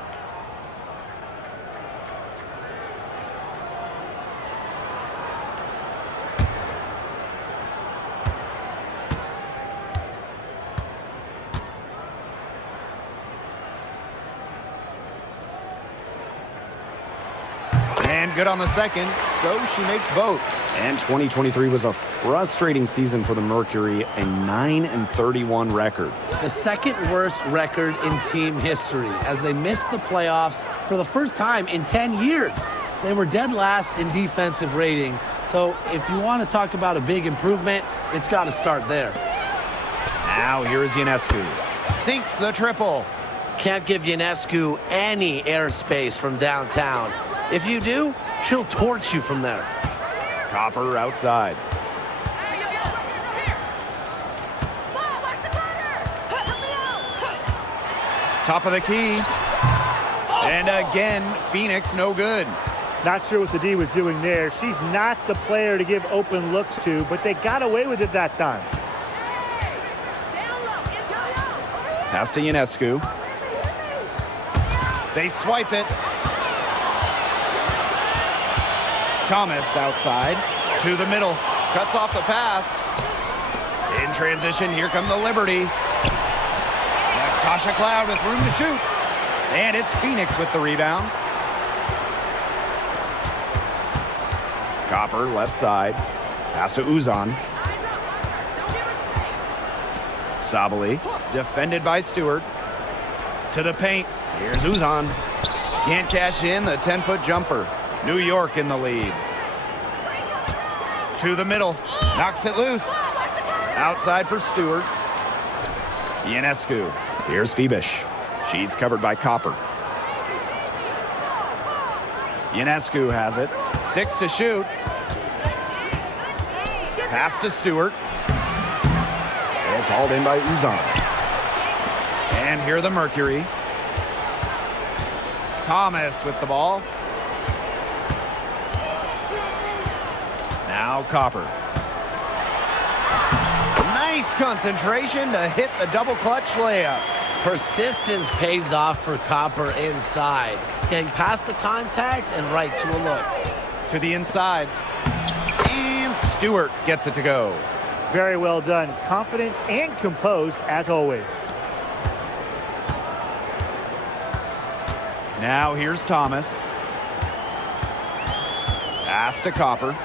And good on the second, so she makes both. And 2023 was a frustrating season for the Mercury, a 9-31 record. The second worst record in team history as they missed the playoffs for the first time in 10 years. They were dead last in defensive rating. So if you want to talk about a big improvement, it's got to start there. Now here's Ionescu. Sinks the triple. Can't give Ionescu any airspace from downtown. If you do, she'll torch you from there. Copper outside. Top of the key. And again, Phoenix no good. Not sure what the D was doing there. She's not the player to give open looks to, but they got away with it that time. Pass to Ionescu. They swipe it. Thomas outside to the middle. Cuts off the pass. In transition, here come the Liberty. Tasha Cloud with room to shoot. And it's Phoenix with the rebound. Copper left side. Pass to Uzan. Sabali defended by Stewart. To the paint. Here's Uzan. Can't cash in the 10-foot jumper. New York in the lead. To the middle. Knocks it loose. Outside for Stewart. Ionescu. Here's Phoebish. She's covered by Copper. Ionescu has it. 6 to shoot. Pass to Stewart. It's hauled in by Uzan. And here the Mercury. Thomas with the ball. Now Copper. Nice concentration to hit the double clutch layup. Persistence pays off for Copper inside. Getting past the contact and right to a look. To the inside. And Stewart gets it to go. Very well done. Confident and composed as always. Now here's Thomas. Pass to Copper.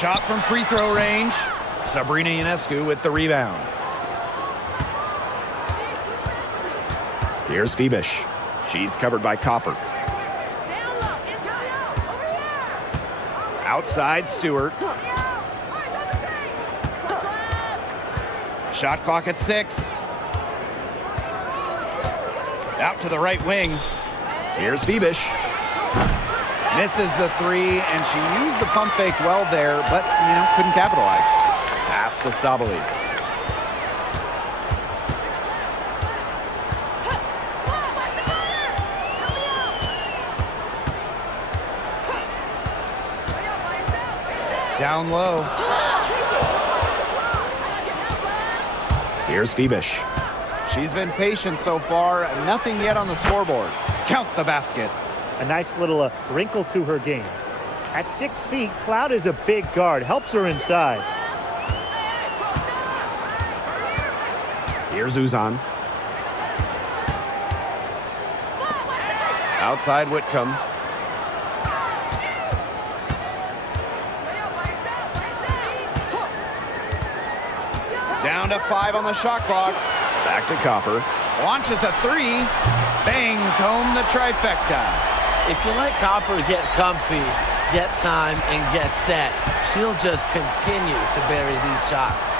Shot from free throw range. Sabrina Ionescu with the rebound. Here's Phoebish. She's covered by Copper. Outside Stewart. Shot clock at 6. Out to the right wing. Here's Fibish. Misses the 3, and she used the pump fake well there, but, couldn't capitalize. Pass to Sabali. Down low. Here's Fibish. She's been patient so far. Nothing yet on the scoreboard. Count the basket. A nice little wrinkle to her game. At 6 feet, Cloud is a big guard. Helps her inside. Here's Uzan. Outside Whitcomb. Down to 5 on the shot clock. Back to Copper. Launches a 3. Bangs home the trifecta. If you let Copper get comfy, get time, and get set, she'll just continue to bury these shots.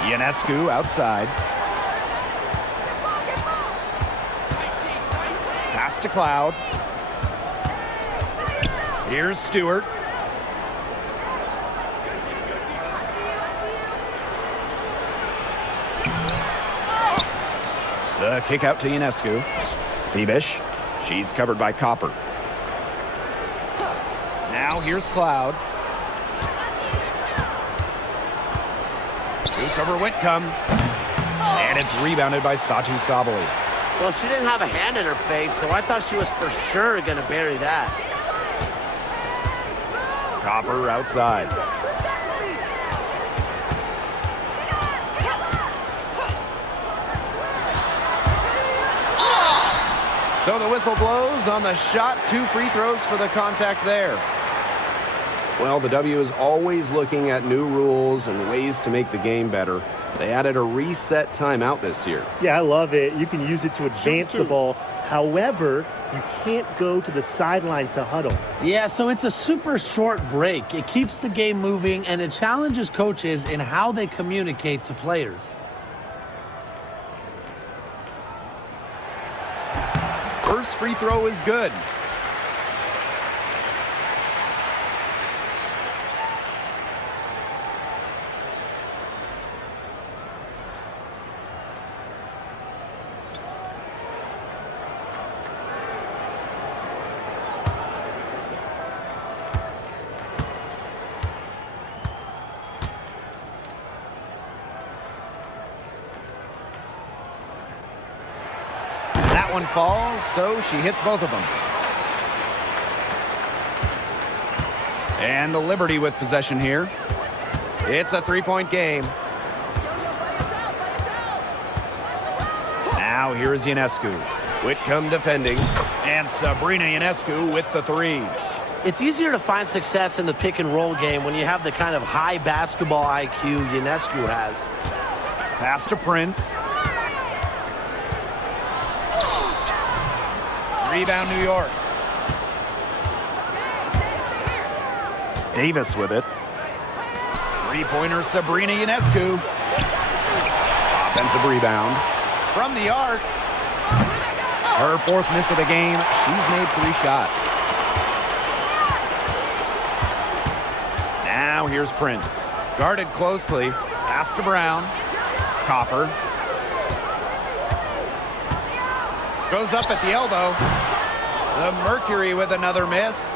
Ionescu outside. Pass to Cloud. Here's Stewart. The kick out to Ionescu. Fibish. She's covered by Copper. Now here's Cloud. Shoots over Whitcomb. And it's rebounded by Satu Sabali. Well, she didn't have a hand in her face, so I thought she was for sure going to bury that. Copper outside. So the whistle blows on the shot. 2 free throws for the contact there. Well, the W is always looking at new rules and ways to make the game better. They added a reset timeout this year. Yeah, I love it. You can use it to advance the ball. However, you can't go to the sideline to huddle. Yeah, so it's a super short break. It keeps the game moving, and it challenges coaches in how they communicate to players. First free throw is good. That one falls, so she hits both of them. And the Liberty with possession here. It's a 3-point game. Now here's Ionescu. Whitcomb defending. And Sabrina Ionescu with the 3. It's easier to find success in the pick and roll game when you have the kind of high basketball IQ Ionescu has. Pass to Prince. Rebound New York. Davis with it. 3-pointer Sabrina Ionescu. Offensive rebound. From the arc. Her 4th miss of the game. She's made 3 shots. Now here's Prince. Guarded closely. Pass to Brown. Copper. Goes up at the elbow. The Mercury with another miss.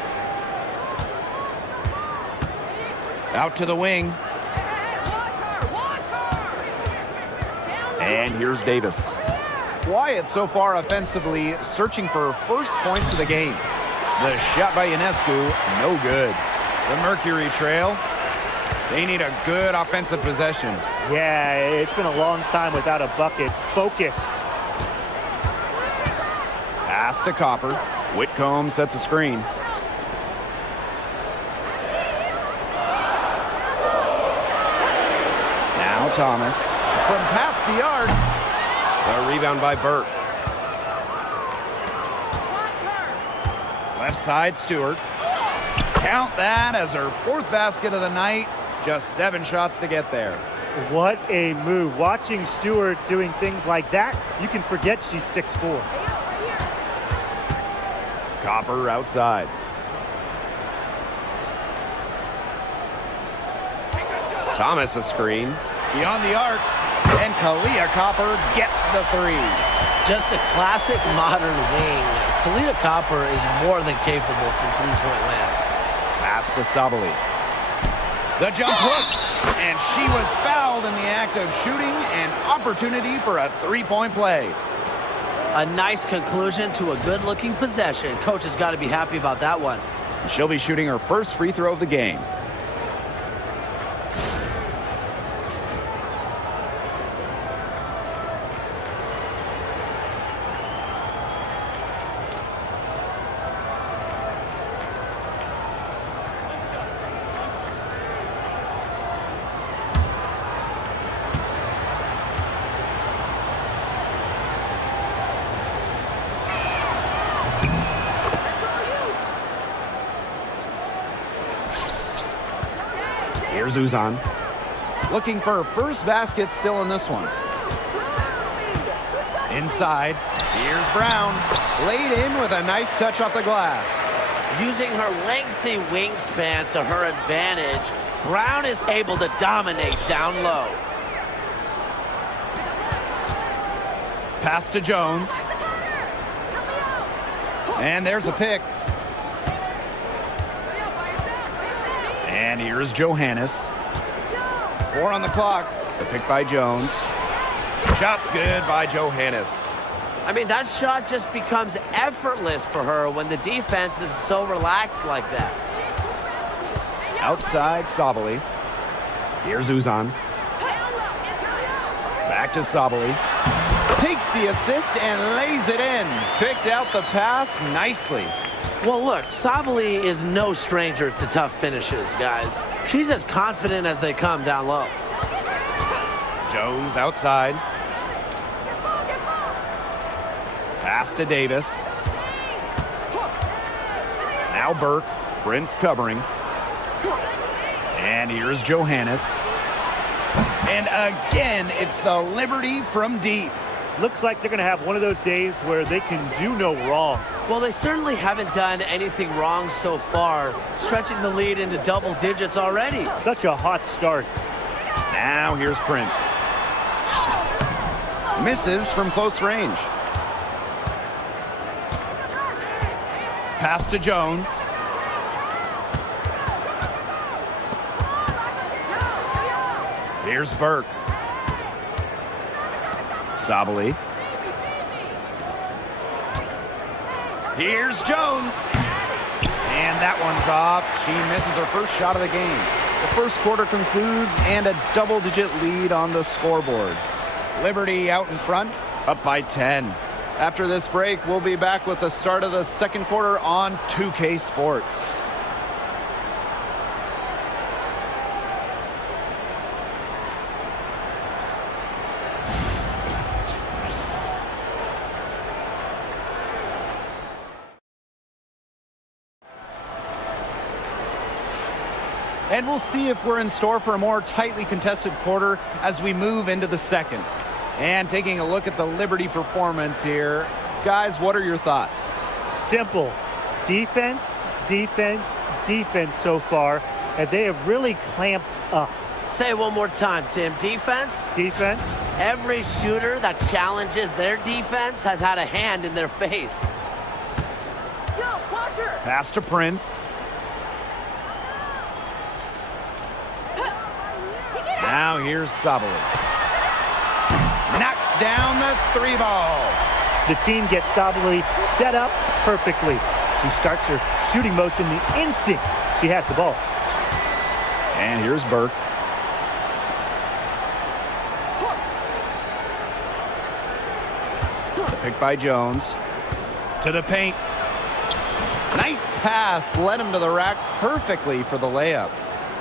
Out to the wing. And here's Davis. Wyatt so far offensively searching for first points of the game. The shot by Ionescu, no good. The Mercury trail. They need a good offensive possession. Yeah, it's been a long time without a bucket. Focus. Pass to Copper. Whitcomb sets a screen. Now Thomas. From past the arc. A rebound by Burt. Left side Stewart. Count that as her 4th basket of the night. Just 7 shots to get there. What a move. Watching Stewart doing things like that, you can forget she's 6'4". Copper outside. Thomas a screen. Beyond the arc. And Kalia Copper gets the 3. Just a classic modern wing. Kalia Copper is more than capable from three-point land. Pass to Sabali. The jump hook. And she was fouled in the act of shooting. An opportunity for a 3-point play. A nice conclusion to a good-looking possession. Coach has got to be happy about that one. She'll be shooting her first free throw of the game. Here's Uzan. Looking for her first basket still in this one. Inside. Here's Brown. Laid in with a nice touch off the glass. Using her lengthy wingspan to her advantage, Brown is able to dominate down low. Pass to Jones. And there's a pick. And here's Johannes. 4 on the clock. The pick by Jones. Shot's good by Johannes. I mean, that shot just becomes effortless for her when the defense is so relaxed like that. Outside Sabali. Here's Uzan. Back to Sabali. Takes the assist and lays it in. Picked out the pass nicely. Well, look, Sabali is no stranger to tough finishes, guys. She's as confident as they come down low. Jones outside. Pass to Davis. Now Burke. Prince covering. And here's Johannes. And again, it's the Liberty from deep. Looks like they're going to have one of those days where they can do no wrong. Well, they certainly haven't done anything wrong so far, stretching the lead into double digits already. Such a hot start. Now here's Prince. Misses from close range. Pass to Jones. Here's Burke. Sabali. Here's Jones. And that one's off. She misses her first shot of the game. The first quarter concludes and a double-digit lead on the scoreboard. Liberty out in front, up by 10. After this break, we'll be back with the start of the second quarter on 2K Sports. And we'll see if we're in store for a more tightly contested quarter as we move into the second. And taking a look at the Liberty performance here, guys, what are your thoughts? Simple. Defense, defense, defense so far, and they have really clamped up. Say it one more time, Tim. Defense? Defense. Every shooter that challenges their defense has had a hand in their face. Yo, watch her. Pass to Prince. Now here's Sabali. Knocks down the 3 ball. The team gets Sabali set up perfectly. She starts her shooting motion the instant she has the ball. And here's Burke. The pick by Jones. To the paint. Nice pass. Led him to the rack perfectly for the layup.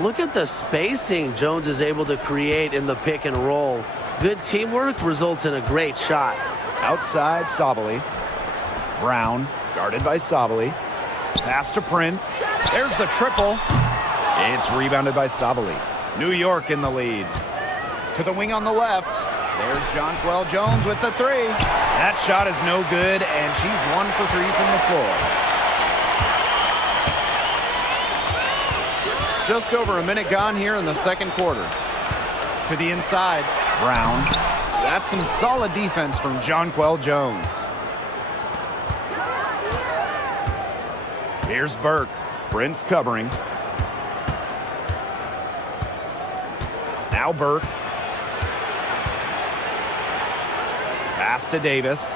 Look at the spacing Jones is able to create in the pick and roll. Good teamwork results in a great shot. Outside Sabali. Brown guarded by Sabali. Pass to Prince. There's the triple. It's rebounded by Sabali. New York in the lead. To the wing on the left. There's Jonquel Jones with the three. That shot is no good, and she's 1 for 3 from the floor. Just over a minute gone here in the second quarter. To the inside, Brown. That's some solid defense from Jonquel Jones. Here's Burke. Prince covering. Now Burke. Pass to Davis.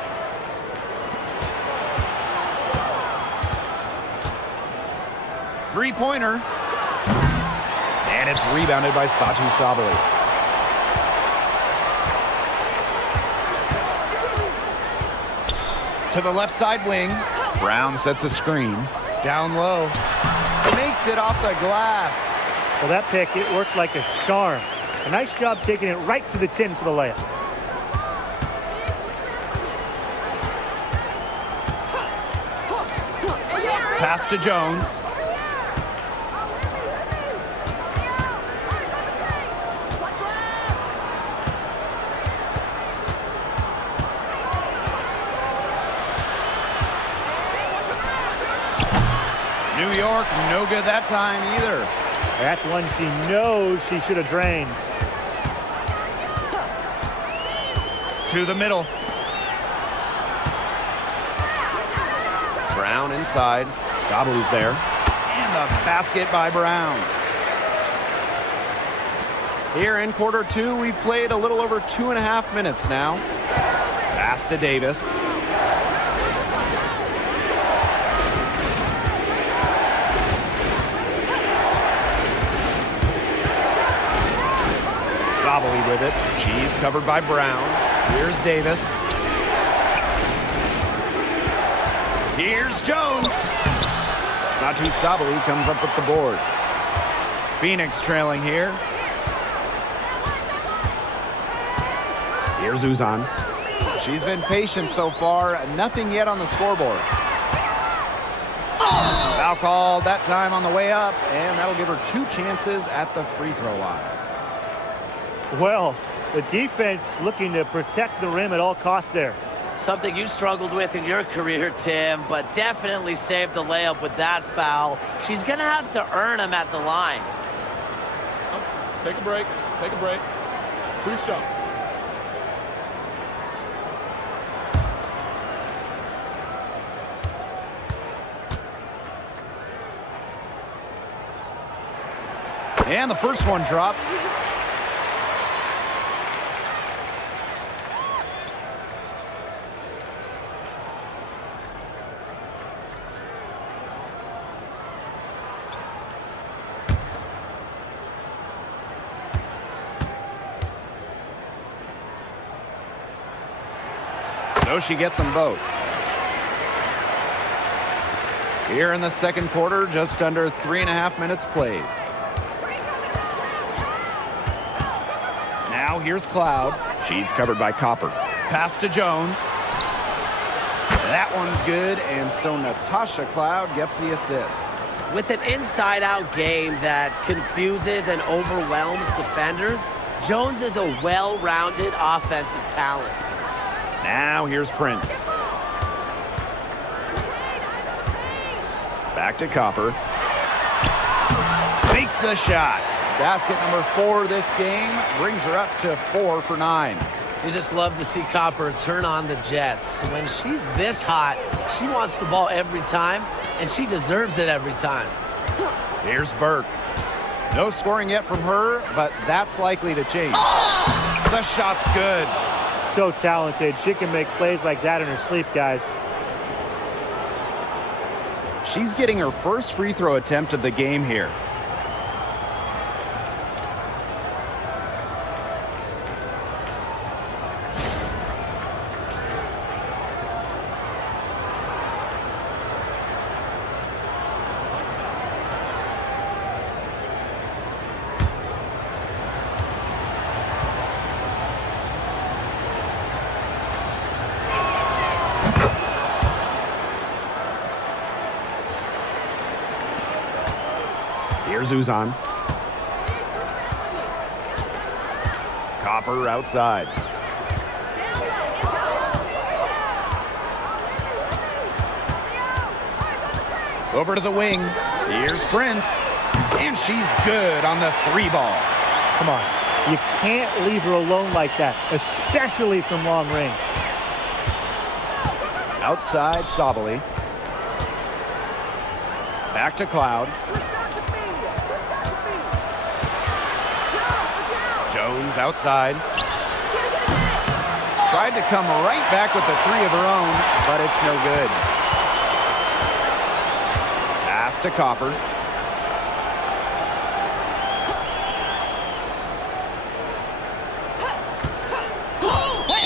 Three-pointer. And it's rebounded by Satu Sabali. To the left side wing. Brown sets a screen. Down low. Makes it off the glass. Well, that pick, it worked like a charm. A nice job taking it right to the tin for the layup. Pass to Jones. New York, no good that time either. That's one she knows she should have drained. To the middle. Brown inside. Sabalu's there. And the basket by Brown. Here in quarter two, we've played a little over 2.5 minutes now. Pass to Davis. Sabali with it. She's covered by Brown. Here's Davis. Here's Jones. Satu Sabali comes up with the board. Phoenix trailing here. Here's Uzan. She's been patient so far. Nothing yet on the scoreboard. Foul called that time on the way up, and that'll give her 2 chances at the free throw line. Well, the defense looking to protect the rim at all costs there. Something you struggled with in your career, Tim, but definitely saved the layup with that foul. She's going to have to earn him at the line. Take a break. Take a break. 2 shots. And the first one drops. So she gets them both. Here in the second quarter, just under 3.5 minutes played. Now here's Cloud. She's covered by Copper. Pass to Jones. That one's good, and so Natasha Cloud gets the assist. With an inside-out game that confuses and overwhelms defenders, Jones is a well-rounded offensive talent. Now here's Prince. Back to Copper. Makes the shot. Basket number 4 this game brings her up to 4 for 9. You just love to see Copper turn on the Jets. When she's this hot, she wants the ball every time, and she deserves it every time. Here's Burke. No scoring yet from her, but that's likely to change. The shot's good. So talented. She can make plays like that in her sleep, guys. She's getting her first free throw attempt of the game here. Here's Uzan. Copper outside. Over to the wing. Here's Prince. And she's good on the 3-ball. Come on. You can't leave her alone like that, especially from long range. Outside, Sabali. Back to Cloud. Jones outside. Tried to come right back with the 3 of her own, but it's no good. Pass to Copper.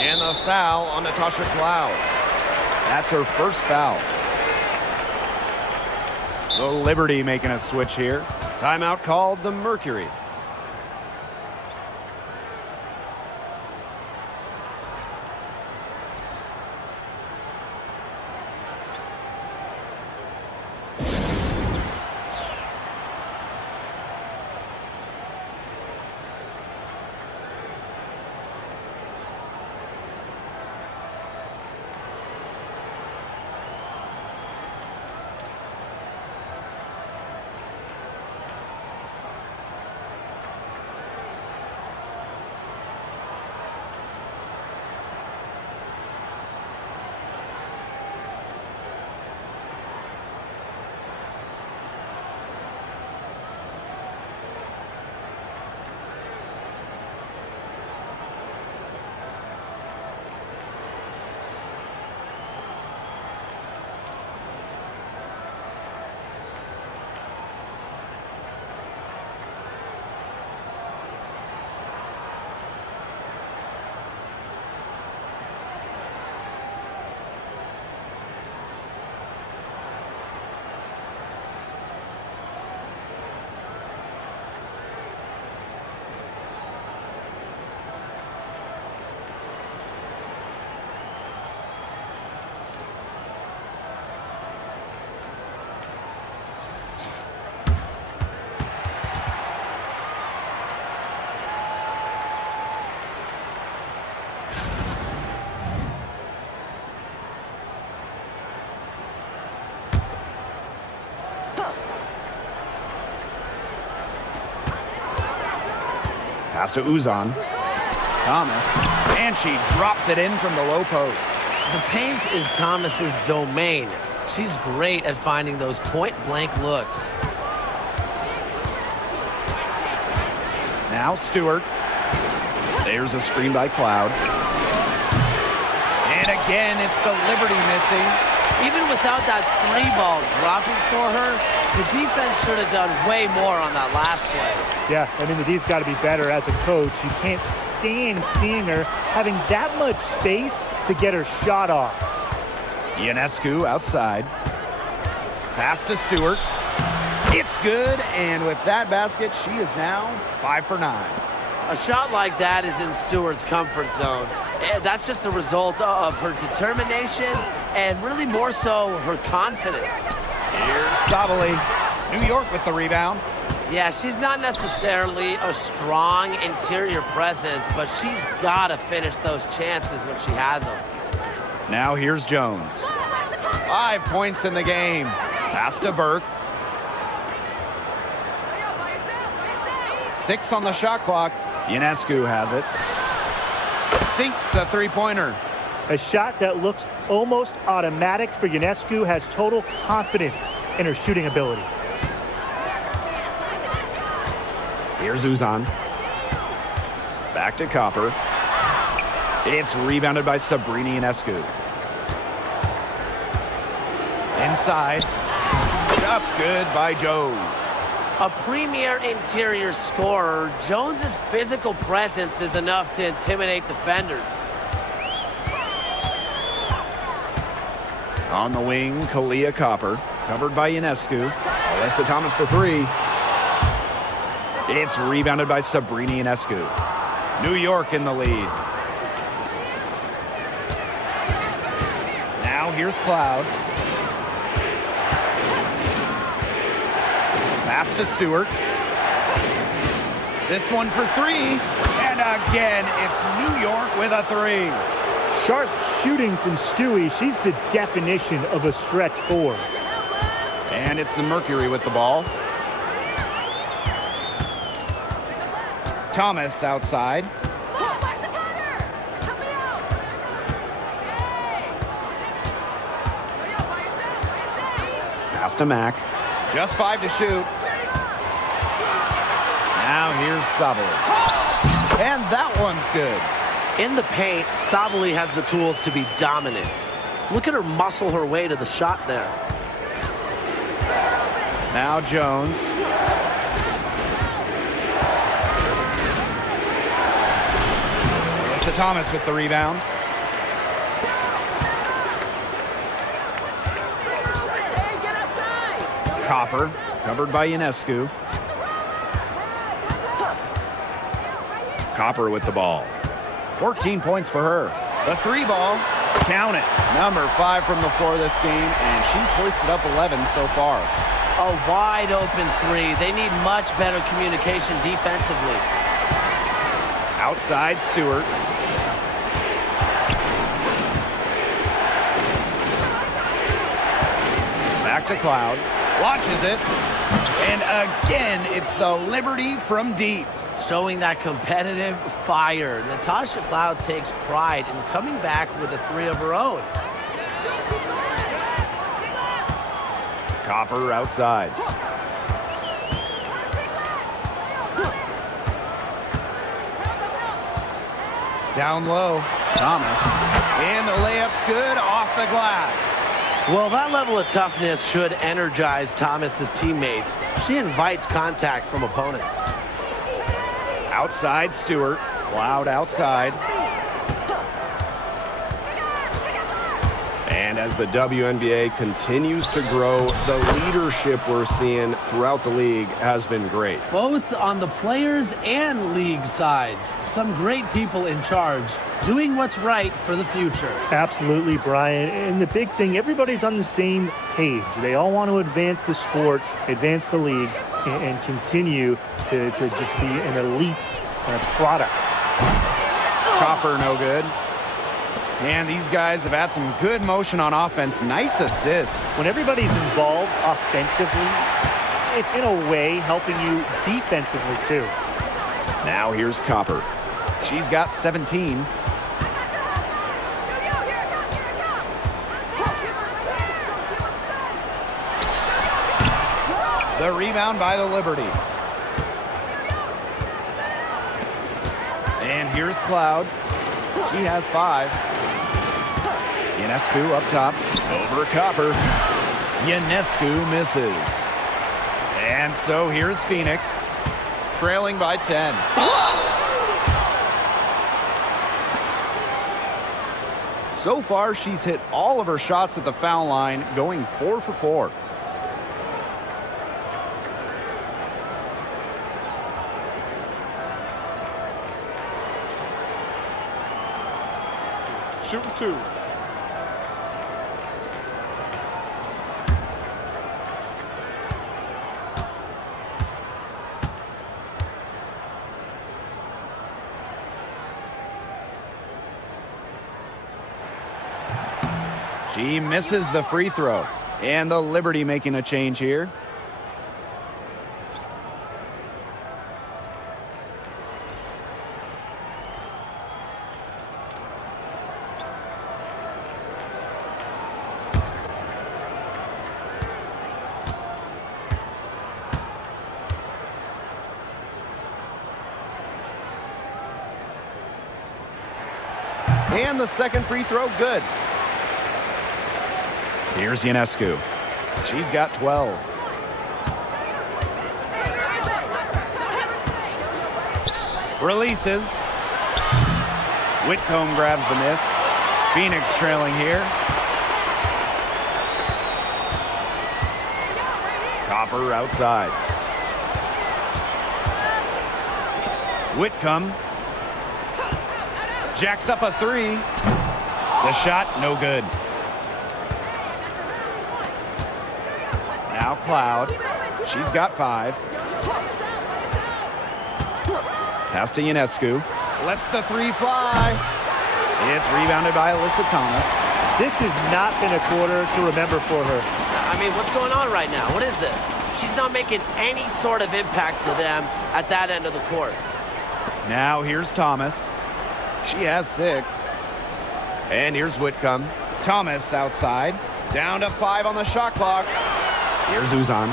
And the foul on Natasha Cloud. That's her first foul. The Liberty making a switch here. Timeout called the Mercury. Pass to Uzan. Thomas. And she drops it in from the low post. The paint is Thomas's domain. She's great at finding those point-blank looks. Now Stewart. There's a screen by Cloud. And again, it's the Liberty missing. Even without that 3-ball dropping for her, the defense should have done way more on that last play. Yeah, I mean, the D's got to be better as a coach. You can't stand seeing her having that much space to get her shot off. Ionescu outside. Pass to Stewart. It's good, and with that basket, she is now 5 for 9. A shot like that is in Stewart's comfort zone. And that's just a result of her determination and really more so her confidence. Here's Sabali. New York with the rebound. Yeah, she's not necessarily a strong interior presence, but she's got to finish those chances when she has them. Now here's Jones. 5 points in the game. Pass to Burke. 6 on the shot clock. Ionescu has it. Sinks the 3-pointer. A shot that looks almost automatic for Ionescu, has total confidence in her shooting ability. Here's Uzan. Back to Copper. It's rebounded by Sabrina Ionescu. Inside. Shot's good by Jones. A premier interior scorer, Jones's physical presence is enough to intimidate defenders. On the wing, Kalia Copper, covered by Ionescu. Alyssa Thomas for 3. It's rebounded by Sabrina Ionescu. New York in the lead. Now here's Cloud. Pass to Stewart. This one for three. And again, it's New York with a three. Sharp shooting from Stewie. She's the definition of a stretch four. And it's the Mercury with the ball. Thomas outside. Pass to Mac. Just 5 to shoot. Now here's Sabali. And that one's good. In the paint, Sabali has the tools to be dominant. Look at her muscle her way to the shot there. Now Jones. It's to Thomas with the rebound. Copper, covered by Ionescu. Copper with the ball. 14 points for her. The three ball, count it. Number 5 from the floor this game, and she's hoisted up 11 so far. A wide open three. They need much better communication defensively. Outside Stewart. Back to Cloud. Launches it. And again, it's the Liberty from deep. Showing that competitive fire. Natasha Cloud takes pride in coming back with a three of her own. Copper outside. Down low. Thomas. And the layup's good off the glass. Well, that level of toughness should energize Thomas's teammates. She invites contact from opponents. Outside Stewart. Cloud outside. And as the WNBA continues to grow, the leadership we're seeing throughout the league has been great. Both on the players and league sides. Some great people in charge, doing what's right for the future. Absolutely, Brian. And the big thing, everybody's on the same page. They all want to advance the sport, advance the league, and continue to just be an elite product. Copper no good. And these guys have had some good motion on offense. Nice assists. When everybody's involved offensively, it's in a way helping you defensively too. Now here's Copper. She's got 17. The rebound by the Liberty. And here's Cloud. She has 5. Ionescu up top. Over Copper. Ionescu misses. And so here's Phoenix. Trailing by 10. So far, she's hit all of her shots at the foul line, going 4 for 4. Shooting 2. She misses the free throw. And the Liberty making a change here. And the second free throw, good. Here's Ionescu. She's got 12. Releases. Whitcomb grabs the miss. Phoenix trailing here. Copper outside. Whitcomb jacks up a 3. The shot, no good. Now Cloud. She's got 5. Pass to Ionescu. Lets the 3 fly. It's rebounded by Alyssa Thomas. This has not been a quarter to remember for her. I mean, what's going on right now? What is this? She's not making any sort of impact for them at that end of the court. Now here's Thomas. She has 6. And here's Whitcomb. Thomas outside. Down to 5 on the shot clock. Here's Uzan.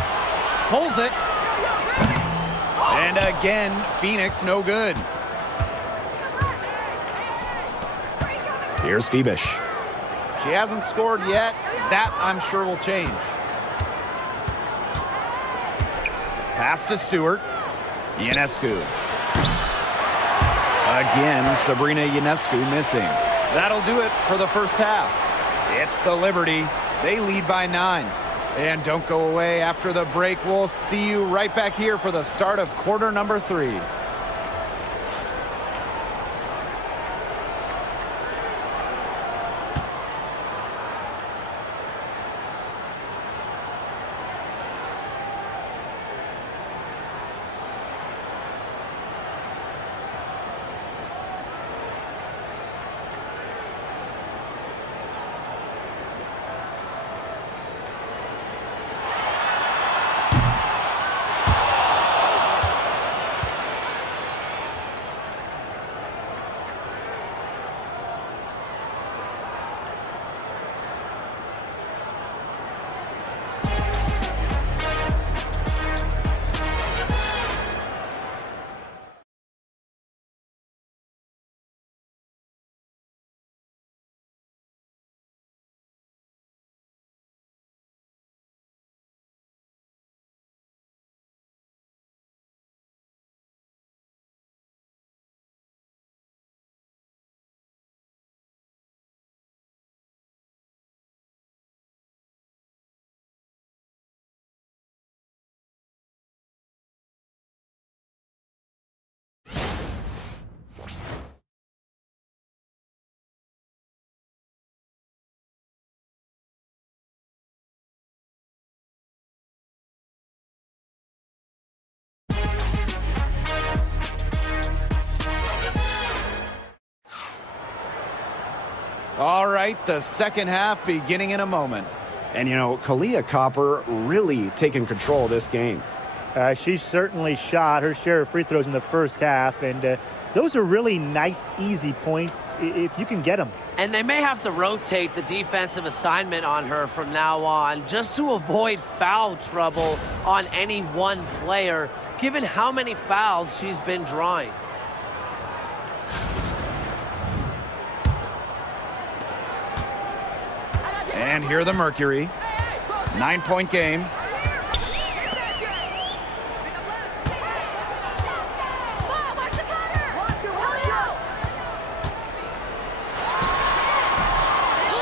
Pulls it. And again, Phoenix no good. Here's Phoebish. She hasn't scored yet. That, I'm sure, will change. Pass to Stewart. Ionescu. Again, Sabrina Ionescu missing. That'll do it for the first half. It's the Liberty. They lead by 9. And don't go away after the break. We'll see you right back here for the start of quarter number 3. All right, the second half beginning in a moment. And, you know, Kalia Copper really taking control of this game. She certainly shot her share of free throws in the first half, and those are really nice, easy points if you can get them. And they may have to rotate the defensive assignment on her from now on just to avoid foul trouble on any one player, given how many fouls she's been drawing. And here the Mercury. 9-point game.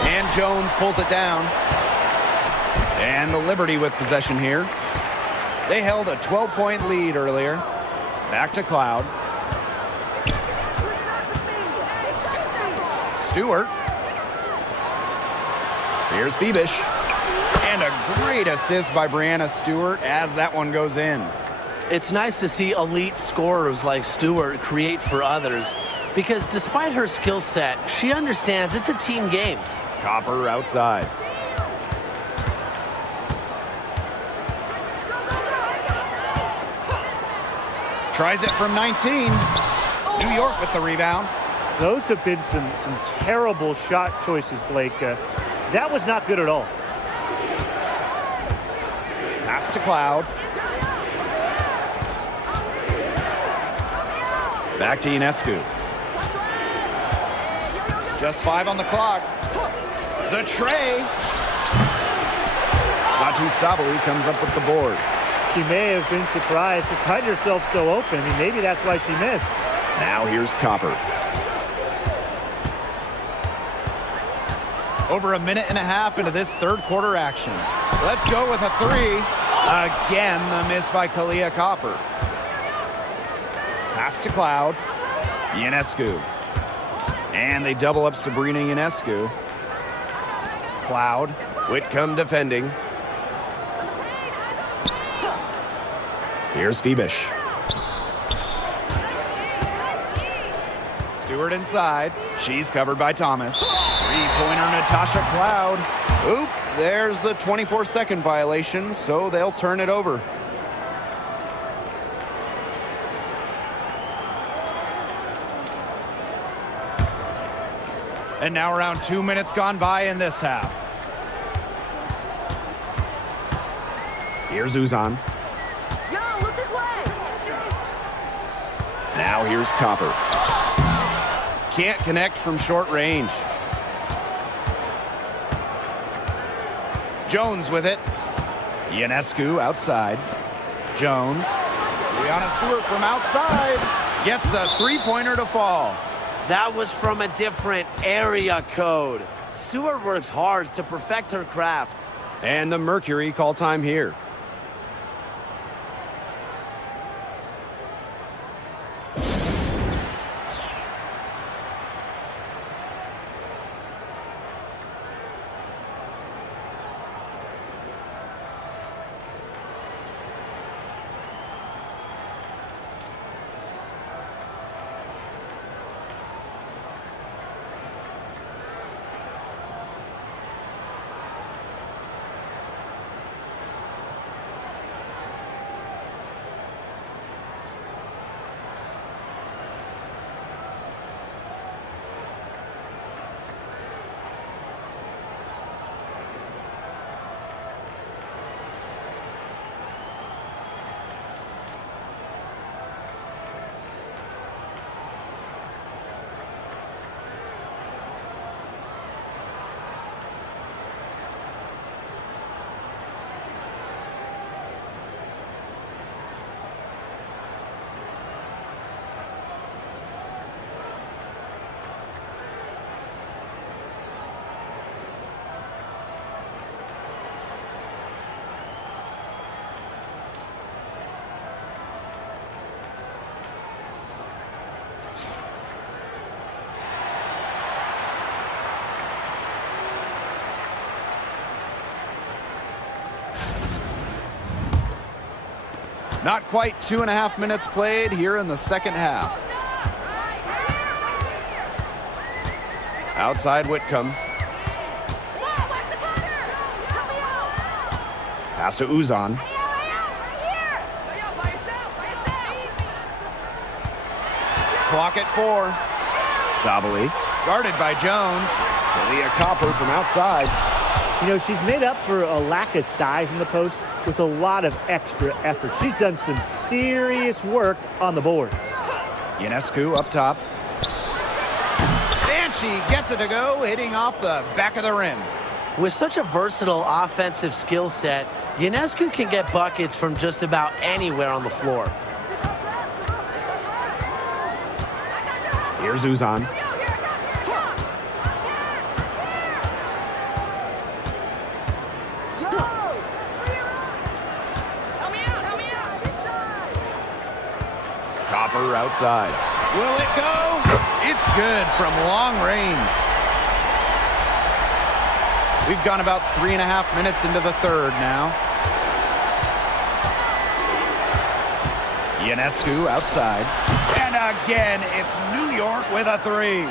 And Jones pulls it down. And the Liberty with possession here. They held a 12-point lead earlier. Back to Cloud. Stewart. Here's Phoebish. And a great assist by Brianna Stewart as that one goes in. It's nice to see elite scorers like Stewart create for others, because despite her skill set, she understands it's a team game. Copper outside. Tries it from 19. New York with the rebound. Those have been some terrible shot choices, Blake. That was not good at all. Pass to Cloud. Back to Ionescu. Just 5 on the clock. The tray. Satu Sabali comes up with the board. She may have been surprised to find herself so open. I mean, maybe that's why she missed. Now here's Copper. Over a minute and a half into this third quarter action. Let's go with a 3. Again, the miss by Kalia Copper. Pass to Cloud. Ionescu. And they double up Sabrina Ionescu. Cloud. Whitcomb defending. Here's Fibish. Stewart inside. She's covered by Thomas. Three-pointer Natasha Cloud. Oop, there's the 24-second violation, so they'll turn it over. And now around 2 minutes gone by in this half. Here's Uzan. Yo, look this way. Now here's Copper. Can't connect from short range. Jones with it. Ionescu outside. Jones. Brianna Stewart from outside. Gets the three-pointer to fall. That was from a different area code. Stewart works hard to perfect her craft. And the Mercury call time here. Not quite 2.5 minutes played here in the second half. Outside Whitcomb. Pass to Uzan. Clock at 4. Sabali. Guarded by Jones. Leah Copper from outside. You know, she's made up for a lack of size in the post with a lot of extra effort. She's done some serious work on the boards. Ionescu up top. And she gets it to go, hitting off the back of the rim. With such a versatile offensive skill set, Ionescu can get buckets from just about anywhere on the floor. Here's Uzan. Copper outside. Will it go? It's good from long range. We've gone about 3.5 minutes into the third now. Ionescu outside. And again, it's New York with a three.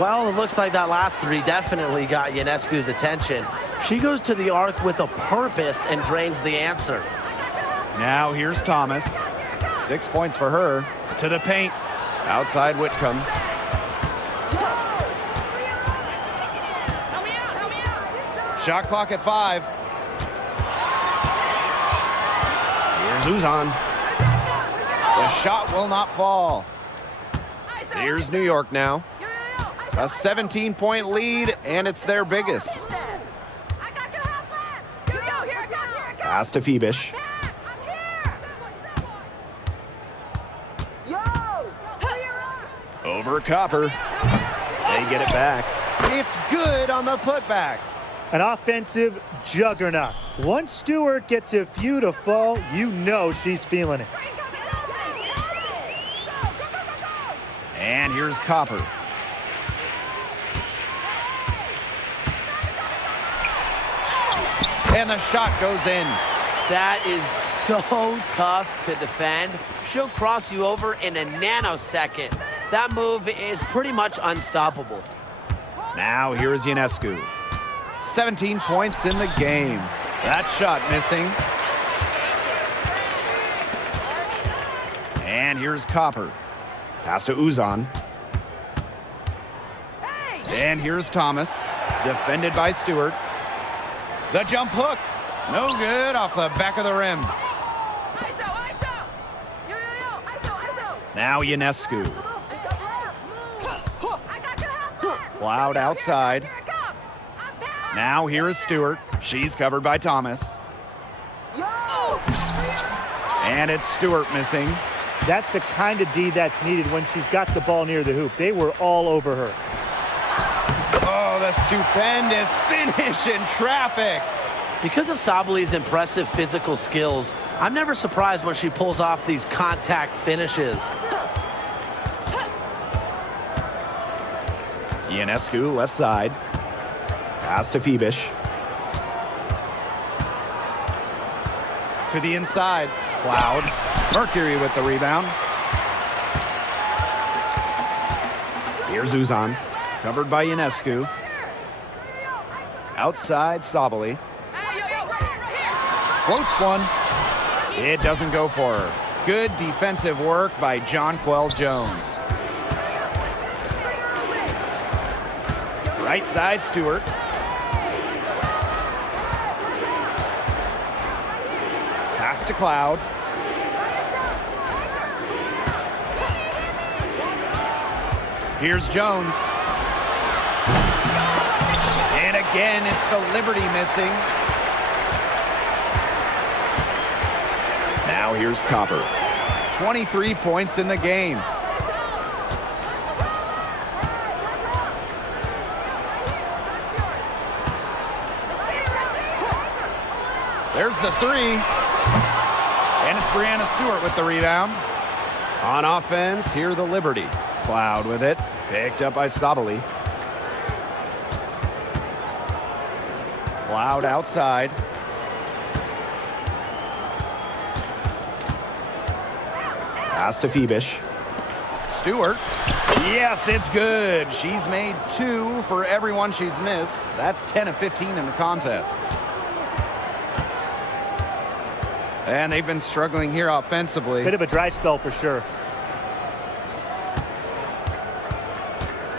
Well, it looks like that last three definitely got Ionescu's attention. She goes to the arc with a purpose and drains the answer. Now here's Thomas. 6 points for her. To the paint. Outside Whitcomb. Shot clock at 5. Here's Uzan. The shot will not fall. Here's New York now. A 17-point lead, and it's their biggest. Pass to Fibish. Over Copper. They get it back. It's good on the putback. An offensive juggernaut. Once Stewart gets a few to fall, you know she's feeling it. And here's Copper. And the shot goes in. That is so tough to defend. She'll cross you over in a nanosecond. That move is pretty much unstoppable. Now here is Ionescu. 17 points in the game. That shot missing. And here's Copper. Pass to Uzan. And here's Thomas. Defended by Stewart. The jump hook. No good off the back of the rim. Now Ionescu. Cloud outside. Now here is Stewart. She's covered by Thomas. And it's Stewart missing. That's the kind of D that's needed when she's got the ball near the hoop. They were all over her. Oh, the stupendous finish in traffic. Because of Sabali's impressive physical skills, I'm never surprised when she pulls off these contact finishes. Ionescu left side. Pass to Fibish. To the inside. Cloud. Mercury with the rebound. Here's Uzan. Covered by Ionescu. Outside Sabali. Floats one. It doesn't go for her. Good defensive work by Jonquel Jones. Right side Stewart. Pass to Cloud. Here's Jones. And again, it's the Liberty missing. Now here's Copper. 23 points in the game. There's the three. And it's Brianna Stewart with the rebound. On offense, here the Liberty. Cloud with it. Picked up by Sabali. Cloud outside. Pass to Fibish. Stewart. Yes, it's good. She's made 2 for everyone she's missed. That's 10 of 15 in the contest. And they've been struggling here offensively. Bit of a dry spell for sure.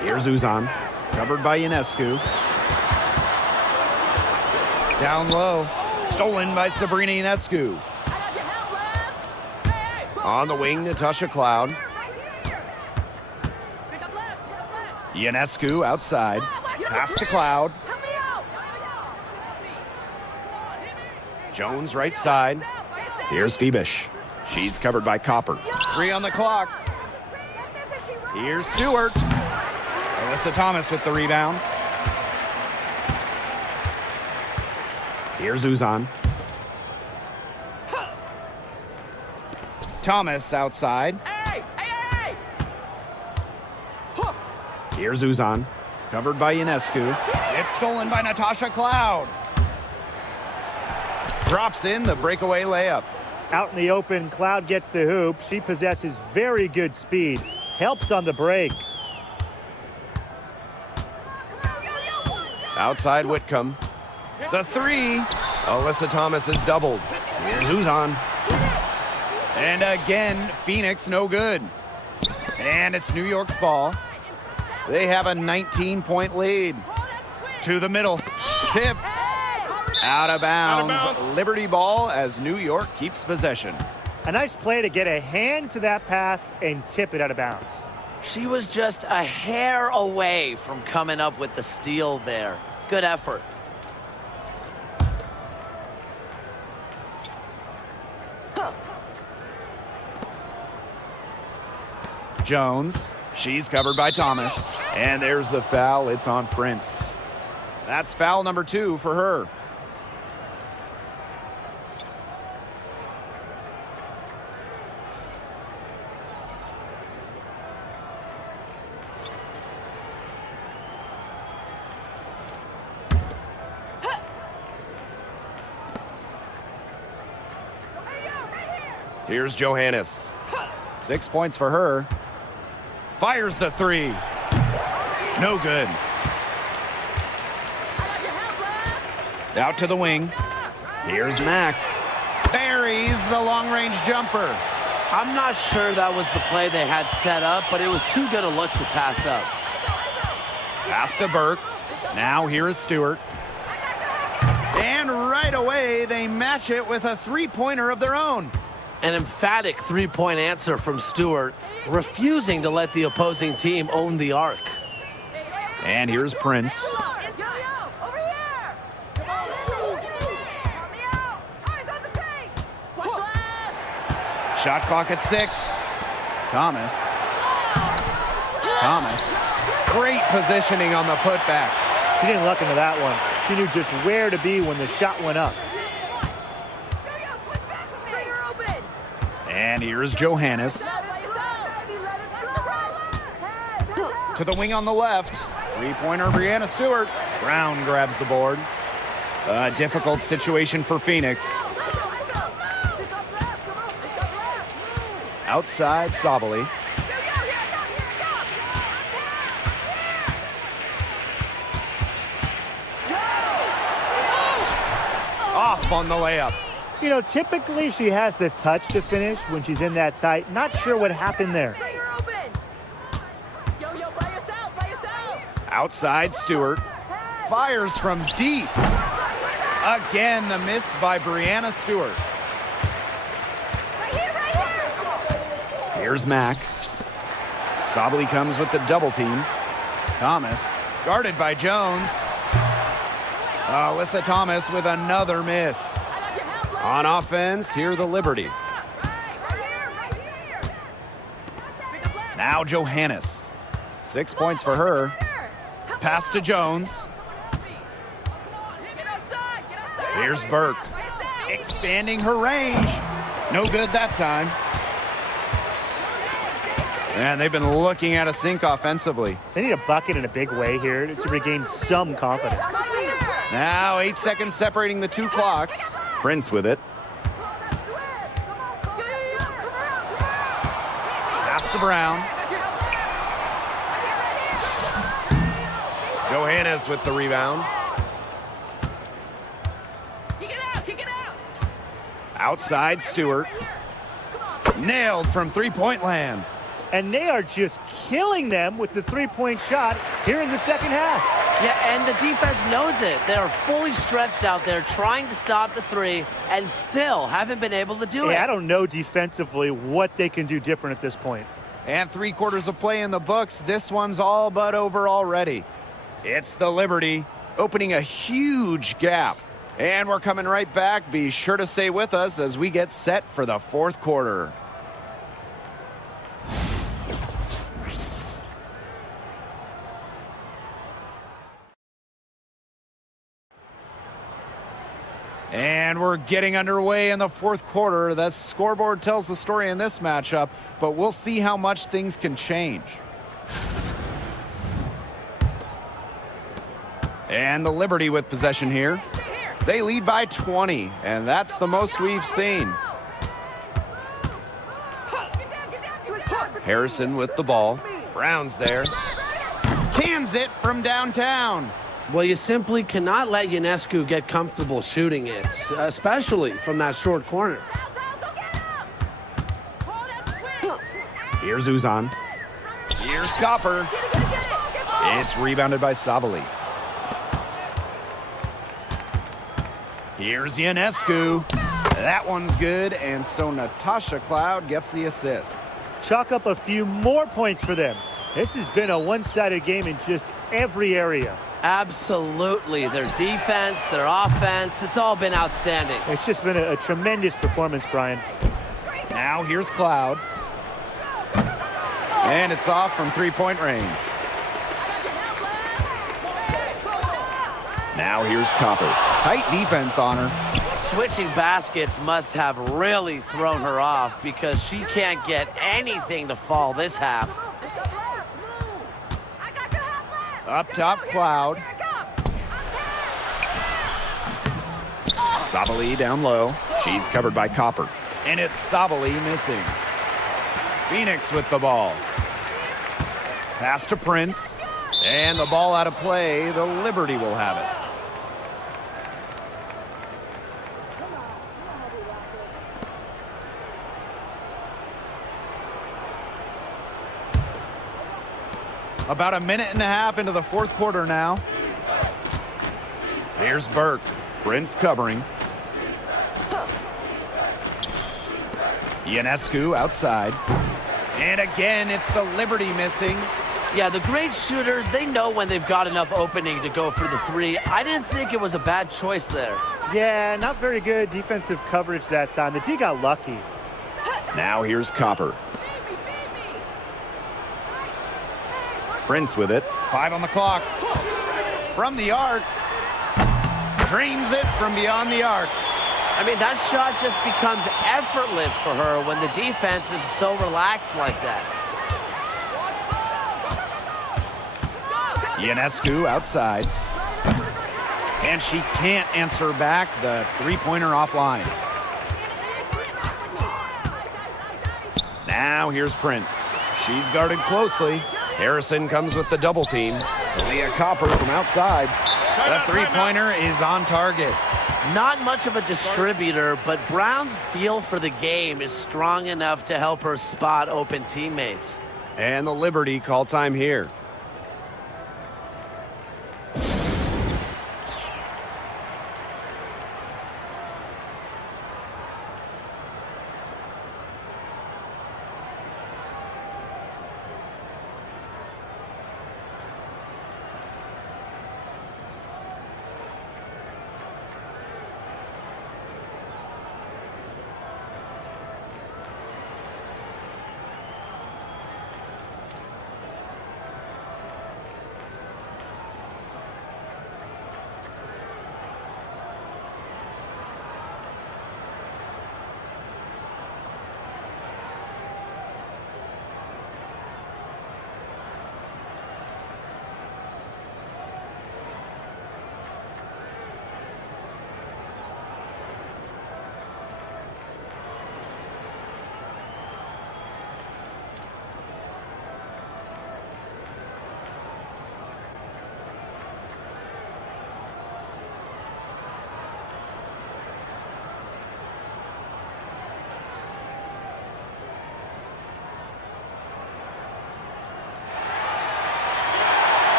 Here's Uzan. Covered by Ionescu. Down low. Stolen by Sabrina Ionescu. On the wing, Natasha Cloud. Ionescu outside. Pass to Cloud. Jones right side. Here's Fibish. She's covered by Copper. 3 on the clock. Here's Stewart. Alyssa Thomas with the rebound. Here's Uzan. Thomas outside. Here's Uzan. Covered by Ionescu. It's stolen by Natasha Cloud. Drops in the breakaway layup. Out in the open, Cloud gets the hoop. She possesses very good speed. Helps on the break. Outside Whitcomb. The 3. Alyssa Thomas is doubled. Here's Uzan. And again, Phoenix no good. And it's New York's ball. They have a 19-point lead. To the middle. Tipped. Out of bounds. Liberty ball as New York keeps possession. A nice play to get a hand to that pass and tip it out of bounds. She was just a hair away from coming up with the steal there. Good effort. Jones. She's covered by Thomas. And there's the foul. It's on Prince. That's foul number 2 for her. Here's Johannes. 6 points for her. Fires the three. No good. Out to the wing. Here's Mack. Buries the long-range jumper. I'm not sure that was the play they had set up, but it was too good a look to pass up. Pass to Burke. Now here is Stewart. And right away, they match it with a three-pointer of their own. An emphatic three-point answer from Stewart, refusing to let the opposing team own the arc. And here's Prince. Shot clock at 6. Thomas. Great positioning on the putback. She didn't luck into that one. She knew just where to be when the shot went up. And here's Johannes. To the wing on the left. Three-pointer, Brianna Stewart. Brown grabs the board. A difficult situation for Phoenix. Outside, Sabali. Off on the layup. You know, typically she has the touch to finish when she's in that tight. Not sure what happened there. Outside, Stewart. Fires from deep. Again, the miss by Brianna Stewart. Here's Mack. Sabali comes with the double team. Thomas, guarded by Jones. Alyssa Thomas with another miss. On offense, here the Liberty. Now Johannes. 6 points for her. Pass to Jones. Here's Burke. Expanding her range. No good that time. And they've been looking at a sink offensively. They need a bucket in a big way here to regain some confidence. Now 8 seconds separating the two clocks. Prince with it. Pass to Brown. Johannes with the rebound. Outside, Stewart. Nailed from three-point land. And they are just killing them with the three-point shot here in the second half. Yeah, and the defense knows it. They're fully stretched out there trying to stop the three and still haven't been able to do it. I don't know defensively what they can do different at this point. And 3 quarters of play in the books. This one's all but over already. It's the Liberty opening a huge gap. And we're coming right back. Be sure to stay with us as we get set for the fourth quarter. And we're getting underway in the fourth quarter. The scoreboard tells the story in this matchup, but we'll see how much things can change. And the Liberty with possession here. They lead by 20, and that's the most we've seen. Harrison with the ball. Brown's there. Cans it from downtown. Well, you simply cannot let Ionescu get comfortable shooting it, especially from that short corner. Here's Uzan. Here's Copper. It's rebounded by Sabali. Here's Ionescu. That one's good, and so Natasha Cloud gets the assist. Chalk up a few more points for them. This has been a one-sided game in just every area. Absolutely. Their defense, their offense, it's all been outstanding. It's just been a tremendous performance, Brian. Now here's Cloud. And it's off from three-point range. Now here's Copper. Tight defense on her. Switching baskets must have really thrown her off because she can't get anything to fall this half. Up top, Cloud. Sabali down low. She's covered by Copper. And it's Sabali missing. Phoenix with the ball. Pass to Prince. And the ball out of play. The Liberty will have it. About a minute and a half into the fourth quarter now. Here's Burke. Prince covering. Ionescu outside. And again, it's the Liberty missing. Yeah, the great shooters, they know when they've got enough opening to go for the three. I didn't think it was a bad choice there. Yeah, not very good defensive coverage that time. The D got lucky. Now here's Copper. Prince with it. 5 on the clock. From the arc. Drains it from beyond the arc. I mean, that shot just becomes effortless for her when the defense is so relaxed like that. Ionescu outside. And she can't answer back the three-pointer offline. Now here's Prince. She's guarded closely. Harrison comes with the double team. Leah Copper from outside. The three-pointer is on target. Not much of a distributor, but Brown's feel for the game is strong enough to help her spot open teammates. And the Liberty call time here.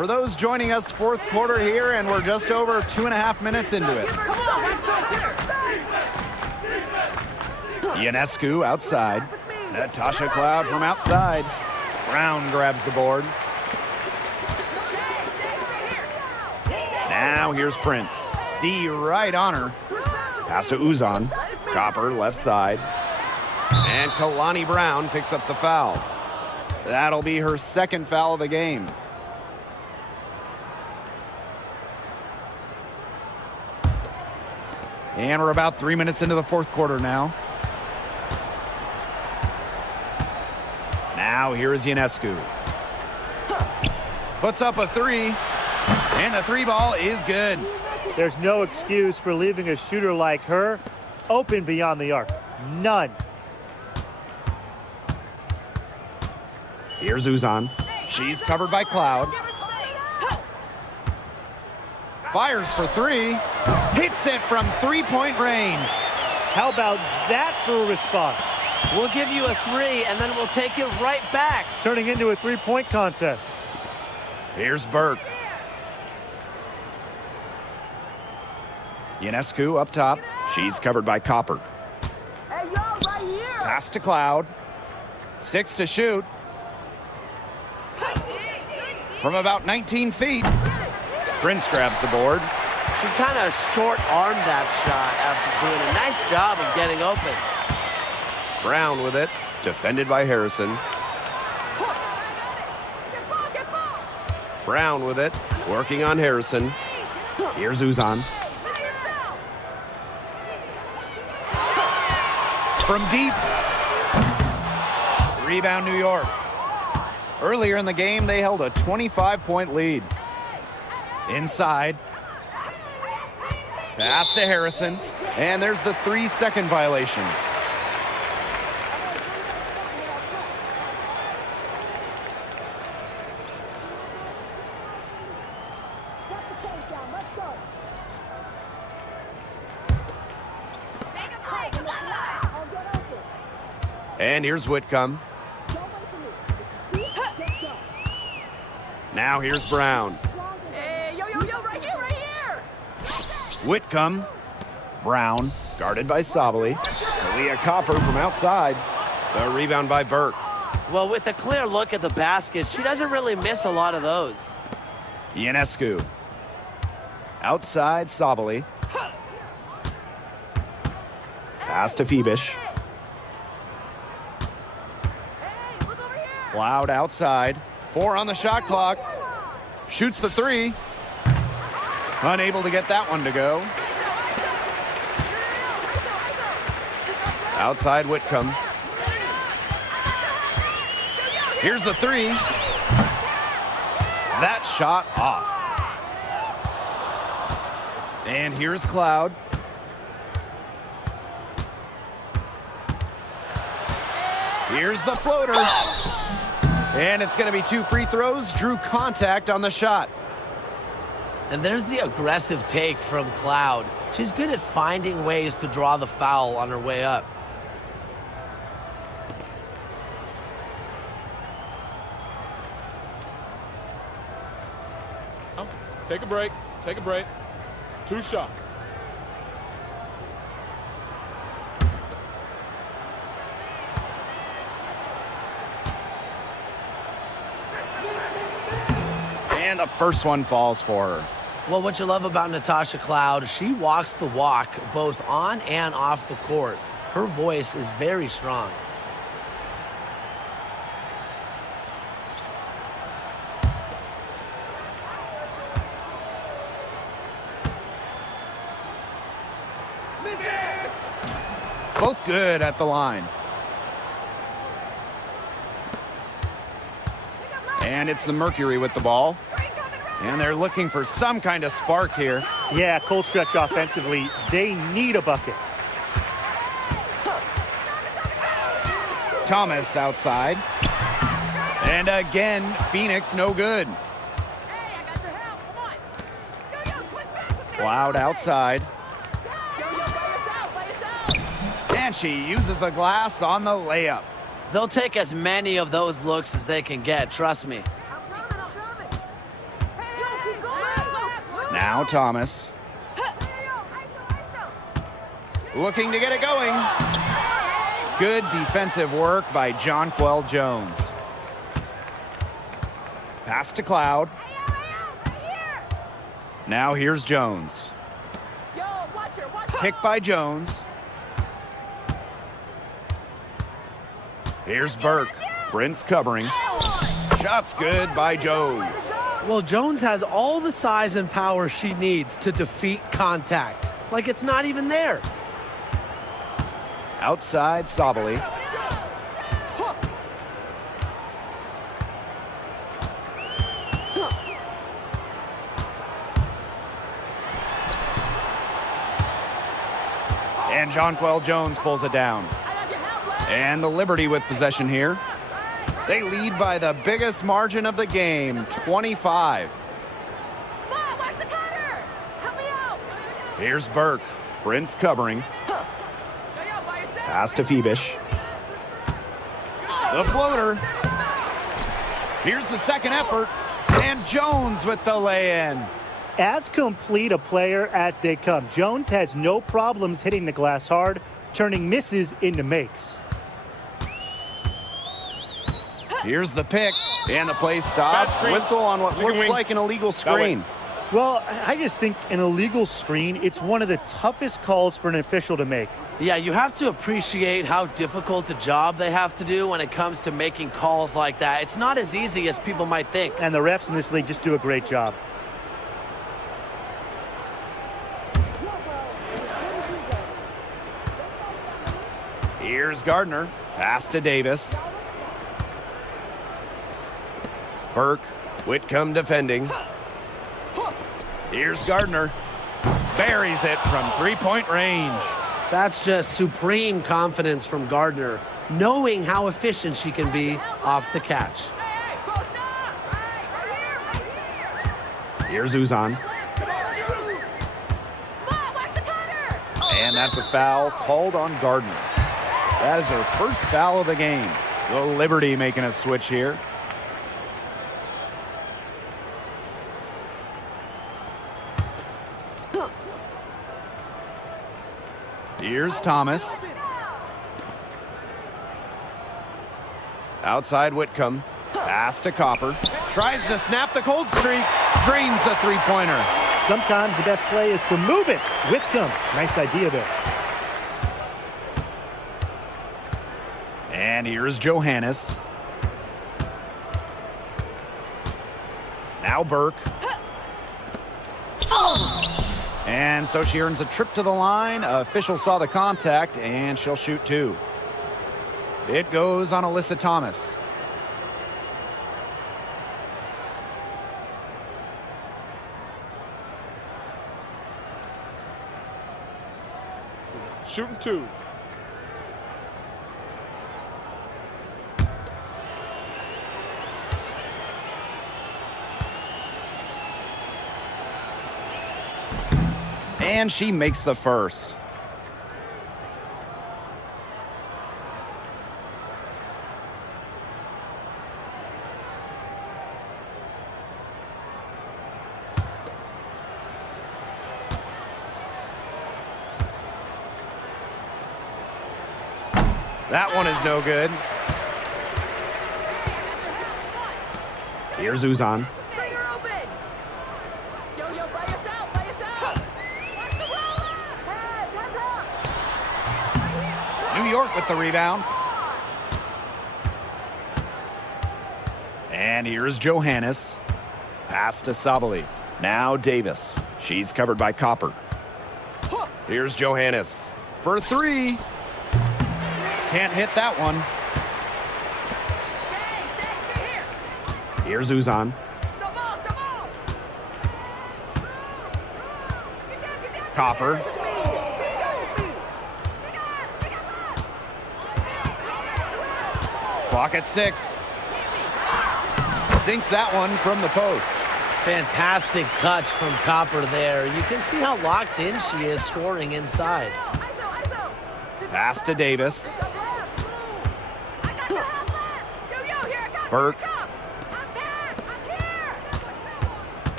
For those joining us, fourth quarter here, and we're just over 2.5 minutes into it. Ionescu outside. Natasha Cloud from outside. Brown grabs the board. Now here's Prince. D right on her. Pass to Uzan. Copper left side. And Kalani Brown picks up the foul. That'll be her second foul of the game. And we're about 3 minutes into the fourth quarter now. Now here is Ionescu. Puts up a three. And the three ball is good. There's no excuse for leaving a shooter like her open beyond the arc. None. Here's Uzan. She's covered by Cloud. Fires for three. Hits it from three-point range. How about that for a response? We'll give you a three, and then we'll take it right back. It's turning into a three-point contest. Here's Burke. Ionescu up top. She's covered by Copper. Hey, y'all, right here. Pass to Cloud. 6 to shoot. From about 19 feet. Prince grabs the board. She kind of short-armed that shot after doing a nice job of getting open. Brown with it. Defended by Harrison. Brown with it. Working on Harrison. Here's Uzan. from deep. Rebound, New York. Earlier in the game, they held a 25-point lead. Inside. Pass to Harrison. And there's the 3-second violation. And here's Whitcomb. Now here's Brown. Hey, yo, right here. Whitcomb. Brown, guarded by Sabali. Leah Copper from outside. The rebound by Burke. Well, with a clear look at the basket, she doesn't really miss a lot of those. Ionescu. Outside, Sabali. Pass to Phoebish. Cloud outside. 4 on the shot clock. Shoots the 3. Unable to get that one to go. Outside Whitcomb. Here's the 3. That shot off. And here's Cloud. Here's the floater. And it's going to be 2 free throws. Drew contact on the shot. And there's the aggressive take from Cloud. She's good at finding ways to draw the foul on her way up. Take a break. 2 shots. And the first one falls for her. Well, what you love about Natasha Cloud, she walks the walk both on and off the court. Her voice is very strong. Both good at the line. And it's the Mercury with the ball. And they're looking for some kind of spark here. Yeah, cold stretch offensively. They need a bucket. Thomas outside. And again, Phoenix no good. Cloud outside. And she uses the glass on the layup. They'll take as many of those looks as they can get, trust me. I'm coming. Hey, keep going. Now Thomas. Looking to get it going. Good defensive work by Jonquel Jones. Pass to Cloud. Now here's Jones. Pick by Jones. Here's Burke. Prince covering. Shots good by Jones. Well, Jones has all the size and power she needs to defeat contact. Like it's not even there. Outside Sabali. And Jonquel Jones pulls it down. And the Liberty with possession here. They lead by the biggest margin of the game, 25. Here's Burke. Prince covering. Pass to Phoebish. The floater. Here's the second effort. And Jones with the lay-in. As complete a player as they come, Jones has no problems hitting the glass hard, turning misses into makes. Here's the pick, and the play stops. Whistle on what looks like an illegal screen. Well, I just think an illegal screen, it's one of the toughest calls for an official to make. Yeah, you have to appreciate how difficult a job they have to do when it comes to making calls like that. It's not as easy as people might think. And the refs in this league just do a great job. Here's Gardner. Pass to Davis. Burke. Whitcomb defending. Here's Gardner. Buries it from three-point range. That's just supreme confidence from Gardner, knowing how efficient she can be off the catch. Here's Uzan. And that's a foul called on Gardner. That is her first foul of the game. The Liberty making a switch here. Here's Thomas. Outside Whitcomb. Pass to Copper. Tries to snap the cold streak. Drains the three-pointer. Sometimes the best play is to move it. Whitcomb, nice idea there. And here's Johannes. Now Burke. And so she earns a trip to the line. Official saw the contact, and she'll shoot two. It goes on Alyssa Thomas. Shooting two. And she makes the first. That one is no good. Here's Uzan. Springer open. Yo, by yourself, by yourself. Watch the roller. Heads up. New York with the rebound. And here's Johannes. Pass to Sabali. Now Davis. She's covered by Copper. Here's Johannes for three. Can't hit that one. Here's Uzan. Copper. Clock at 6. Sinks that one from the post. Fantastic touch from Copper there. You can see how locked in she is scoring inside. Pass to Davis. Burke.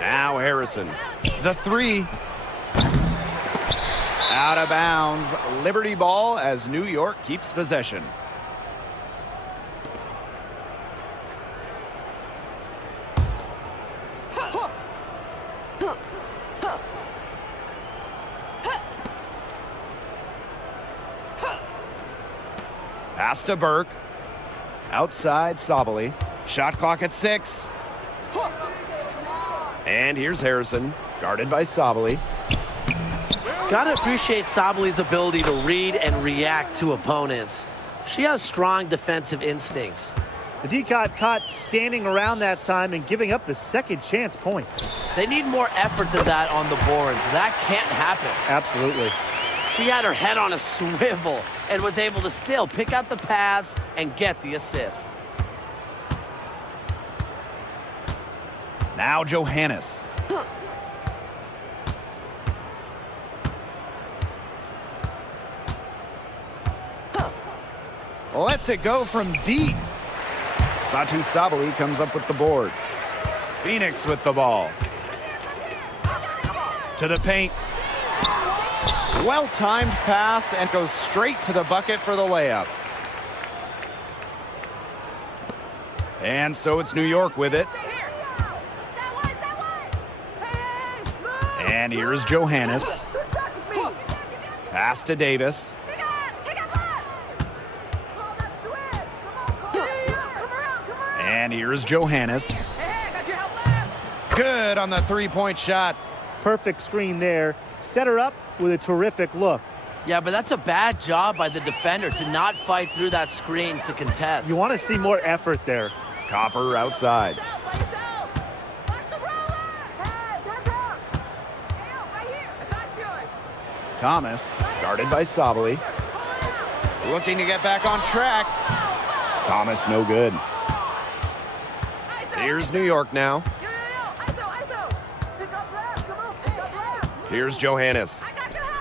Now Harrison. The three. Out of bounds. Liberty ball as New York keeps possession. Pass to Burke. Outside Sabali. Shot clock at 6. And here's Harrison, guarded by Sabali. Gotta appreciate Sabali's ability to read and react to opponents. She has strong defensive instincts. The D got caught standing around that time and giving up the second chance points. They need more effort than that on the boards. That can't happen. Absolutely. She had her head on a swivel and was able to still pick out the pass and get the assist. Now Johannes. Lets it go from deep. Satu Sabali comes up with the board. Phoenix with the ball. To the paint. Well-timed pass and goes straight to the bucket for the layup. And so it's New York with it. And here's Johannes. Pass to Davis. And here's Johannes. Good on the three-point shot. Perfect screen there. Set her up with a terrific look. Yeah, but that's a bad job by the defender to not fight through that screen to contest. You want to see more effort there. Copper outside. Out by yourself. Watch the roller. Heads up. Hey, right here. I got yours. Thomas, guarded by Sabali. Looking to get back on track. Thomas, no good. Here's New York now. Yo. ISO. Pick up left. Come on. Pick up left. Here's Johannes.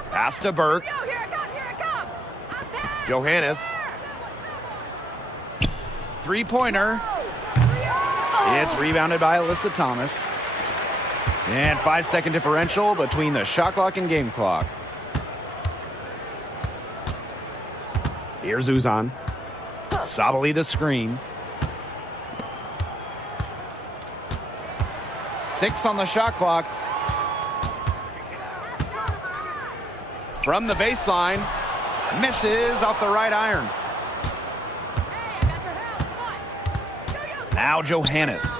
Pass to Burke. Yo, here I come. I'm back. Johannes. Three-pointer. It's rebounded by Alyssa Thomas. And 5-second differential between the shot clock and game clock. Here's Uzan. Sabali the screen. 6 on the shot clock. From the baseline. Misses off the right iron. Now Johannes.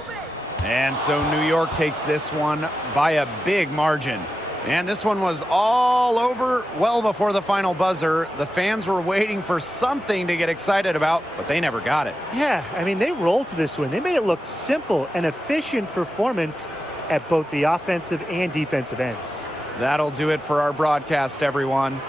And so New York takes this one by a big margin. And this one was all over well before the final buzzer. The fans were waiting for something to get excited about, but they never got it. Yeah, I mean, they rolled to this win. They made it look simple and efficient performance at both the offensive and defensive ends. That'll do it for our broadcast, everyone.